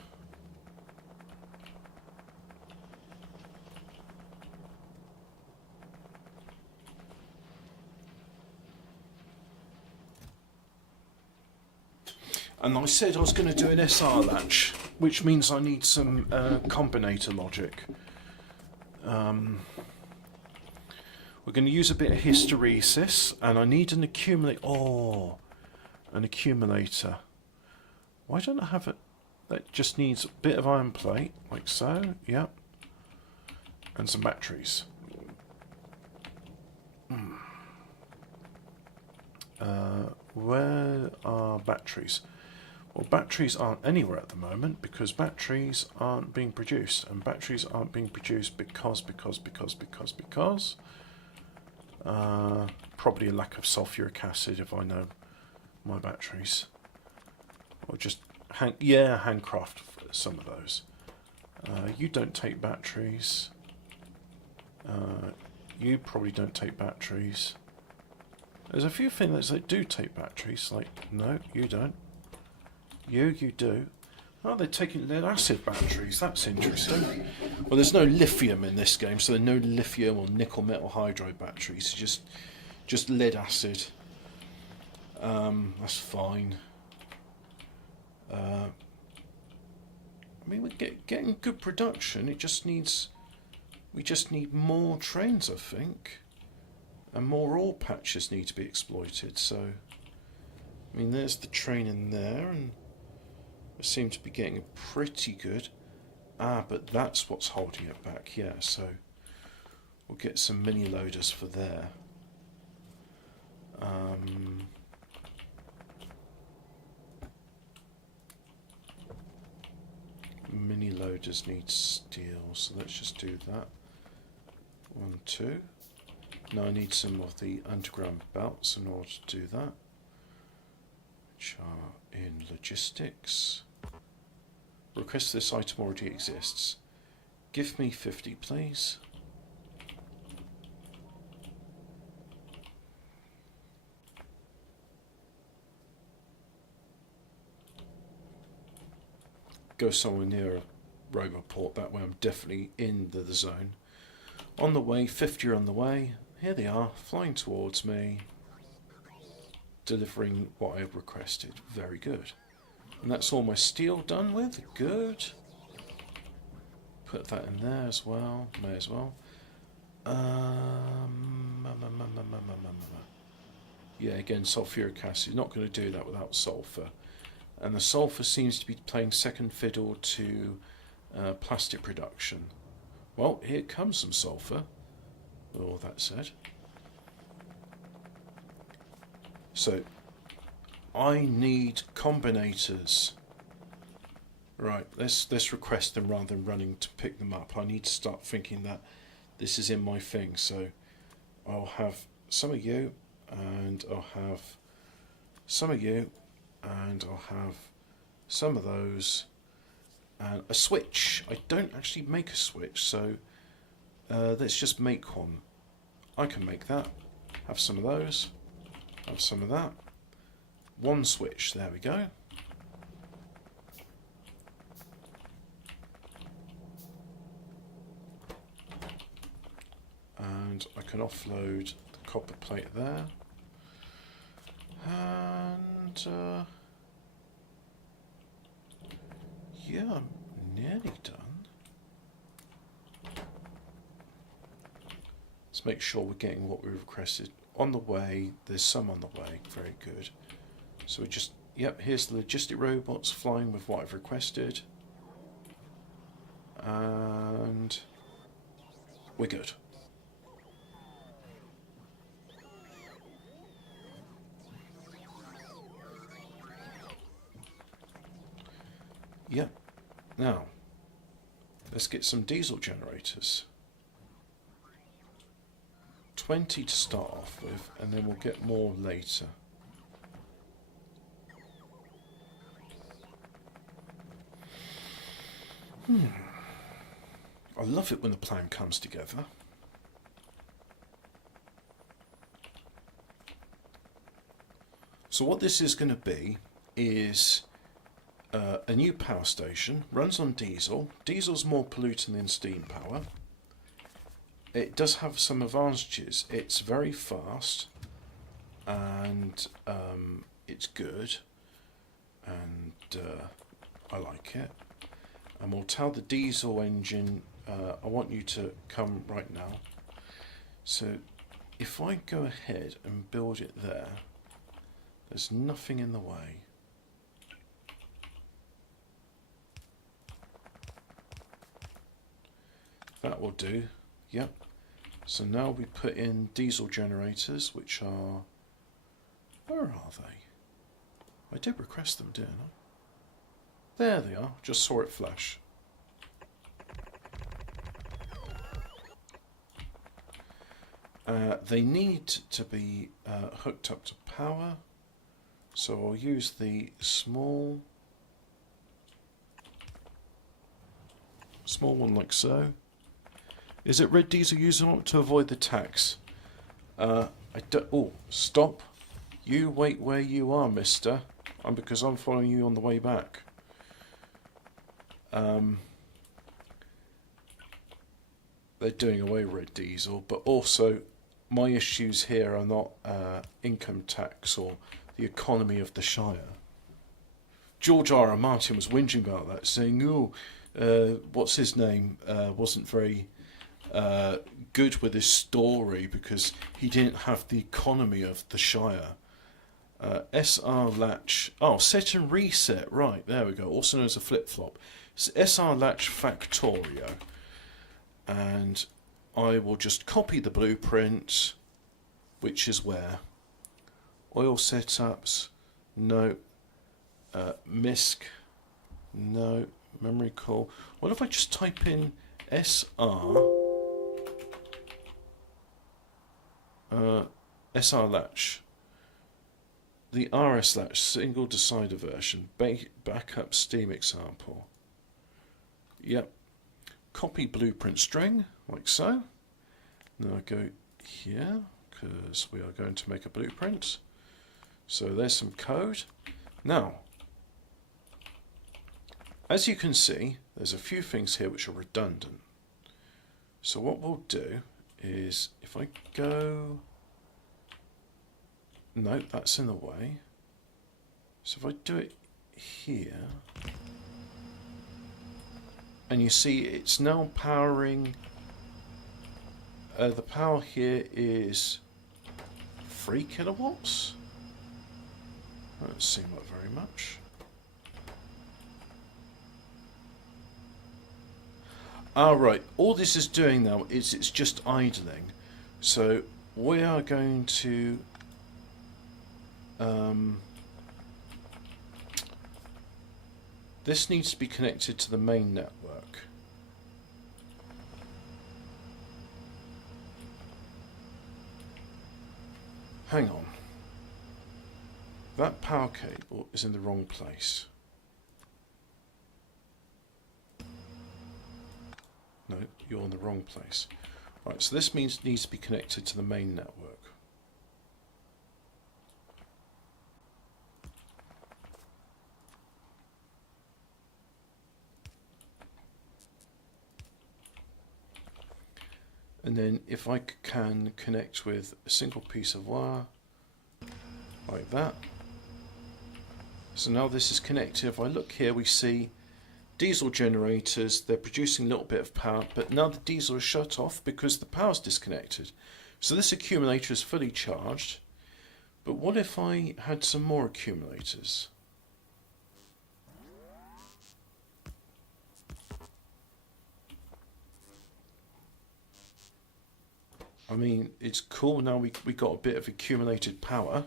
And I said I was going to do an SR latch, which means I need some combinator logic. We're going to use a bit of hysteresis, and I need an accumulator. Oh, an accumulator. Why don't I have it? That just needs a bit of iron plate, like so. Yep. And some batteries. Where are batteries? Well, batteries aren't anywhere at the moment because batteries aren't being produced, and batteries aren't being produced because probably a lack of sulfuric acid if I know my batteries, or just handcraft some of those. You don't take batteries. You probably don't take batteries. There's a few things that do take batteries, like, no, you don't. You do. Oh, they're taking lead acid batteries, that's interesting. Well, there's no lithium in this game, so there are no lithium or nickel metal hydride batteries, just lead acid. That's fine. I mean, we're getting good production, it just needs... We just need more trains, I think. And more ore patches need to be exploited, so... I mean, there's the train in there, and we seem to be getting pretty good. Ah, but that's what's holding it back, yeah, so... We'll get some mini loaders for there. Mini loaders need steel, so let's just do that. 1, 2. Now I need some of the underground belts in order to do that, which are in logistics. Request this item already exists. Give me 50, please. Go somewhere near a roboport, that way I'm definitely in the zone. On the way, 50 are on the way. Here they are, flying towards me, delivering what I have requested. Very good. And that's all my steel done with. Good. Put that in there as well. May as well. Yeah, again, sulfuric acid. Not going to do that without sulfur. And the sulfur seems to be playing second fiddle to plastic production. Well, here comes some sulfur. All that said. So, I need combinators. Right, let's request them rather than running to pick them up. I need to start thinking that this is in my thing. So, I'll have some of you, and I'll have some of you, and I'll have some of those, and a switch. I don't actually make a switch, so let's just make one. I can make that. Have some of those. Have some of that. One switch. There we go. And I can offload the copper plate there. And yeah, I'm nearly done. Let's make sure we're getting what we requested. On the way, there's some on the way. Very good. So we just, yep, here's the logistic robots flying with what I've requested. And we're good. Yep. Now, let's get some diesel generators. 20 to start off with, and then we'll get more later. I love it when the plan comes together. So what this is going to be is a new power station, runs on diesel. Diesel's more polluting than steam power. It does have some advantages. It's very fast, and it's good, and I like it. And we'll tell the diesel engine, I want you to come right now. So if I go ahead and build it there, there's nothing in the way. That will do. Yep. So now we put in diesel generators, which are... Where are they? I did request them, didn't I? There they are. Just saw it flash. They need to be hooked up to power. So I'll use the small one like so. Is it red diesel using to avoid the tax? Oh, stop. You wait where you are, mister. Because I'm following you on the way back. They're doing away with red diesel, but also my issues here are not income tax or the economy of the Shire. George R.R. Martin was whinging about that, saying, oh, what's his name, wasn't very good with his story because he didn't have the economy of the Shire. SR Latch, set and reset, right, there we go, also known as a flip-flop. It's SR Latch Factorio, and I will just copy the blueprint, which is where? Oil setups, no. MISC, no. Memory call. What if I just type in SR Latch? The RS Latch single decider version, backup Steam example. Yep. Copy blueprint string, like so. Now I go here, because we are going to make a blueprint. So there's some code. Now, as you can see, there's a few things here which are redundant. So what we'll do is, if I go... No, that's in the way. So if I do it here, and you see it's now powering, the power here is 3 kilowatts. That doesn't seem like very much. Right, all this is doing now is it's just idling. So we are going to this needs to be connected to the main network. Hang on. That power cable is in the wrong place. No, you're in the wrong place. Right, so this means it needs to be connected to the main network. And then if I can connect with a single piece of wire, like that. So now this is connected. If I look here, we see diesel generators. They're producing a little bit of power, but now the diesel is shut off because the power's disconnected. So this accumulator is fully charged. But what if I had some more accumulators? I mean, it's cool now we got a bit of accumulated power.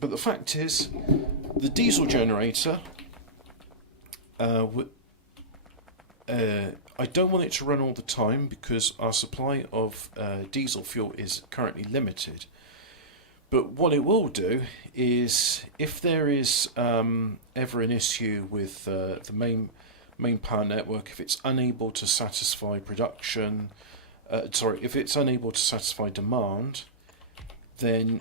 But the fact is, the diesel generator I don't want it to run all the time because our supply of diesel fuel is currently limited. But what it will do is, if there is ever an issue with the main power network, if it's unable to satisfy production, if it's unable to satisfy demand, then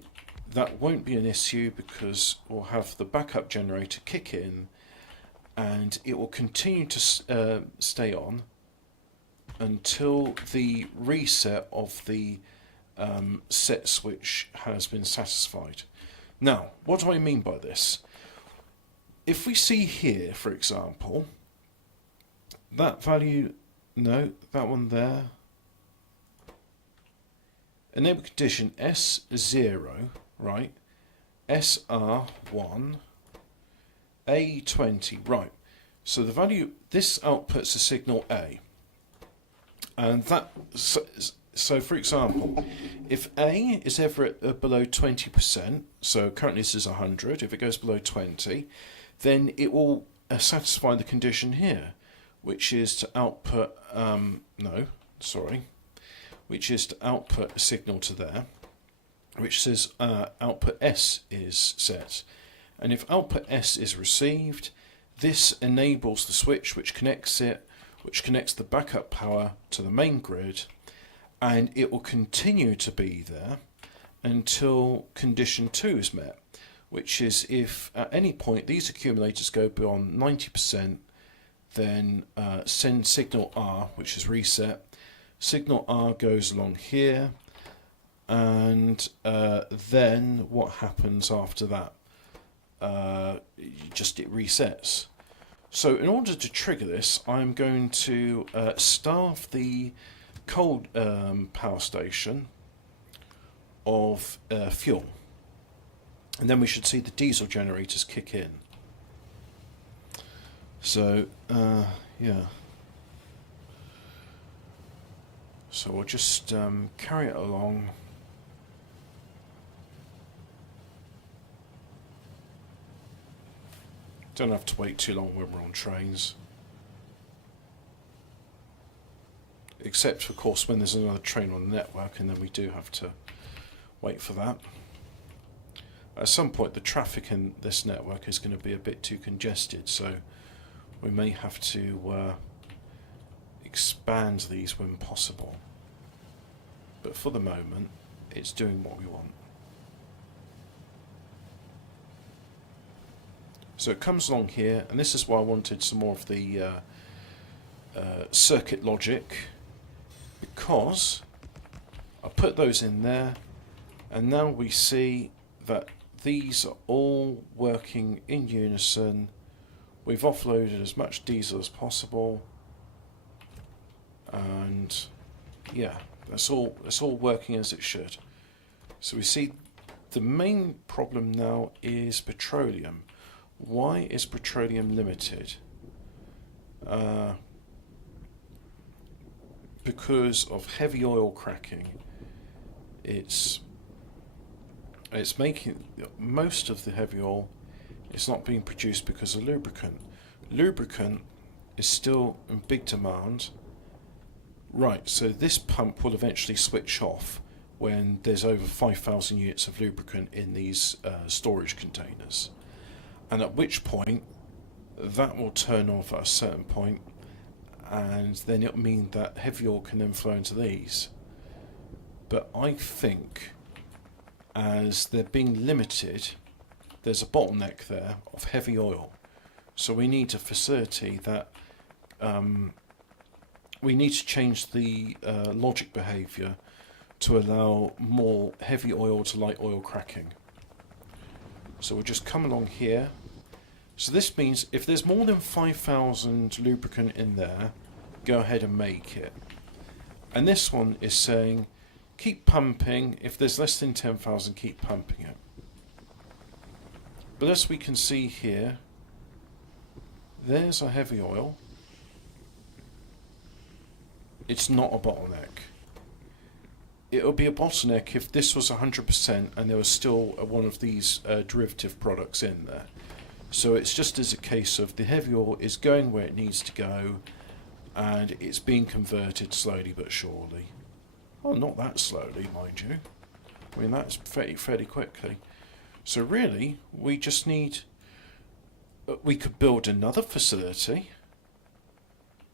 that won't be an issue because we'll have the backup generator kick in, and it will continue to stay on until the reset of the set switch has been satisfied. Now, what do I mean by this? If we see here, for example, that value, no, that one there, enable condition S0, right, SR1, A20, right, so the value, this outputs a signal A, and that, so for example, if A is ever at below 20%, so currently this is 100, if it goes below 20, then it will satisfy the condition here, which is to output, which is to output a signal to there, which says output S is set. And if output S is received, this enables the switch which connects the backup power to the main grid, and it will continue to be there until condition 2 is met, which is if at any point these accumulators go beyond 90%, then send signal R, which is reset. Signal R goes along here, and then what happens after that? It resets. So in order to trigger this, I'm going to starve the coal power station of fuel, and then we should see the diesel generators kick in. So yeah, so we'll just carry it along. Don't have to wait too long when we're on trains. Except, of course, when there's another train on the network, and then we do have to wait for that. At some point, the traffic in this network is going to be a bit too congested, so we may have to expand these when possible. But for the moment, it's doing what we want. So it comes along here, and this is why I wanted some more of the circuit logic, because I put those in there, and now we see that these are all working in unison. We've offloaded as much diesel as possible, and yeah, it's all working as it should. So we see the main problem now is petroleum. Why is petroleum limited? Because of heavy oil cracking. It's making most of the heavy oil. It's not being produced because of lubricant. Lubricant is still in big demand. Right, so this pump will eventually switch off when there's over 5,000 units of lubricant in these storage containers. And at which point, that will turn off at a certain point, and then it'll mean that heavy oil can then flow into these. But I think, as they're being limited, there's a bottleneck there of heavy oil. So we need a facility that, we need to change the logic behaviour to allow more heavy oil to light oil cracking. So we'll just come along here. So this means if there's more than 5,000 lubricant in there, go ahead and make it. And this one is saying keep pumping. If there's less than 10,000, keep pumping it. But as we can see here, there's a heavy oil. It's not a bottleneck. It would be a bottleneck if this was 100% and there was still one of these derivative products in there. So it's just as a case of the heavy oil is going where it needs to go, and it's being converted slowly but surely. Oh, not that slowly, mind you. I mean, that's fairly quickly. So really, we just need... we could build another facility.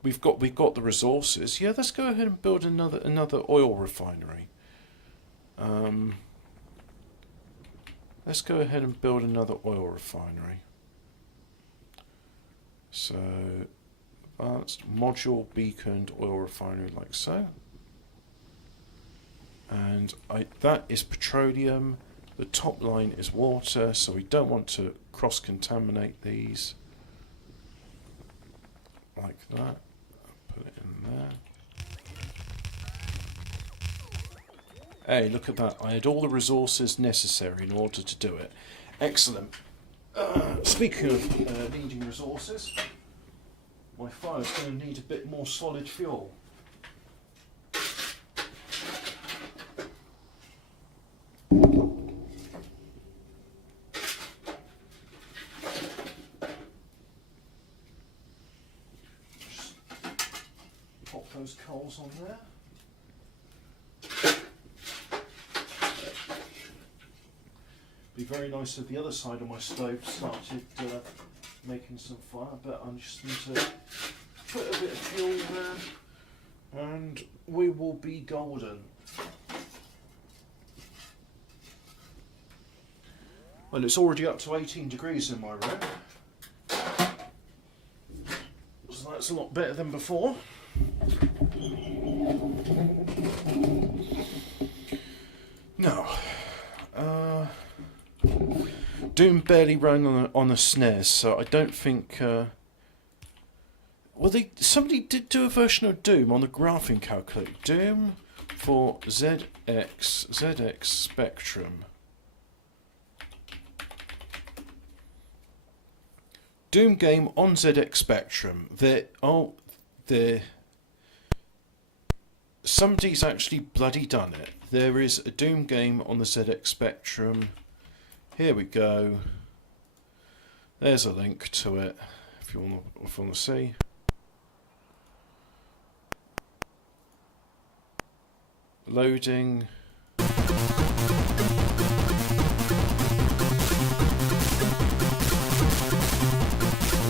We've got the resources. Yeah, let's go ahead and build another oil refinery. Let's go ahead and build another oil refinery. So, advanced module beaconed oil refinery like so. And that is petroleum. The top line is water, so we don't want to cross-contaminate these. Like that. Put it in there. Hey, look at that. I had all the resources necessary in order to do it. Excellent. Speaking of needing resources, my fire's going to need a bit more solid fuel. Just pop those coals on there. Be very nice if the other side of my stove started making some fire, but I just need to put a bit of fuel there and we will be golden. Well, it's already up to 18 degrees in my room, so that's a lot better than before. Now, Doom barely ran on a SNES, so I don't think. Well, somebody did do a version of Doom on the graphing calculator. Doom for ZX Spectrum. Doom game on ZX Spectrum. Somebody's actually bloody done it. There is a Doom game on the ZX Spectrum. Here we go. There's a link to it if you want to see. Loading.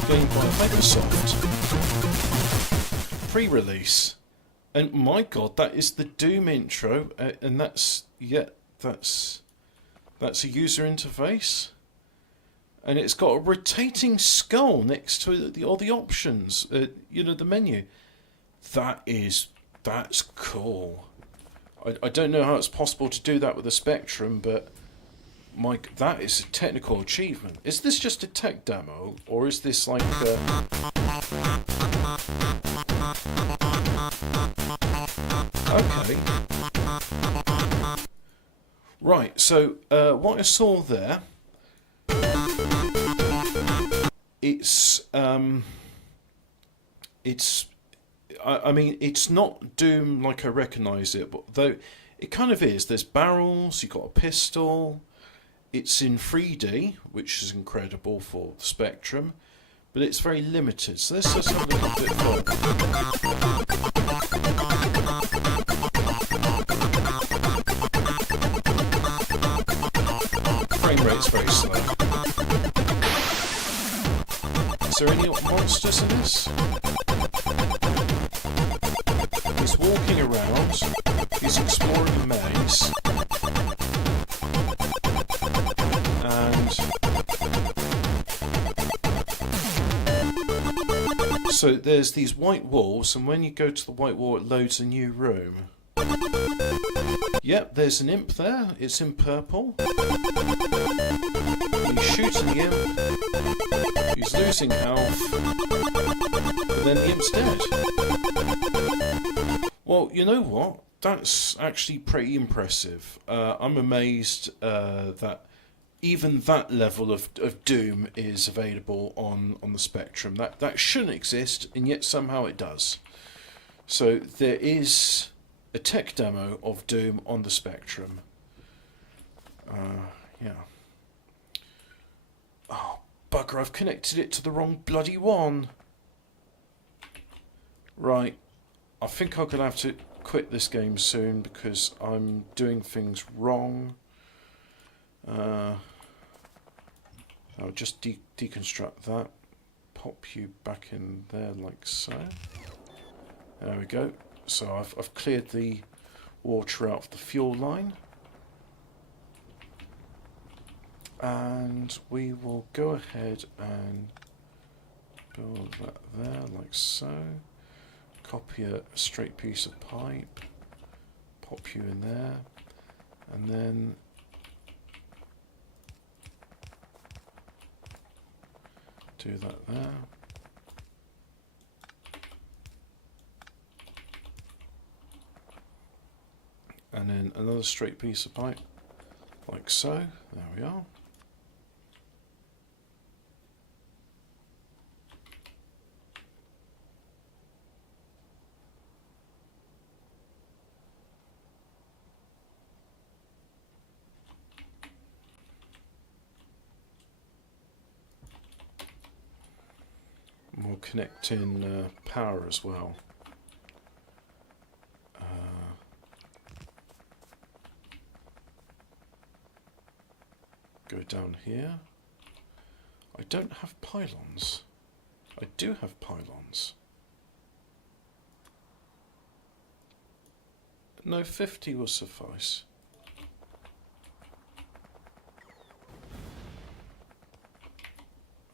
Game by Microsoft. Pre-release. And my god, that is the Doom intro, and that's a user interface, and it's got a rotating skull next to all the options. You know, the menu. That's cool. I don't know how it's possible to do that with a Spectrum, but that is a technical achievement. Is this just a tech demo, or is this like? Okay. Right, so what I saw there, I mean, it's not Doom like I recognise it, but though it kind of is. There's barrels, you've got a pistol, it's in 3D, which is incredible for the Spectrum, but it's very limited. So let's just have a little bit further. Frame rate's very slow. Is there any monsters in this? He's walking around, he's exploring the maze, and so there's these white walls, and when you go to the white wall it loads a new room. Yep, there's an imp there, it's in purple. He's shooting the imp, he's losing health, and then the imp's dead. Well, you know what? That's actually pretty impressive. I'm amazed that even that level of Doom is available on the Spectrum. That shouldn't exist, and yet somehow it does. So there is a tech demo of Doom on the Spectrum. Yeah. Oh, bugger, I've connected it to the wrong bloody one. Right, I think I'm going to have to quit this game soon because I'm doing things wrong. I'll just deconstruct that. Pop you back in there like so. There we go. So I've cleared the water out of the fuel line. And we will go ahead and build that there like so. Copy a straight piece of pipe. Pop you in there. And then do that there. And then another straight piece of pipe, like so. There we are. And we'll connect in power as well. Go down here. I don't have pylons. I do have pylons. No, 50 will suffice.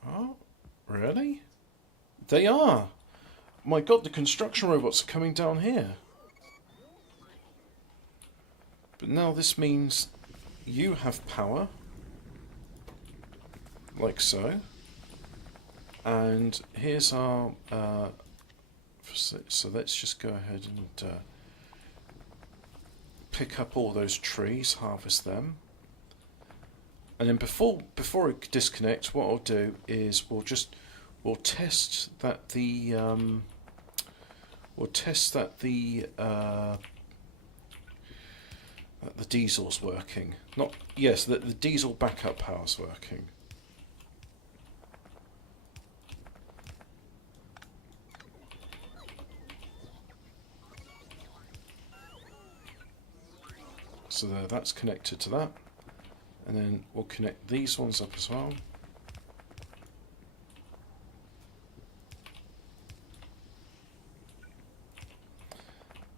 Oh, really? They are! My god, the construction robots are coming down here. But now this means you have power. Like so. And here's our... so let's just go ahead and pick up all those trees, harvest them. And then before I disconnect, what I'll do is we'll test that the that the diesel's working. That the diesel backup power's working. So there, that's connected to that. And then we'll connect these ones up as well.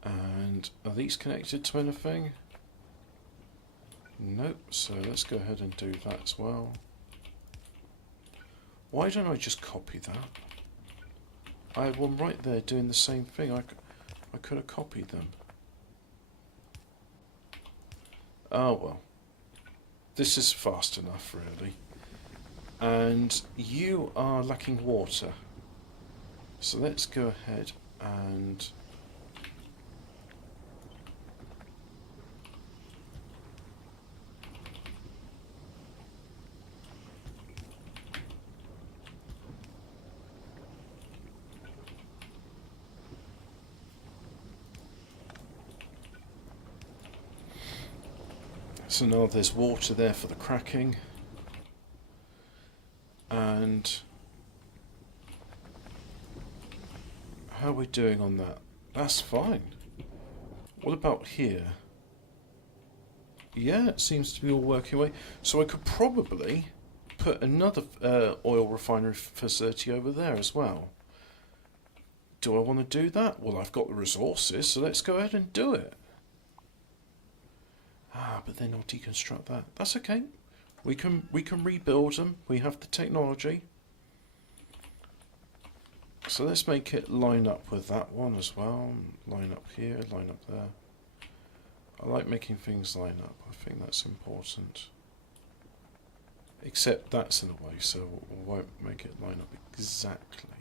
And are these connected to anything? Nope, so let's go ahead and do that as well. Why don't I just copy that? I had one right there doing the same thing. I could have copied them. Oh well. This is fast enough, really. And you are lacking water. So let's go ahead and... So now there's water there for the cracking. And how are we doing on that? That's fine. What about here? Yeah, it seems to be all working away. So I could probably put another oil refinery facility over there as well. Do I want to do that? Well, I've got the resources, so let's go ahead and do it. Ah, but then I'll deconstruct that. That's okay. We can rebuild them. We have the technology. So let's make it line up with that one as well. Line up here, line up there. I like making things line up. I think that's important. Except that's in the way, so we won't make it line up exactly.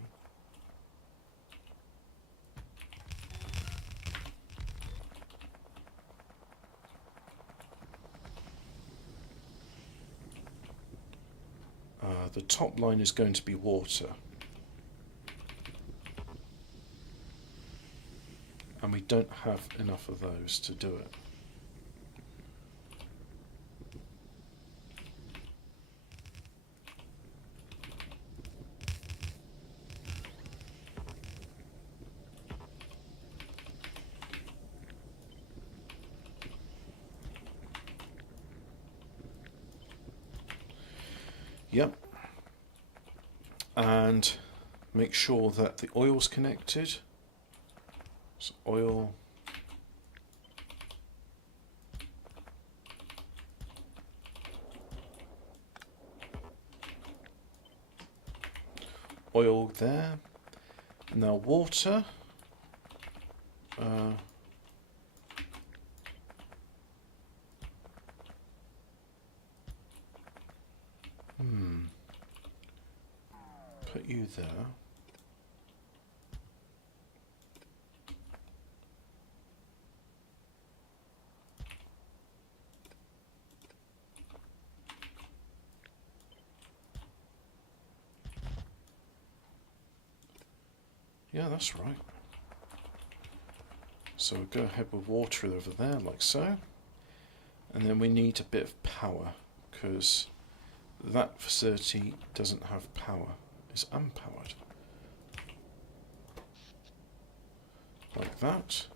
The top line is going to be water. And we don't have enough of those to do it. Yep. And make sure that the oil's connected. So oil. Oil there. Now water. Put you there. Yeah, that's right. So we'll go ahead with water over there, like so. And then we need a bit of power, because that facility doesn't have power. It's unpowered. Like that.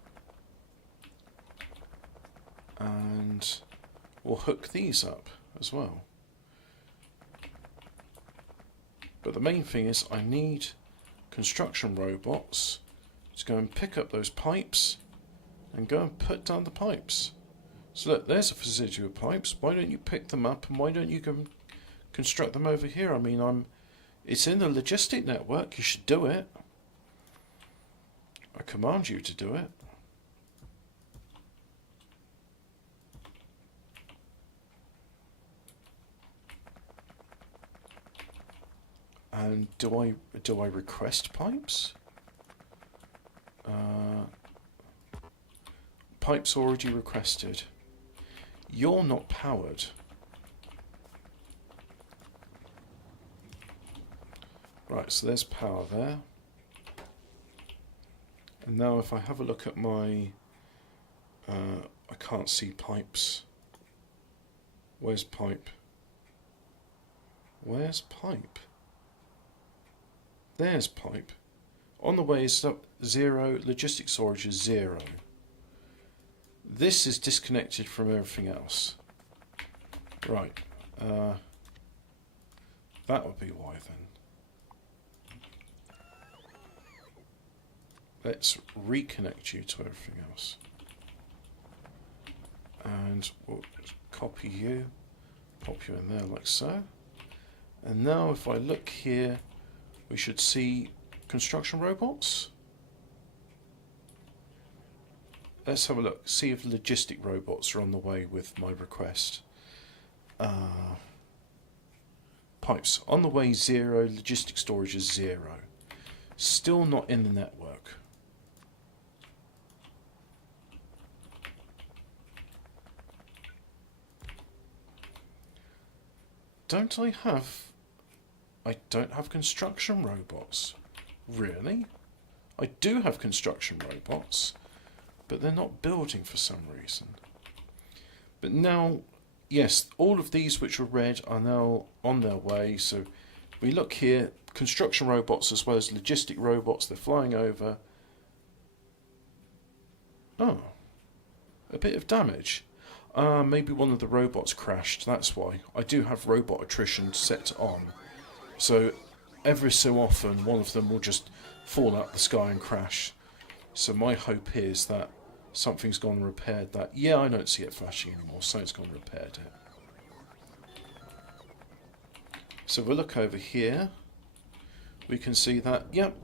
And we'll hook these up as well. But the main thing is I need construction robots to go and pick up those pipes and go and put down the pipes. So look, there's a facility with pipes. Why don't you pick them up and why don't you go and construct them over here? I mean, it's in the logistic network. You should do it. I command you to do it. And do I request pipes? Pipes already requested. You're not powered. Right, so there's power there. And now if I have a look at my... I can't see pipes. Where's pipe? Where's pipe? There's pipe. On the way is 0, logistic storage is 0. This is disconnected from everything else. Right. That would be why then. Let's reconnect you to everything else. And we'll copy you, pop you in there like so. And now if I look here, we should see construction robots. Let's have a look, see if logistic robots are on the way with my request. Pipes, on the way 0, logistic storage is 0. Still not in the network. I don't have construction robots. Really? I do have construction robots, but they're not building for some reason. But now, yes, all of these which were red are now on their way. So we look here, construction robots as well as logistic robots, they're flying over. Oh, a bit of damage. Maybe one of the robots crashed, that's why. I do have robot attrition set on. So every so often one of them will just fall out the sky and crash. So my hope is that something's gone and repaired that. Yeah, I don't see it flashing anymore, so it's gone and repaired it. So we'll look over here. We can see that, yep,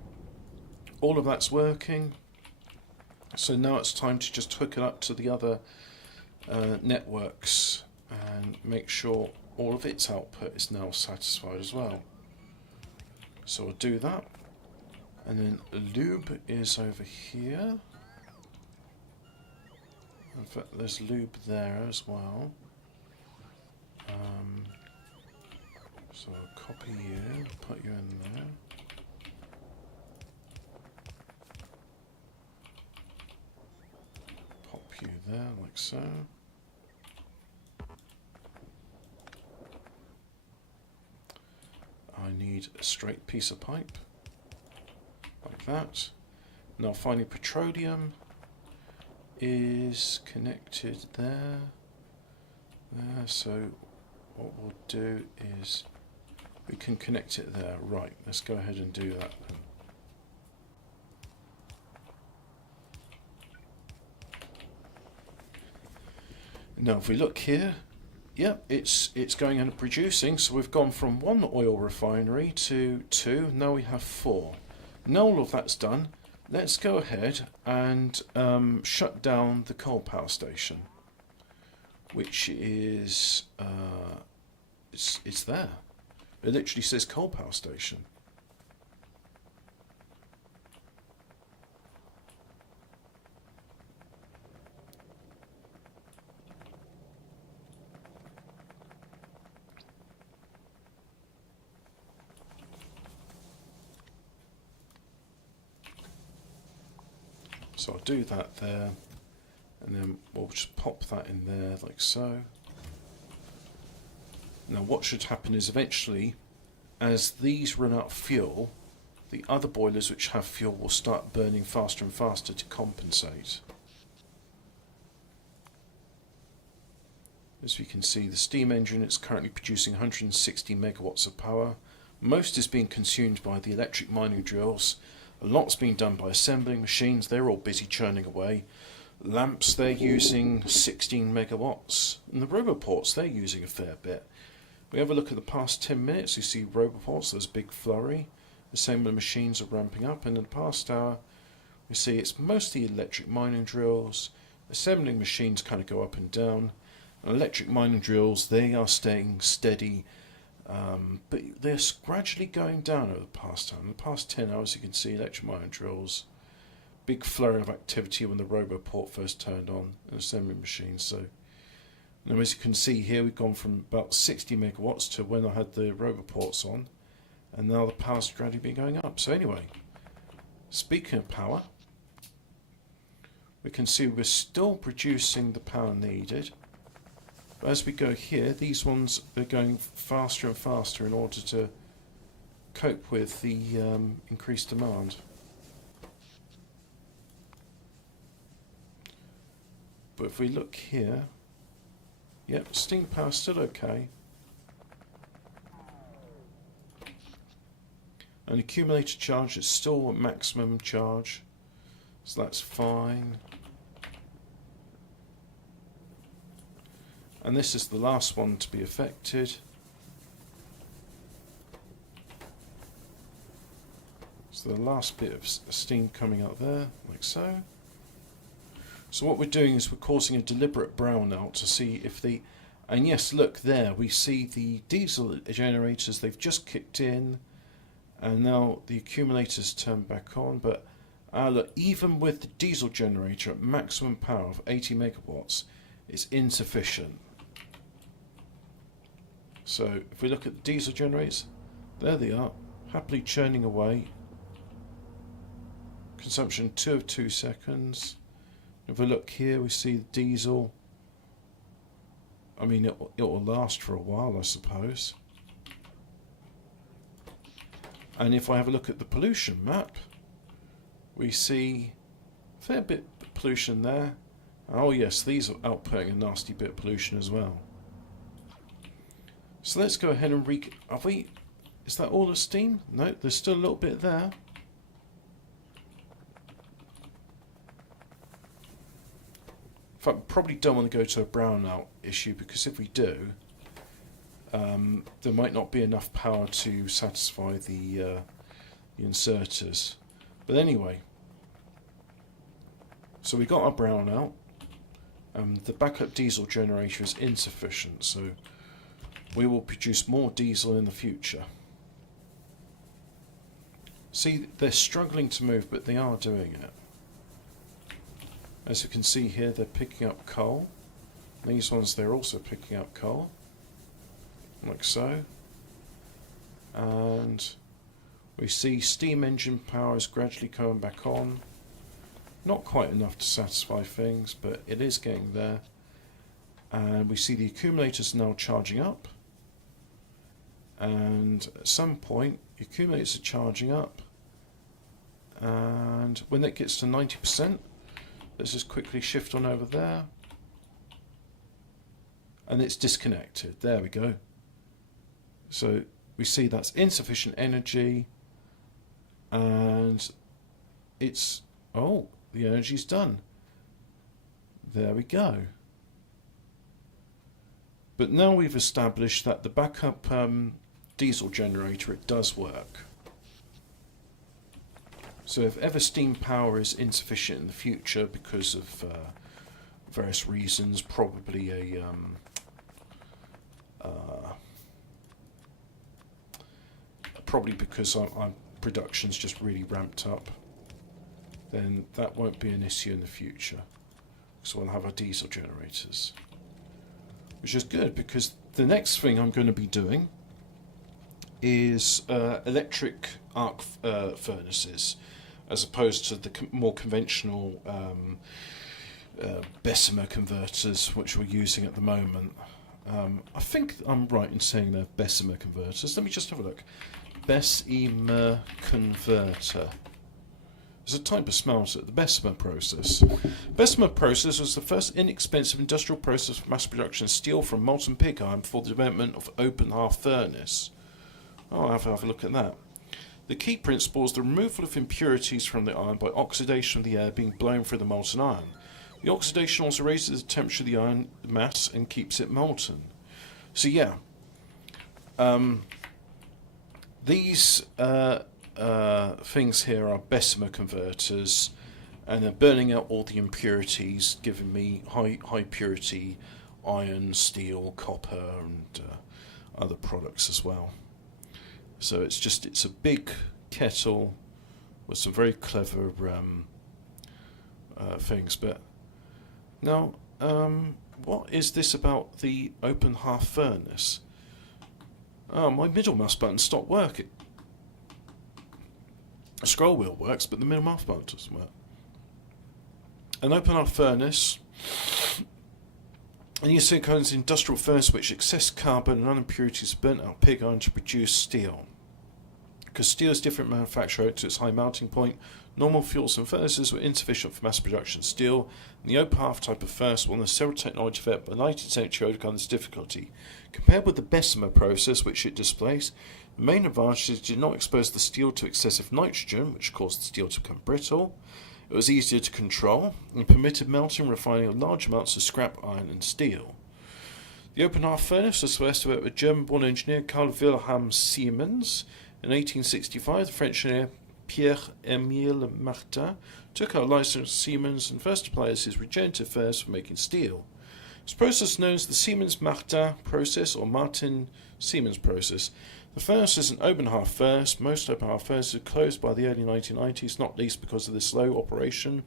all of that's working. So now it's time to just hook it up to the other networks and make sure all of its output is now satisfied as well. So we'll do that. And then lube is over here. In fact, there's lube there as well. So I'll copy you, put you in there. Pop you there, like so. I need a straight piece of pipe, like that. Now finally petroleum is connected there, so what we'll do is we can connect it there. Right, let's go ahead and do that then. Now if we look here, yep, it's going and producing, so we've gone from 1 oil refinery to 2, now we have 4. Now all of that's done, let's go ahead and shut down the coal power station, which is, it's there. It literally says coal power station. So I'll do that there, and then we'll just pop that in there like so. Now what should happen is eventually, as these run out of fuel, the other boilers which have fuel will start burning faster and faster to compensate. As we can see, the steam engine is currently producing 160 megawatts of power. Most is being consumed by the electric mining drills. A lot's being done by assembling machines, they're all busy churning away. Lamps, they're using 16 megawatts. And the roboports, they're using a fair bit. We have a look at the past 10 minutes, you see roboports, there's a big flurry. The same with the machines are ramping up, and in the past hour, we see it's mostly electric mining drills. Assembling machines kind of go up and down. And electric mining drills, they are staying steady. But they're gradually going down over the past time. In the past 10 hours, you can see electric mining drills, big flurry of activity when the roboport first turned on, and assembly machines. So, and as you can see here, we've gone from about 60 megawatts to when I had the roboports on, and now the power's gradually been going up. So anyway, speaking of power, we can see we're still producing the power needed. As we go here, these ones are going faster and faster in order to cope with the increased demand. But if we look here, yep, steam power still okay. An accumulator charge is still at maximum charge, so that's fine. And this is the last one to be affected. So the last bit of steam coming out there, like so. So what we're doing is we're causing a deliberate brownout to see if the... And yes, look there, we see the diesel generators, they've just kicked in. And now the accumulators turn back on. But look, even with the diesel generator at maximum power of 80 megawatts, it's insufficient. So if we look at the diesel generators, there they are, happily churning away. Consumption 2 of 2 seconds. If we look here, we see the diesel. I mean, it will last for a while, I suppose. And if I have a look at the pollution map, we see a fair bit of pollution there. Oh yes, these are outputting a nasty bit of pollution as well. So let's go ahead and is that all the steam? No, there's still a little bit there. In fact, we probably don't want to go to a brownout issue, because if we do, there might not be enough power to satisfy the inserters. But anyway, so we got our brownout. The backup diesel generator is insufficient, so we will produce more diesel in the future. See, they're struggling to move, but they are doing it. As you can see here, they're picking up coal. These ones, they're also picking up coal, like so. And we see steam engine power is gradually coming back on. Not quite enough to satisfy things, but it is getting there. And we see the accumulators now charging up. And at some point, the accumulators are charging up. And when it gets to 90%, let's just quickly shift on over there. And it's disconnected. There we go. So we see that's insufficient energy, and it's, oh, the energy's done. There we go. But now we've established that the backup diesel generator, it does work. So if ever steam power is insufficient in the future because of various reasons, probably a probably because our production's just really ramped up, then that won't be an issue in the future. So we'll have our diesel generators, which is good, because the next thing I'm going to be doing is electric arc furnaces, as opposed to the more conventional Bessemer converters which we're using at the moment. I think I'm right in saying they're Bessemer converters. Let me just have a look. Bessemer converter. There's a type of smelter, the Bessemer process. Bessemer process was the first inexpensive industrial process for mass production of steel from molten pig iron before the development of open hearth furnace. Oh, I'll have a look at that. The key principle is the removal of impurities from the iron by oxidation of the air being blown through the molten iron. The oxidation also raises the temperature of the iron mass and keeps it molten. So yeah, these things here are Bessemer converters, and they're burning out all the impurities, giving me high purity iron, steel, copper, and other products as well. So it's a big kettle with some very clever things. But now, what is this about the open hearth furnace? Oh, my middle mouse button stopped working. The scroll wheel works, but the middle mouse button doesn't work. An open hearth furnace, and you see it contains an industrial furnace which excess carbon and impurities burnt out pig iron to produce steel. Because steel is different manufacture to its high melting point, normal fuels and furnaces were insufficient for mass production of steel, and the open hearth type of furnace, one of the several technology developed by the 19th century, overcome this difficulty. Compared with the Bessemer process, which it displaced, the main advantage is it did not expose the steel to excessive nitrogen, which caused the steel to become brittle. It was easier to control, and permitted melting and refining of large amounts of scrap iron and steel. The open hearth furnace was first developed with German-born engineer Carl Wilhelm Siemens. In 1865, the French engineer Pierre-Emile Martin took out a license to Siemens and first applied his regenerative furnace for making steel. This process is known as the Siemens-Martin process or Martin-Siemens process. The furnace is an open hearth furnace. Most open hearth furnaces were closed by the early 1990s, not least because of the slow operation,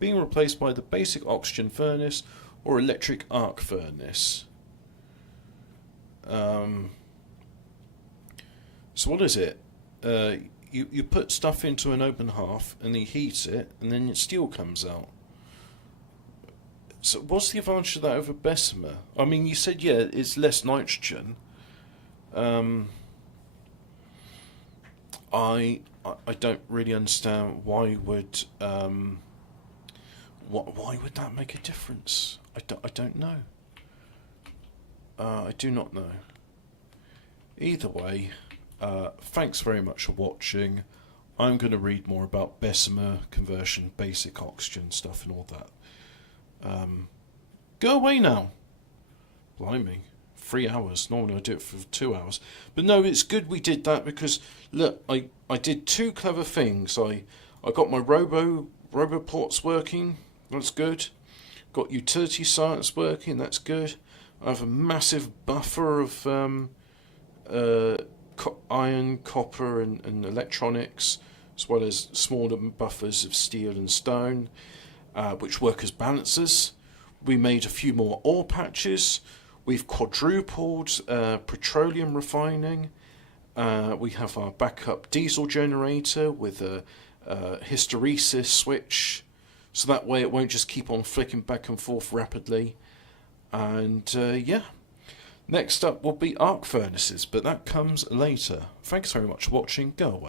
being replaced by the basic oxygen furnace or electric arc furnace. So what is it? You put stuff into an open hearth and you heat it, and then steel comes out. So what's the advantage of that over Bessemer? I mean, you said, yeah, it's less nitrogen. I don't really understand why would that make a difference? I don't know. I do not know. Either way, thanks very much for watching. I'm going to read more about Bessemer conversion, basic oxygen stuff and all that. Go away now. Blimey. 3 hours. Normally I do it for 2 hours. But no, it's good we did that because, look, I did two clever things. I got my roboports working. That's good. Got utility science working. That's good. I have a massive buffer of iron, copper and electronics, as well as smaller buffers of steel and stone, which work as balancers. We made a few more ore patches. We've quadrupled petroleum refining. We have our backup diesel generator with a hysteresis switch, so that way it won't just keep on flicking back and forth rapidly. And yeah, next up will be arc furnaces, but that comes later. Thanks very much for watching. Go away.